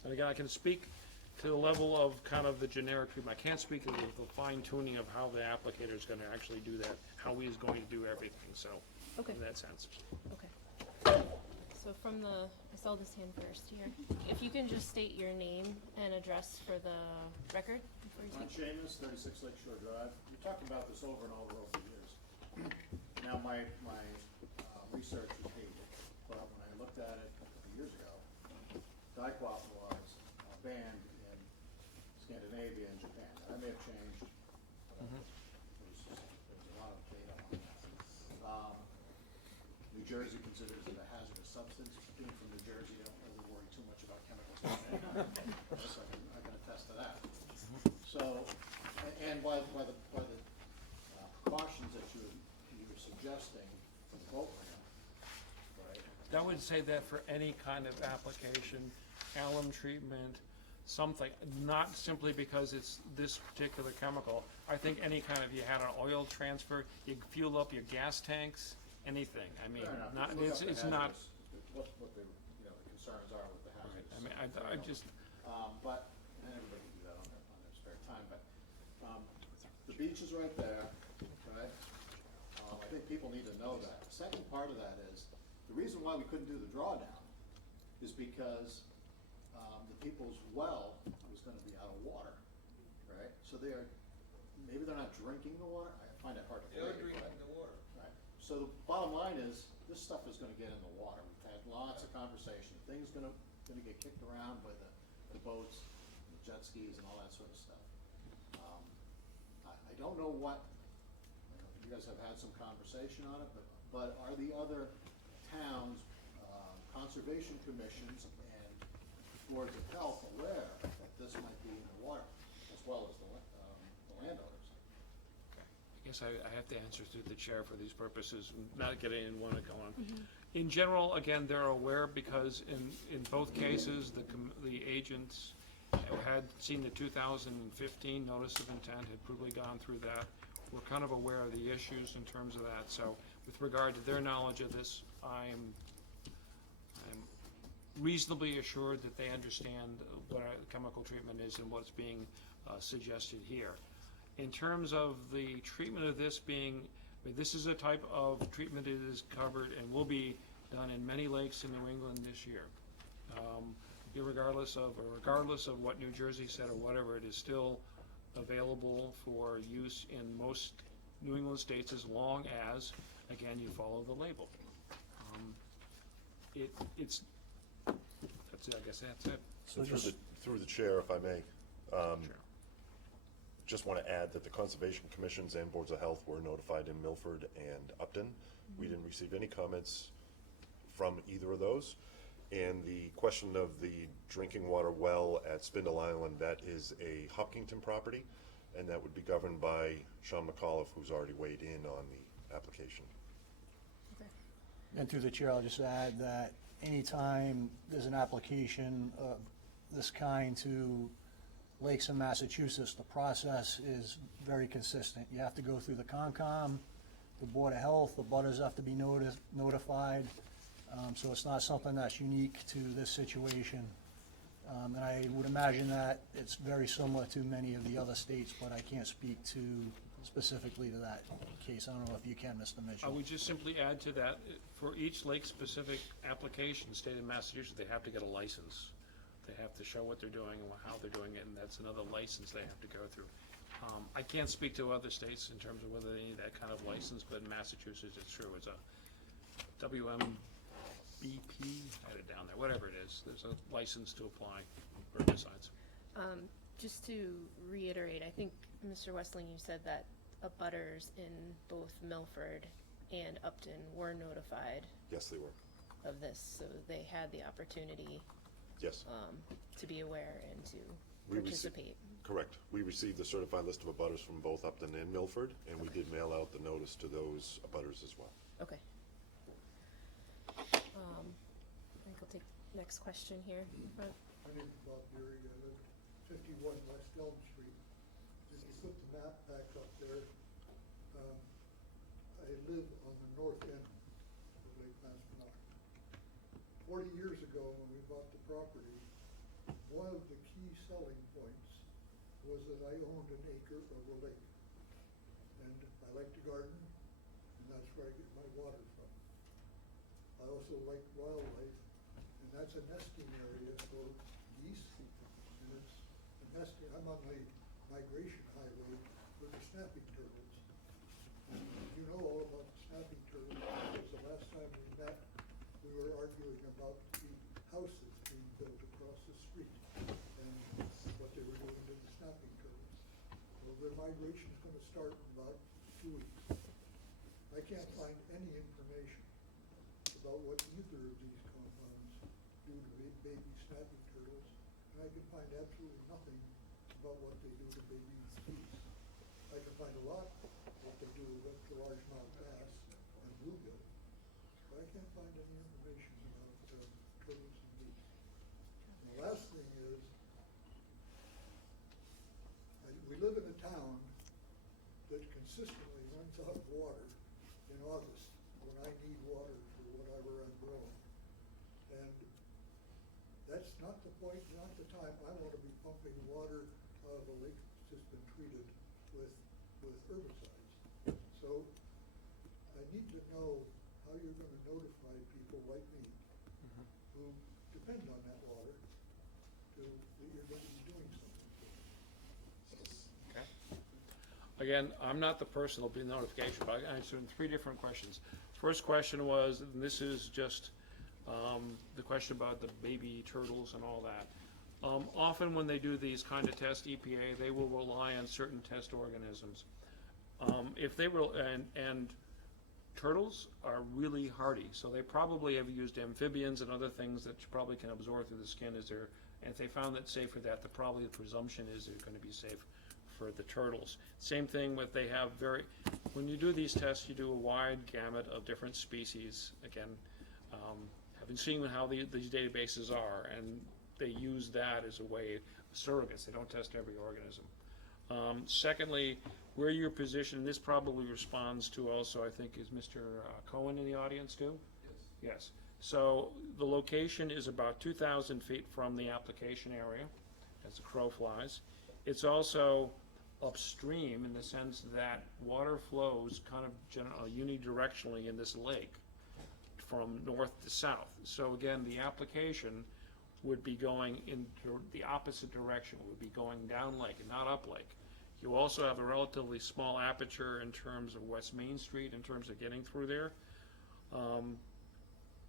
And again, I can speak to the level of kind of the generic treatment. I can't speak to the fine tuning of how the applicator is gonna actually do that, how he is going to do everything, so, Okay. in that sense. Okay. So from the, I saw this hand first here. If you can just state your name and address for the record before you Ron speak. Seamus, 36 Lakeshore Drive. We talked about this over and over the years. Now, my research was hated, but when I looked at it a couple of years ago, Dicot was banned in Scandinavia and Japan. Now, that may have changed. But there's a lot of data on that. New Jersey considers it a hazardous substance. Being from New Jersey, I don't really worry too much about chemicals. So I can attest to that. So, and by the precautions that you were suggesting for the boat ramp, right? I would say that for any kind of application, alum treatment, something, not simply because it's this particular chemical. I think any kind of, you had an oil transfer, you fuel up your gas tanks, anything. I mean, Fair enough. not, Look up the it's not, hazardous- What the, the concerns are with the hazardous. I mean, I just, But, and everybody can do that on their spare time, but, the beach is right there, right? I think people need to know that. The second part of that is, the reason why we couldn't do the drawdown is because, the people's well was gonna be out of water, right? So maybe they're not drinking the water, I find it hard to They're believe, drinking but. the water. Right. So the bottom line is, this stuff is gonna get in the water. We've had lots of conversation. Things gonna get kicked around by the boats, the jet skis and all that sort of stuff. I don't know what, you guys have had some conversation on it, but are the other towns, conservation commissions and boards of health aware that this might be in the water, as well as the landowners? I guess I have to answer through the chair for these purposes, not getting in one to go on. In general, again, they're aware because in both cases, the agents had seen the 2015 notice of intent, had probably gone through that. We're kind of aware of the issues in terms of that, so with regard to their knowledge of this, I'm reasonably assured that they understand what our chemical treatment is and what's being suggested here. In terms of the treatment of this being, I mean, this is a type of treatment that is covered and will be done in many lakes in New England this year. Regardless of what New Jersey said or whatever, it is still available for use in most New England states as long as, again, you follow the label. I guess that's it. So through the chair, if I may, just want to add that the Conservation Commissions and Boards of Health were notified in Milford and Upton. We didn't receive any comments from either of those. And the question of the drinking water well at Spindle Island, that is a Hopkinton property, and that would be governed by Sean McAuliffe, who's already weighed in on the application. And through the chair, I'll just add that anytime there's an application of this kind to lakes in Massachusetts, the process is very consistent. You have to go through the Concom, the Board of Health, the butters have to be notified. So it's not something that's unique to this situation. And I would imagine that it's very similar to many of the other states, but I can't speak to specifically to that case. I don't know if you can, Mr. I Mitchell. would just simply add to that, for each lake-specific application, state of Massachusetts, they have to get a license. They have to show what they're doing and how they're doing it, and that's another license they have to go through. I can't speak to other states in terms of whether they need that kind of license, but in Massachusetts, it's true. It's a WMBP, I had it down there, whatever it is. There's a license to apply herbicides. Just to reiterate, I think, Mr. Westling, you said that abutters in both Milford and Upton were notified Yes, they were. of this, so they had the opportunity Yes. to be aware and to We rece- participate. Correct. We received a certified list of abutters from both Upton and Milford, and we did mail out the notice to those abutters as well. Okay. I think I'll take next question here in front. My name's Bob Deary, I live 51 West Elm Street. If you put the map back up there, I live on the north end of Lake Maspinock. 40 years ago, when we bought the property, one of the key selling points was that I owned an acre of a lake. And I like to garden, and that's where I get my water from. I also like wildlife, and that's a nesting area for geese, and it's a nesting, I'm on the migration highway for the snapping turtles. And you know all about the snapping turtles, because the last time we met, we were arguing about the house that's being built across the street, and what they were doing to the snapping turtles. Well, their migration's gonna start in about 2 weeks. I can't find any information about what either of these compounds do to baby snapping turtles, and I can find absolutely nothing about what they do to baby geese. I can find a lot what they do with the largemouth bass and bluegill, but I can't find any information about turtles and geese. And the last thing is, we live in a town that consistently runs out of water in August, when I need water for whatever I'm growing. And that's not the point, not the time I want to be pumping water out of a lake that's just been treated with herbicides. So I need to know how you're gonna notify people like me who depend on that water that you're going to be doing something for them. Again, I'm not the person that'll be the notification, but I answered 3 different questions. First question was, and this is just the question about the baby turtles and all that. Often when they do these kind of tests, EPA, they will rely on certain test organisms. If they will, and turtles are really hardy, so they probably have used amphibians and other things that you probably can absorb through the skin as their, and if they found that safe for that, probably the presumption is they're gonna be safe for the turtles. Same thing with, they have when you do these tests, you do a wide gamut of different species. Again, having seen how these databases are, and they use that as a way, surrogates, they don't test every organism. Secondly, where you're positioned, this probably responds to also, I think, is Mr. Cohen in the audience too? Yes. Yes. So the location is about 2,000 feet from the application area, as the crow flies. It's also upstream in the sense that water flows kind of unidirectionally in this lake from north to south. So again, the application would be going in the opposite direction, would be going down lake and not up lake. You also have a relatively small aperture in terms of West Main Street, in terms of getting through there.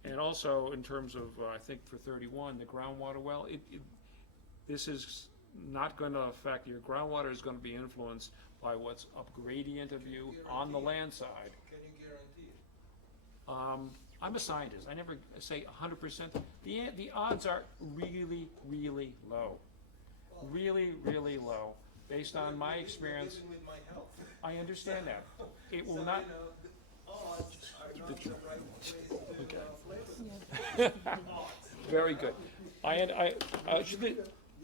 And also in terms of, I think for 31, the groundwater well, this is not going to affect, your groundwater is going to be influenced by what's up gradient of you on the land side. Can you guarantee it? I'm a scientist. I never say 100%. The odds are really, really low. Really, really low, based on my experience. Living with my health. I understand that. It will So, not. you know, odds are not the right place to Very good.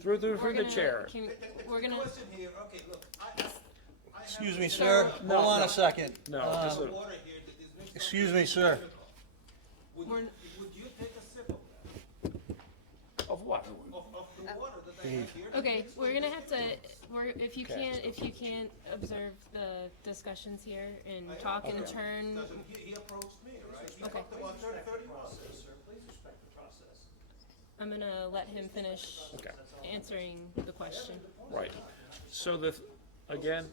Through the chair. We're gonna, Question here, okay, look, Excuse me, sir, hold on a second. No, Uh, just a- water here that is mixed up Excuse with me, sir. chemical. Would We're- you take a sip of that? Of what? Of the water that I have here? okay, we're gonna have to, if you Okay. can't observe the discussions here and talk in turn, He approached me, right? He Okay. talked about 30 I'm gonna let him finish Okay. answering the question. Right. So again,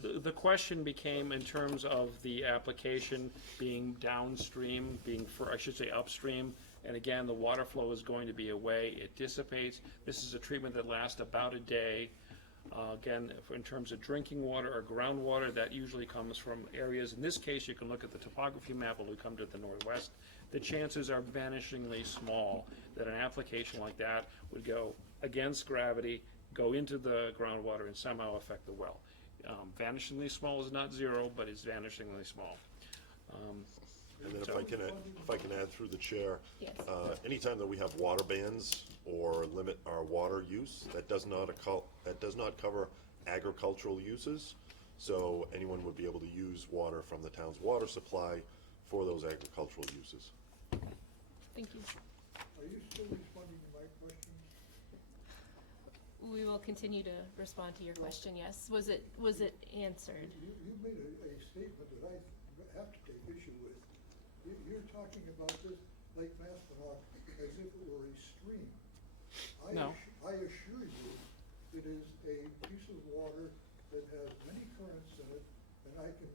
the question became in terms of the application being downstream, I should say upstream, and again, the water flow is going to be away, it dissipates. This is a treatment that lasts about a day. Again, in terms of drinking water or groundwater, that usually comes from areas, in this case, you can look at the topography map when we come to the northwest. The chances are vanishingly small that an application like that would go against gravity, go into the groundwater and somehow affect the well. Vanishingly small is not zero, but it's vanishingly small. And then if I can add through the chair. Yes. Anytime that we have water bans or limit our water use, that does not cover agricultural uses. So anyone would be able to use water from the town's water supply for those agricultural uses. Thank you. Are you still responding to my questions? We will continue to respond to your question, yes. Was it answered? You made a statement that I have to take issue with. You're talking about this Lake Maspinock as if it were a stream. No. I assure you, it is a piece of water that has many currents in it, and I can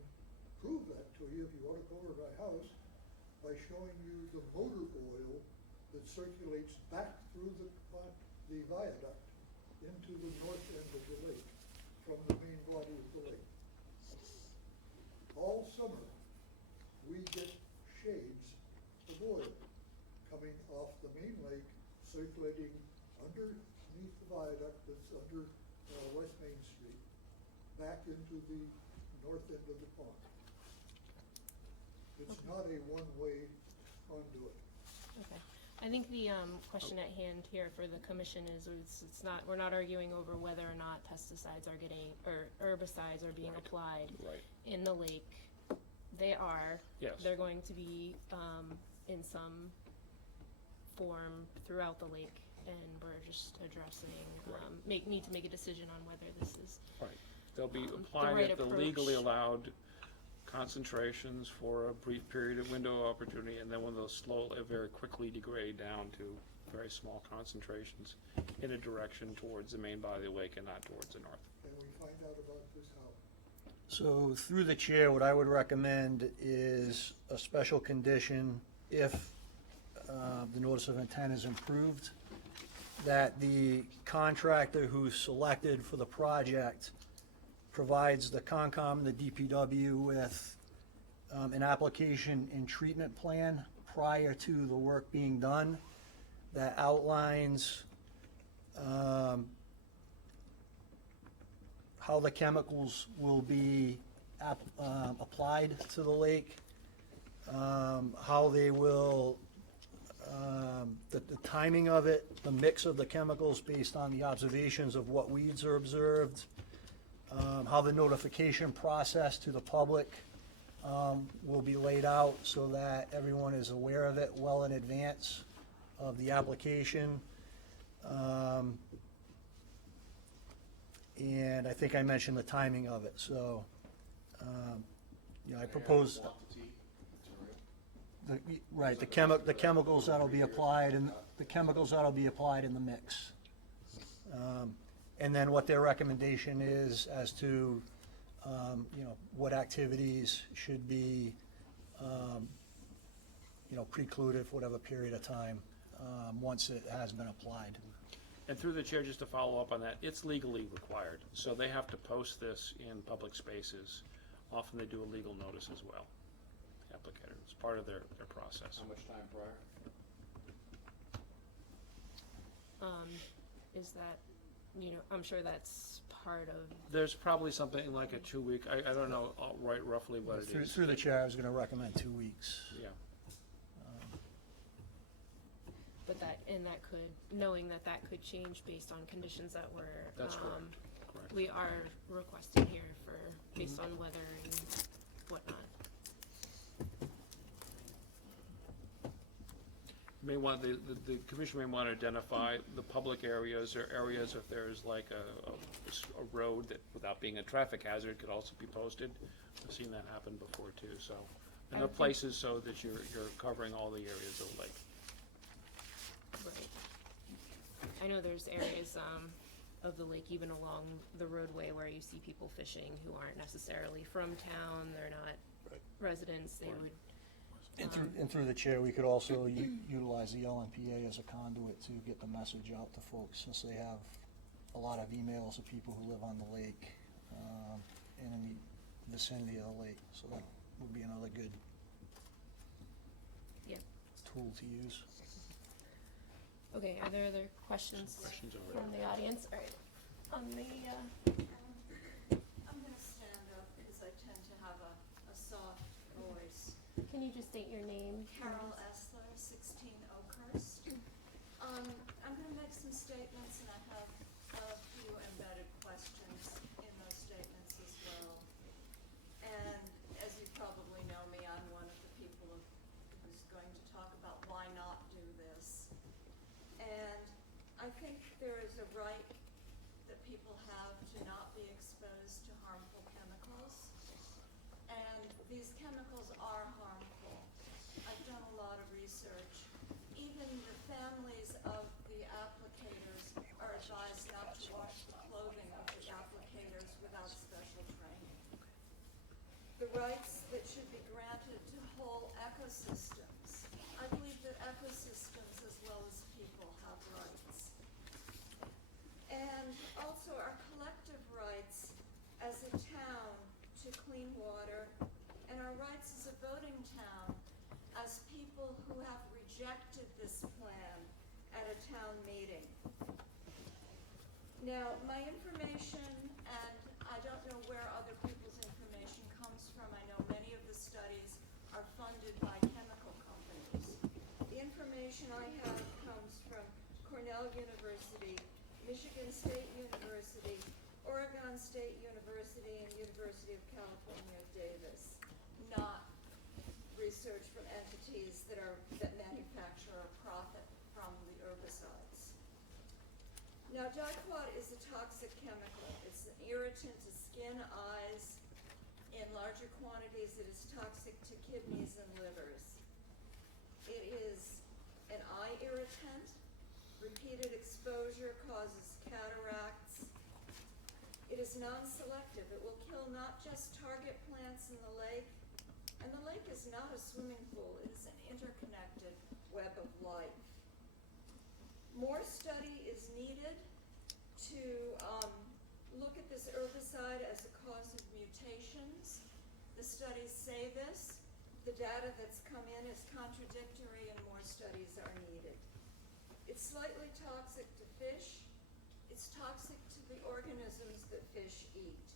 prove that to you if you want to go over to my house by showing you the motor oil that circulates back through the viaduct into the north end of the lake from the main body of the lake. All summer, we get shades of oil coming off the main lake, circulating underneath the viaduct that's under West Main Street, back into the north end of the pond. It's not a one-way conduit. Okay. I think the question at hand here for the commission is it's not, we're not arguing over whether or not pesticides are getting, or herbicides are being applied Right. in the lake. They are. Yes. They're going to be in some form throughout the lake, and we're just addressing, need to make a decision on whether this is Right. They'll be the applying right at the legally approach. allowed concentrations for a brief period of window of opportunity, and then when those very quickly degrade down to very small concentrations in a direction towards the main body of the lake and not towards the north. Can we find out about this how? So through the chair, what I would recommend is a special condition if the notice of intent is improved, that the contractor who's selected for the project provides the Concom and the DPW with an application and treatment plan prior to the work being done that outlines how the chemicals will be applied to the lake, how they will, the timing of it, the mix of the chemicals based on the observations of what weeds are observed, how the notification process to the public will be laid out so that everyone is aware of it well in advance of the application. And I think I mentioned the timing of it, so, I propose. Right, the chemicals that'll be applied and the chemicals that'll be applied in the mix. And then what their recommendation is as to, what activities should be, precluded for whatever period of time, once it has been applied. And through the chair, just to follow up on that, it's legally required, so they have to post this in public spaces. Often they do a legal notice as well, the applicator, it's part of their process. How much time prior? Is that you know, I'm sure that's part of, There's probably something like a 2-week, I don't know right roughly what it is. Through the chair, I was gonna recommend 2 weeks. Yeah. but that, and that could, knowing that that could change based on conditions that were, That's correct. Correct. we are requesting here for, based on weather and whatnot. May want, the commission may want to identify the public areas or areas if there's like a road that, without being a traffic hazard, could also be posted. I've seen that happen before too, so. And the places so that you're covering all the areas of the lake. Right. I know there's areas, of the lake, even along the roadway, where you see people fishing who aren't necessarily from town, they're not residents, they would. And through the chair, we could also utilize the LNPA as a conduit to get the message out to folks, since they have a lot of emails of people who live on the lake, and in the vicinity of the lake, so that would be another good Yep. tool to use. Okay, are there other questions Questions over from the audience? All right, on the, I'm gonna stand up because I tend to have a soft voice. can you just state your name? Carol Essler, 16 Oakhurst. I'm gonna make some statements and I have a few embedded questions in those statements as well. And as you probably know me, I'm one of the people who's going to talk about why not do this. And I think there is a right that people have to not be exposed to harmful chemicals. And these chemicals are harmful. I've done a lot of research. Even the families of the applicators are advised not to wash the clothing of the applicators without special training. The rights that should be granted to whole ecosystems. I believe that ecosystems as well as people have rights. And also our collective rights as a town to clean water, and our rights as a voting town, as people who have rejected this plan at a town meeting. Now, my information, and I don't know where other people's information comes from, I know many of the studies are funded by chemical companies. The information I have comes from Cornell University, Michigan State University, Oregon State University, and University of California, Davis, not research from entities that manufacture or profit from the herbicides. Now, diquat is a toxic chemical. It's an irritant to skin, eyes. In larger quantities, it is toxic to kidneys and livers. It is an eye irritant. Repeated exposure causes cataracts. It is non-selective. It will kill not just target plants in the lake, and the lake is not a swimming pool. It is an interconnected web of life. More study is needed to look at this herbicide as a cause of mutations. The studies say this. The data that's come in is contradictory and more studies are needed. It's slightly toxic to fish. It's toxic to the organisms that fish eat.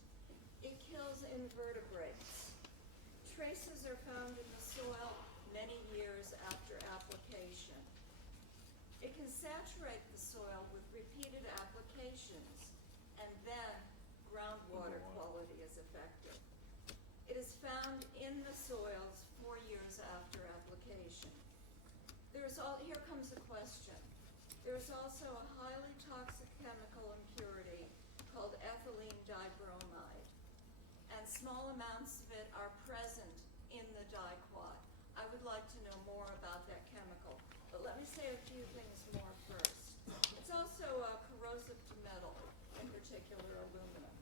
It kills invertebrates. Traces are found in the soil many years after application. It can saturate the soil with repeated applications, and then groundwater quality is affected. It is found in the soils 4 years after application. Here comes a question. There's also a highly toxic chemical impurity called ethylene dibromide, and small amounts of it are present in the diquat. I would like to know more about that chemical, but let me say a few things more first. It's also corrosive to metal, in particular aluminum.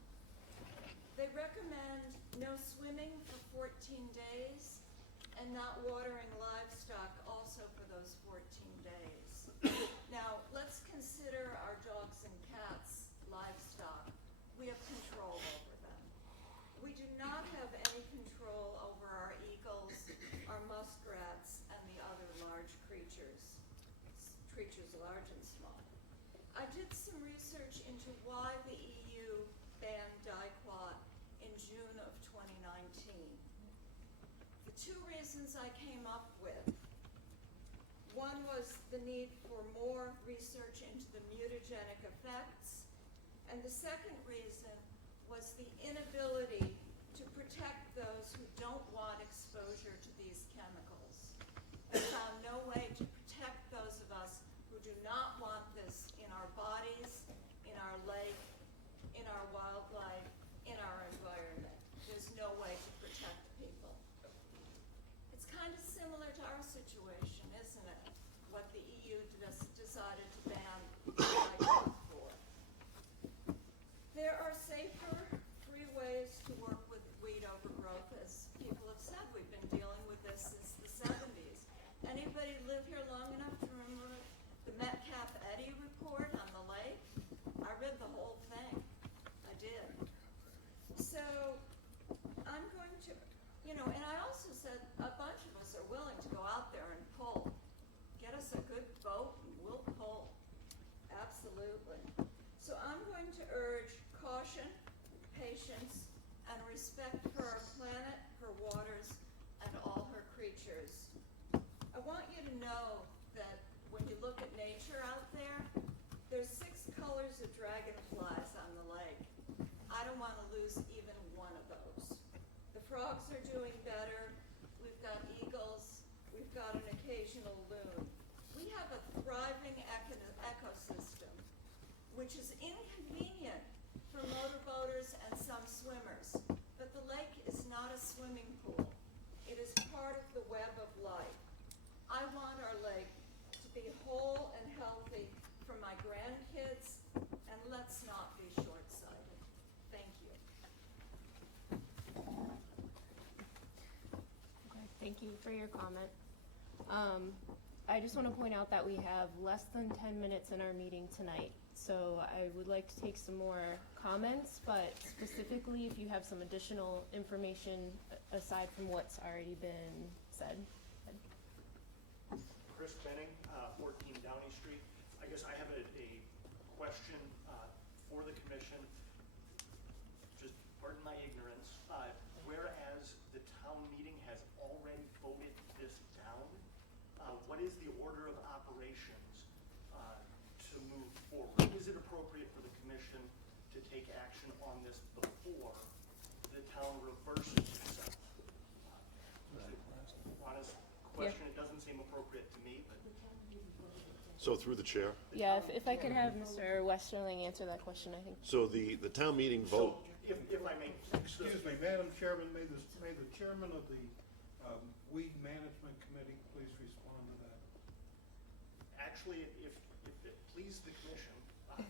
They recommend no swimming for 14 days and not watering livestock also for those 14 days. Now, let's consider our dogs and cats livestock. We have control over them. We do not have any control over our eagles, our muskrats, and the other large creatures large and small. I did some research into why the EU banned dicot in June of 2019. The two reasons I came up with, one was the need for more research into the mutagenic effects, and the second reason was the inability to protect those who don't want exposure to these chemicals. I found no way to protect those of us who do not want this in our bodies, in our lake, in our wildlife, in our environment. There's no way to protect people. It's kind of similar to our situation, isn't it? What the EU decided to ban dicot for. There are safer, free ways to work with weed overgrowth. As people have said, we've been dealing with this since the 70s. Anybody live here long enough to remember the Metcalf-Eddy report on the lake? I read the whole thing. I did. So I'm going to, and I also said a bunch of us are willing to go out there and pull. Get us a good boat and we'll pull. Absolutely. So I'm going to urge caution, patience, and respect for our planet, her waters, and all her creatures. I want you to know that when you look at nature out there, there's 6 colors of dragonflies on the lake. I don't want to lose even one of those. The frogs are doing better. We've got eagles. We've got an occasional loon. We have a thriving ecosystem, which is inconvenient for motorboaters and some swimmers. But the lake is not a swimming pool. It is part of the web of life. I want our lake to be whole and healthy for my grandkids, and let's not be short-sighted. Thank you. Okay, thank you for your comment. I just want to point out that we have less than 10 minutes in our meeting tonight. So I would like to take some more comments, but specifically if you have some additional information aside from what's already been said. Chris Benning, 14 Downey Street. I guess I have a question for the commission. Just pardon my ignorance. Whereas the town meeting has already voted this down, what is the order of operations to move forward? Is it appropriate for the commission to take action on this before the town reverses itself? Honest question, it doesn't seem appropriate to me, but. So through the chair. Yeah, if I could have Mr. Westerling answer that question, I think. So the town meeting vote, If I may. Excuse me, Madam Chairman, may the chairman of the Weed Management Committee please respond to that? Actually, if it pleases the commission,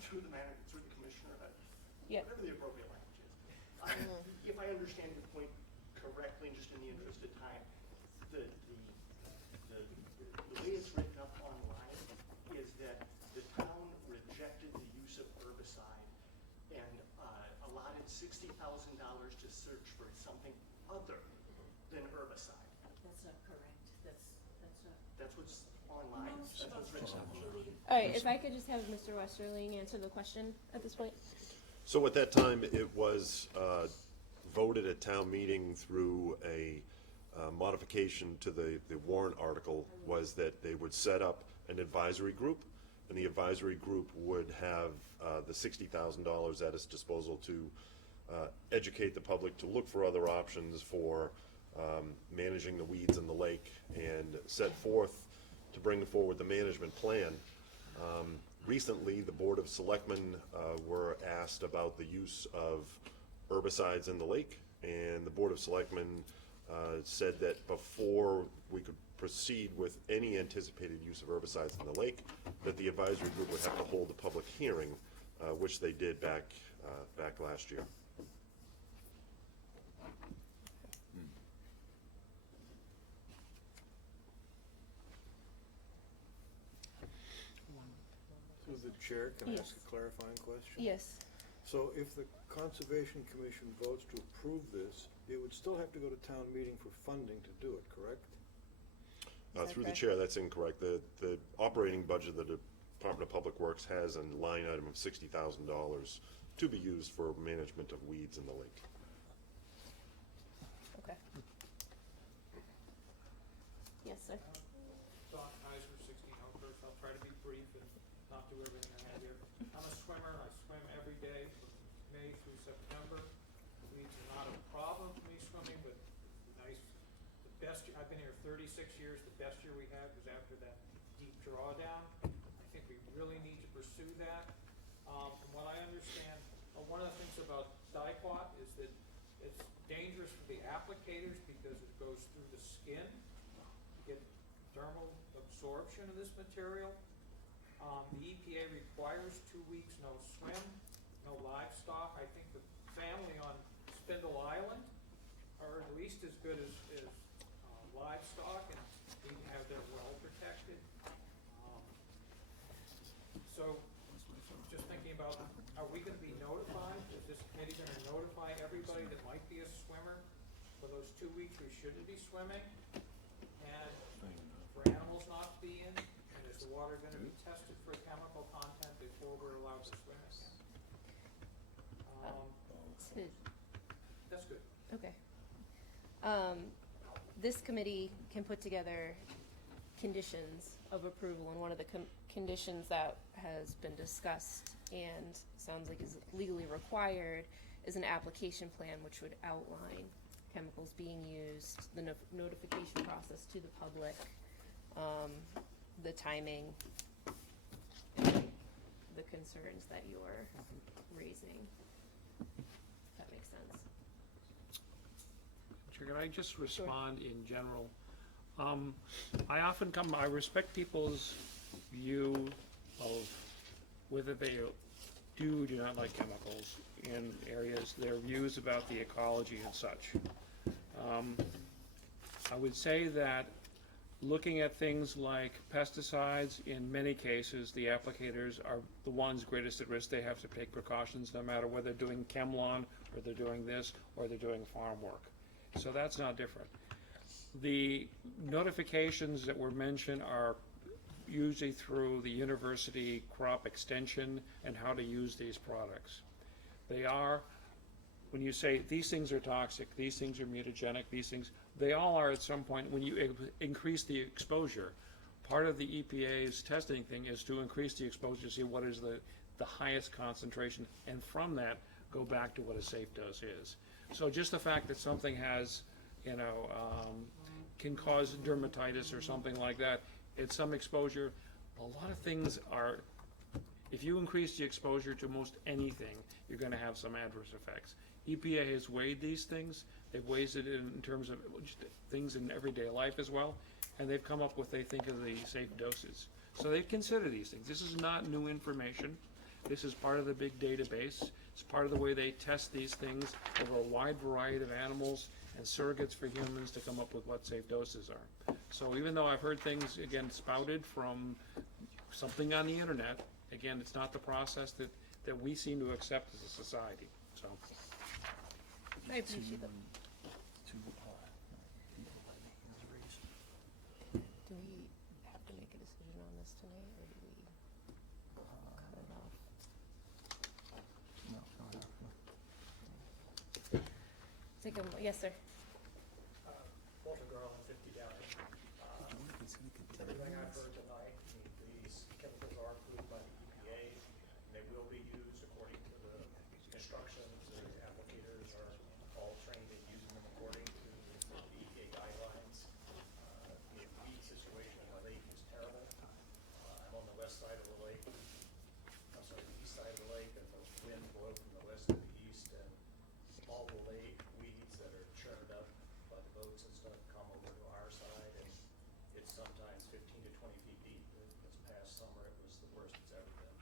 through the commissioner, Yeah. whatever the appropriate language is. If I understand your point correctly, and just in the interest of time, the way it's written up online is that the town rejected the use of herbicide and allotted $60,000 to search for something other than herbicide. That's not correct. That's not. That's what's online. That's what's written up. All right, if I could just have Mr. Westerling answer the question at this point. so at that time, it was voted at town meeting through a modification to the warrant article, was that they would set up an advisory group, and the advisory group would have the $60,000 at its disposal to educate the public, to look for other options for managing the weeds in the lake, and set forth to bring forward the management plan. Recently, the Board of Selectmen were asked about the use of herbicides in the lake, and the Board of Selectmen said that before we could proceed with any anticipated use of herbicides in the lake, that the advisory group would have to hold a public hearing, which they did back last year. Through the chair, can I ask Yes. a clarifying question? Yes. So if the Conservation Commission votes to approve this, it would still have to go to town meeting for funding to do it, correct? Through the chair, that's incorrect. The operating budget of the Department of Public Works has a line item of $60,000 to be used for management of weeds in the lake. Okay. Yes, sir. Don Kaiser, 16 Elmhurst. I'll try to be brief and not do everything I have here. I'm a swimmer. I swim every day from May through September. Weeds are not a problem for me swimming, but nice. The best, I've been here 36 years. The best year we had was after that deep drawdown. I think we really need to pursue that. From what I understand, one of the things about dicot is that it's dangerous for the applicators because it goes through the skin. You get dermal absorption of this material. The EPA requires 2 weeks no swim, no livestock. I think the family on Spindle Island are at least as good as livestock and need to have their well protected. So just thinking about, are we gonna be notified? Is this committee gonna notify everybody that might be a swimmer for those 2 weeks we shouldn't be swimming? And for animals not to be in? And is the water gonna be tested for chemical content before we're allowed to swim it? That's good. Okay. This committee can put together conditions of approval, and one of the conditions that has been discussed and sounds like is legally required is an application plan which would outline chemicals being used, the notification process to the public, the timing, and the concerns that you're raising. If that makes sense. Chair, can I just respond in general? I respect people's view of whether they do not like chemicals in areas, their views about the ecology and such. I would say that looking at things like pesticides, in many cases, the applicators are the ones greatest at risk. They have to take precautions no matter whether they're doing ChemLawn, or they're doing this, or they're doing farm work. So that's not different. The notifications that were mentioned are usually through the university crop extension and how to use these products. They are, when you say these things are toxic, these things are mutagenic, these things, they all are at some point. When you increase the exposure, part of the EPA's testing thing is to increase the exposure to see what is the highest concentration, and from that go back to what a safe dose is. So just the fact that something has, can cause dermatitis or something like that, it's some exposure. A lot of things are, if you increase the exposure to most anything, you're going to have some adverse effects. EPA has weighed these things. They've weighed it in terms of just things in everyday life as well, and they've come up with, they think, of the safe doses. So they consider these things. This is not new information. This is part of the big database. It's part of the way they test these things over a wide variety of animals and surrogates for humans to come up with what safe doses are. So even though I've heard things, again, spouted from something on the internet, again, it's not the process that we seem to accept as a society, so. I appreciate that. Do we have to make a decision on this tonight, or do we cut it off? Take a, yes, sir. Walter Garland, 50 Downey. Everything I've heard tonight, these chemicals are approved by the EPA, and they will be used according to the instructions. The applicators are all trained in using them according to the EPA guidelines. The weed situation in the lake is terrible. I'm on the west side of the lake, I'm sorry, the east side of the lake, and the wind blows from the west to the east, and all the lake weeds that are churned up by the boats and stuff come over to our side, and it's sometimes 15 to 20 feet deep. This past summer, it was the worst it's ever been.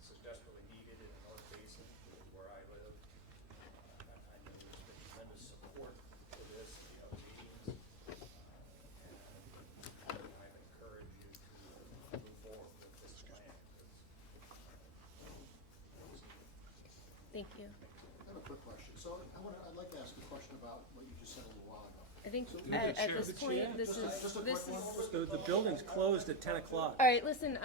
This is desperately needed in the North Basin, which is where I live. I know there's been tremendous support for this in the other meetings, and I've encouraged you to move forward with this plan. Thank you. I have a quick question. So I'd like to ask a question about what you just said a little while ago. I think So- at this point, this is, Just a this quick is. one. The building's closed at 10 o'clock. All right, listen,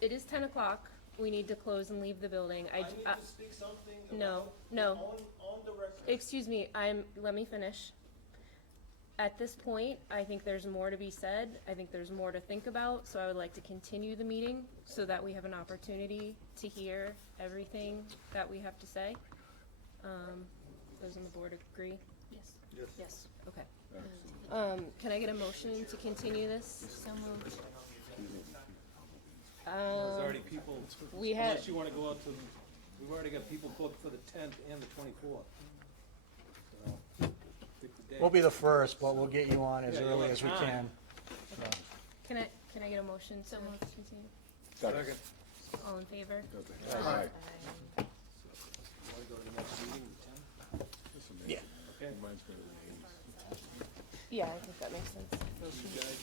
it is 10 o'clock. We need to close and leave the building. I need to speak something No, about no. on the record. Excuse me, let me finish. At this point, I think there's more to be said. I think there's more to think about, so I would like to continue the meeting so that we have an opportunity to hear everything that we have to say. Those on the board agree? Yes. Yes, okay. Can I get a motion to continue this? So moved. There's already people, we had- unless you wanna go out to, we've already got people booked for the 10th and the 24th. So, pick the day. We'll be the first, but we'll get you on as Yeah, you're early like, as we "Ah." can. Can I get a motion to continue? Second. All in favor? Aye. Wanna go to the next meeting, the 10th? Yeah. Okay. Mine's better than 80s. Yeah, I think that makes sense. You guys,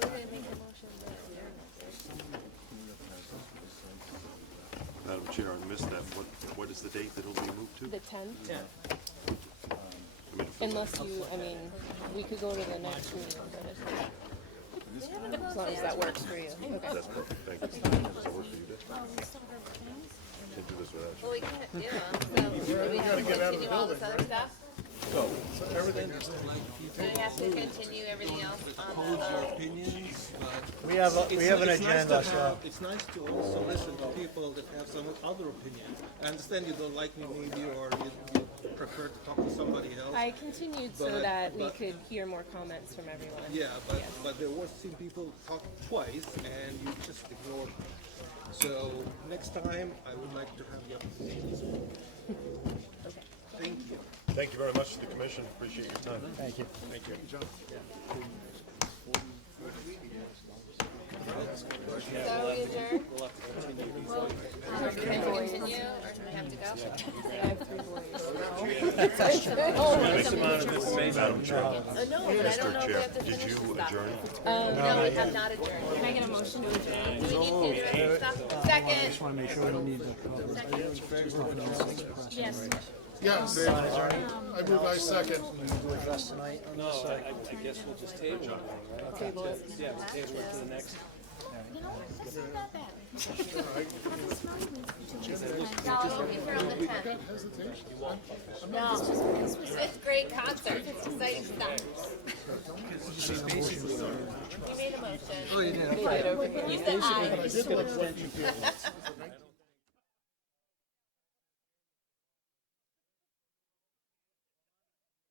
We're gonna make a motion Madam Chair, I missed that. What is the date that it'll be moved to? the 10th, 10th. unless we could go to the next meeting, but as long as that works for you. Okay. That's perfect, thank you. Does that work for you, Dick? Can't do this without you. Well, we can't do them, so do we have to continue all this other stuff? So everything, Do we have to continue everything else on Hold your the, opinions, but. We have an It's nice agenda, to so. have- It's nice to also listen to people that have some other opinion. I understand you don't like me maybe, or you prefer to talk to somebody else. I continued so But- that we but- could hear more comments from everyone. Yeah, but, Yes. but there was some people talk twice and you just ignored them. So next time, I would like to have the opportunity to speak. Okay. Thank you. Thank you very much to the commission, appreciate your time. Thank you. Thank you. so we adjourn? Can we continue, or do we have to go? I have 3 boys. Madam Chair, No, but I don't know if we Mr. have Chair, to did finish you the stuff. adjourn? No, we have not adjourned. Can I get a motion to adjourn? Do we need to finish stuff? Second. Want to make sure we don't need the. Yes. yes, I move I second. Do it just tonight on this side. I guess we'll just table it, right? Table it. Yeah, we'll table it to the next. You know what, that's not that bad. No, it'll be here on the 10th. No, it's great concert, it's exciting stuff. You made a motion. Oh, you did, okay. You said aye. I did like what you did.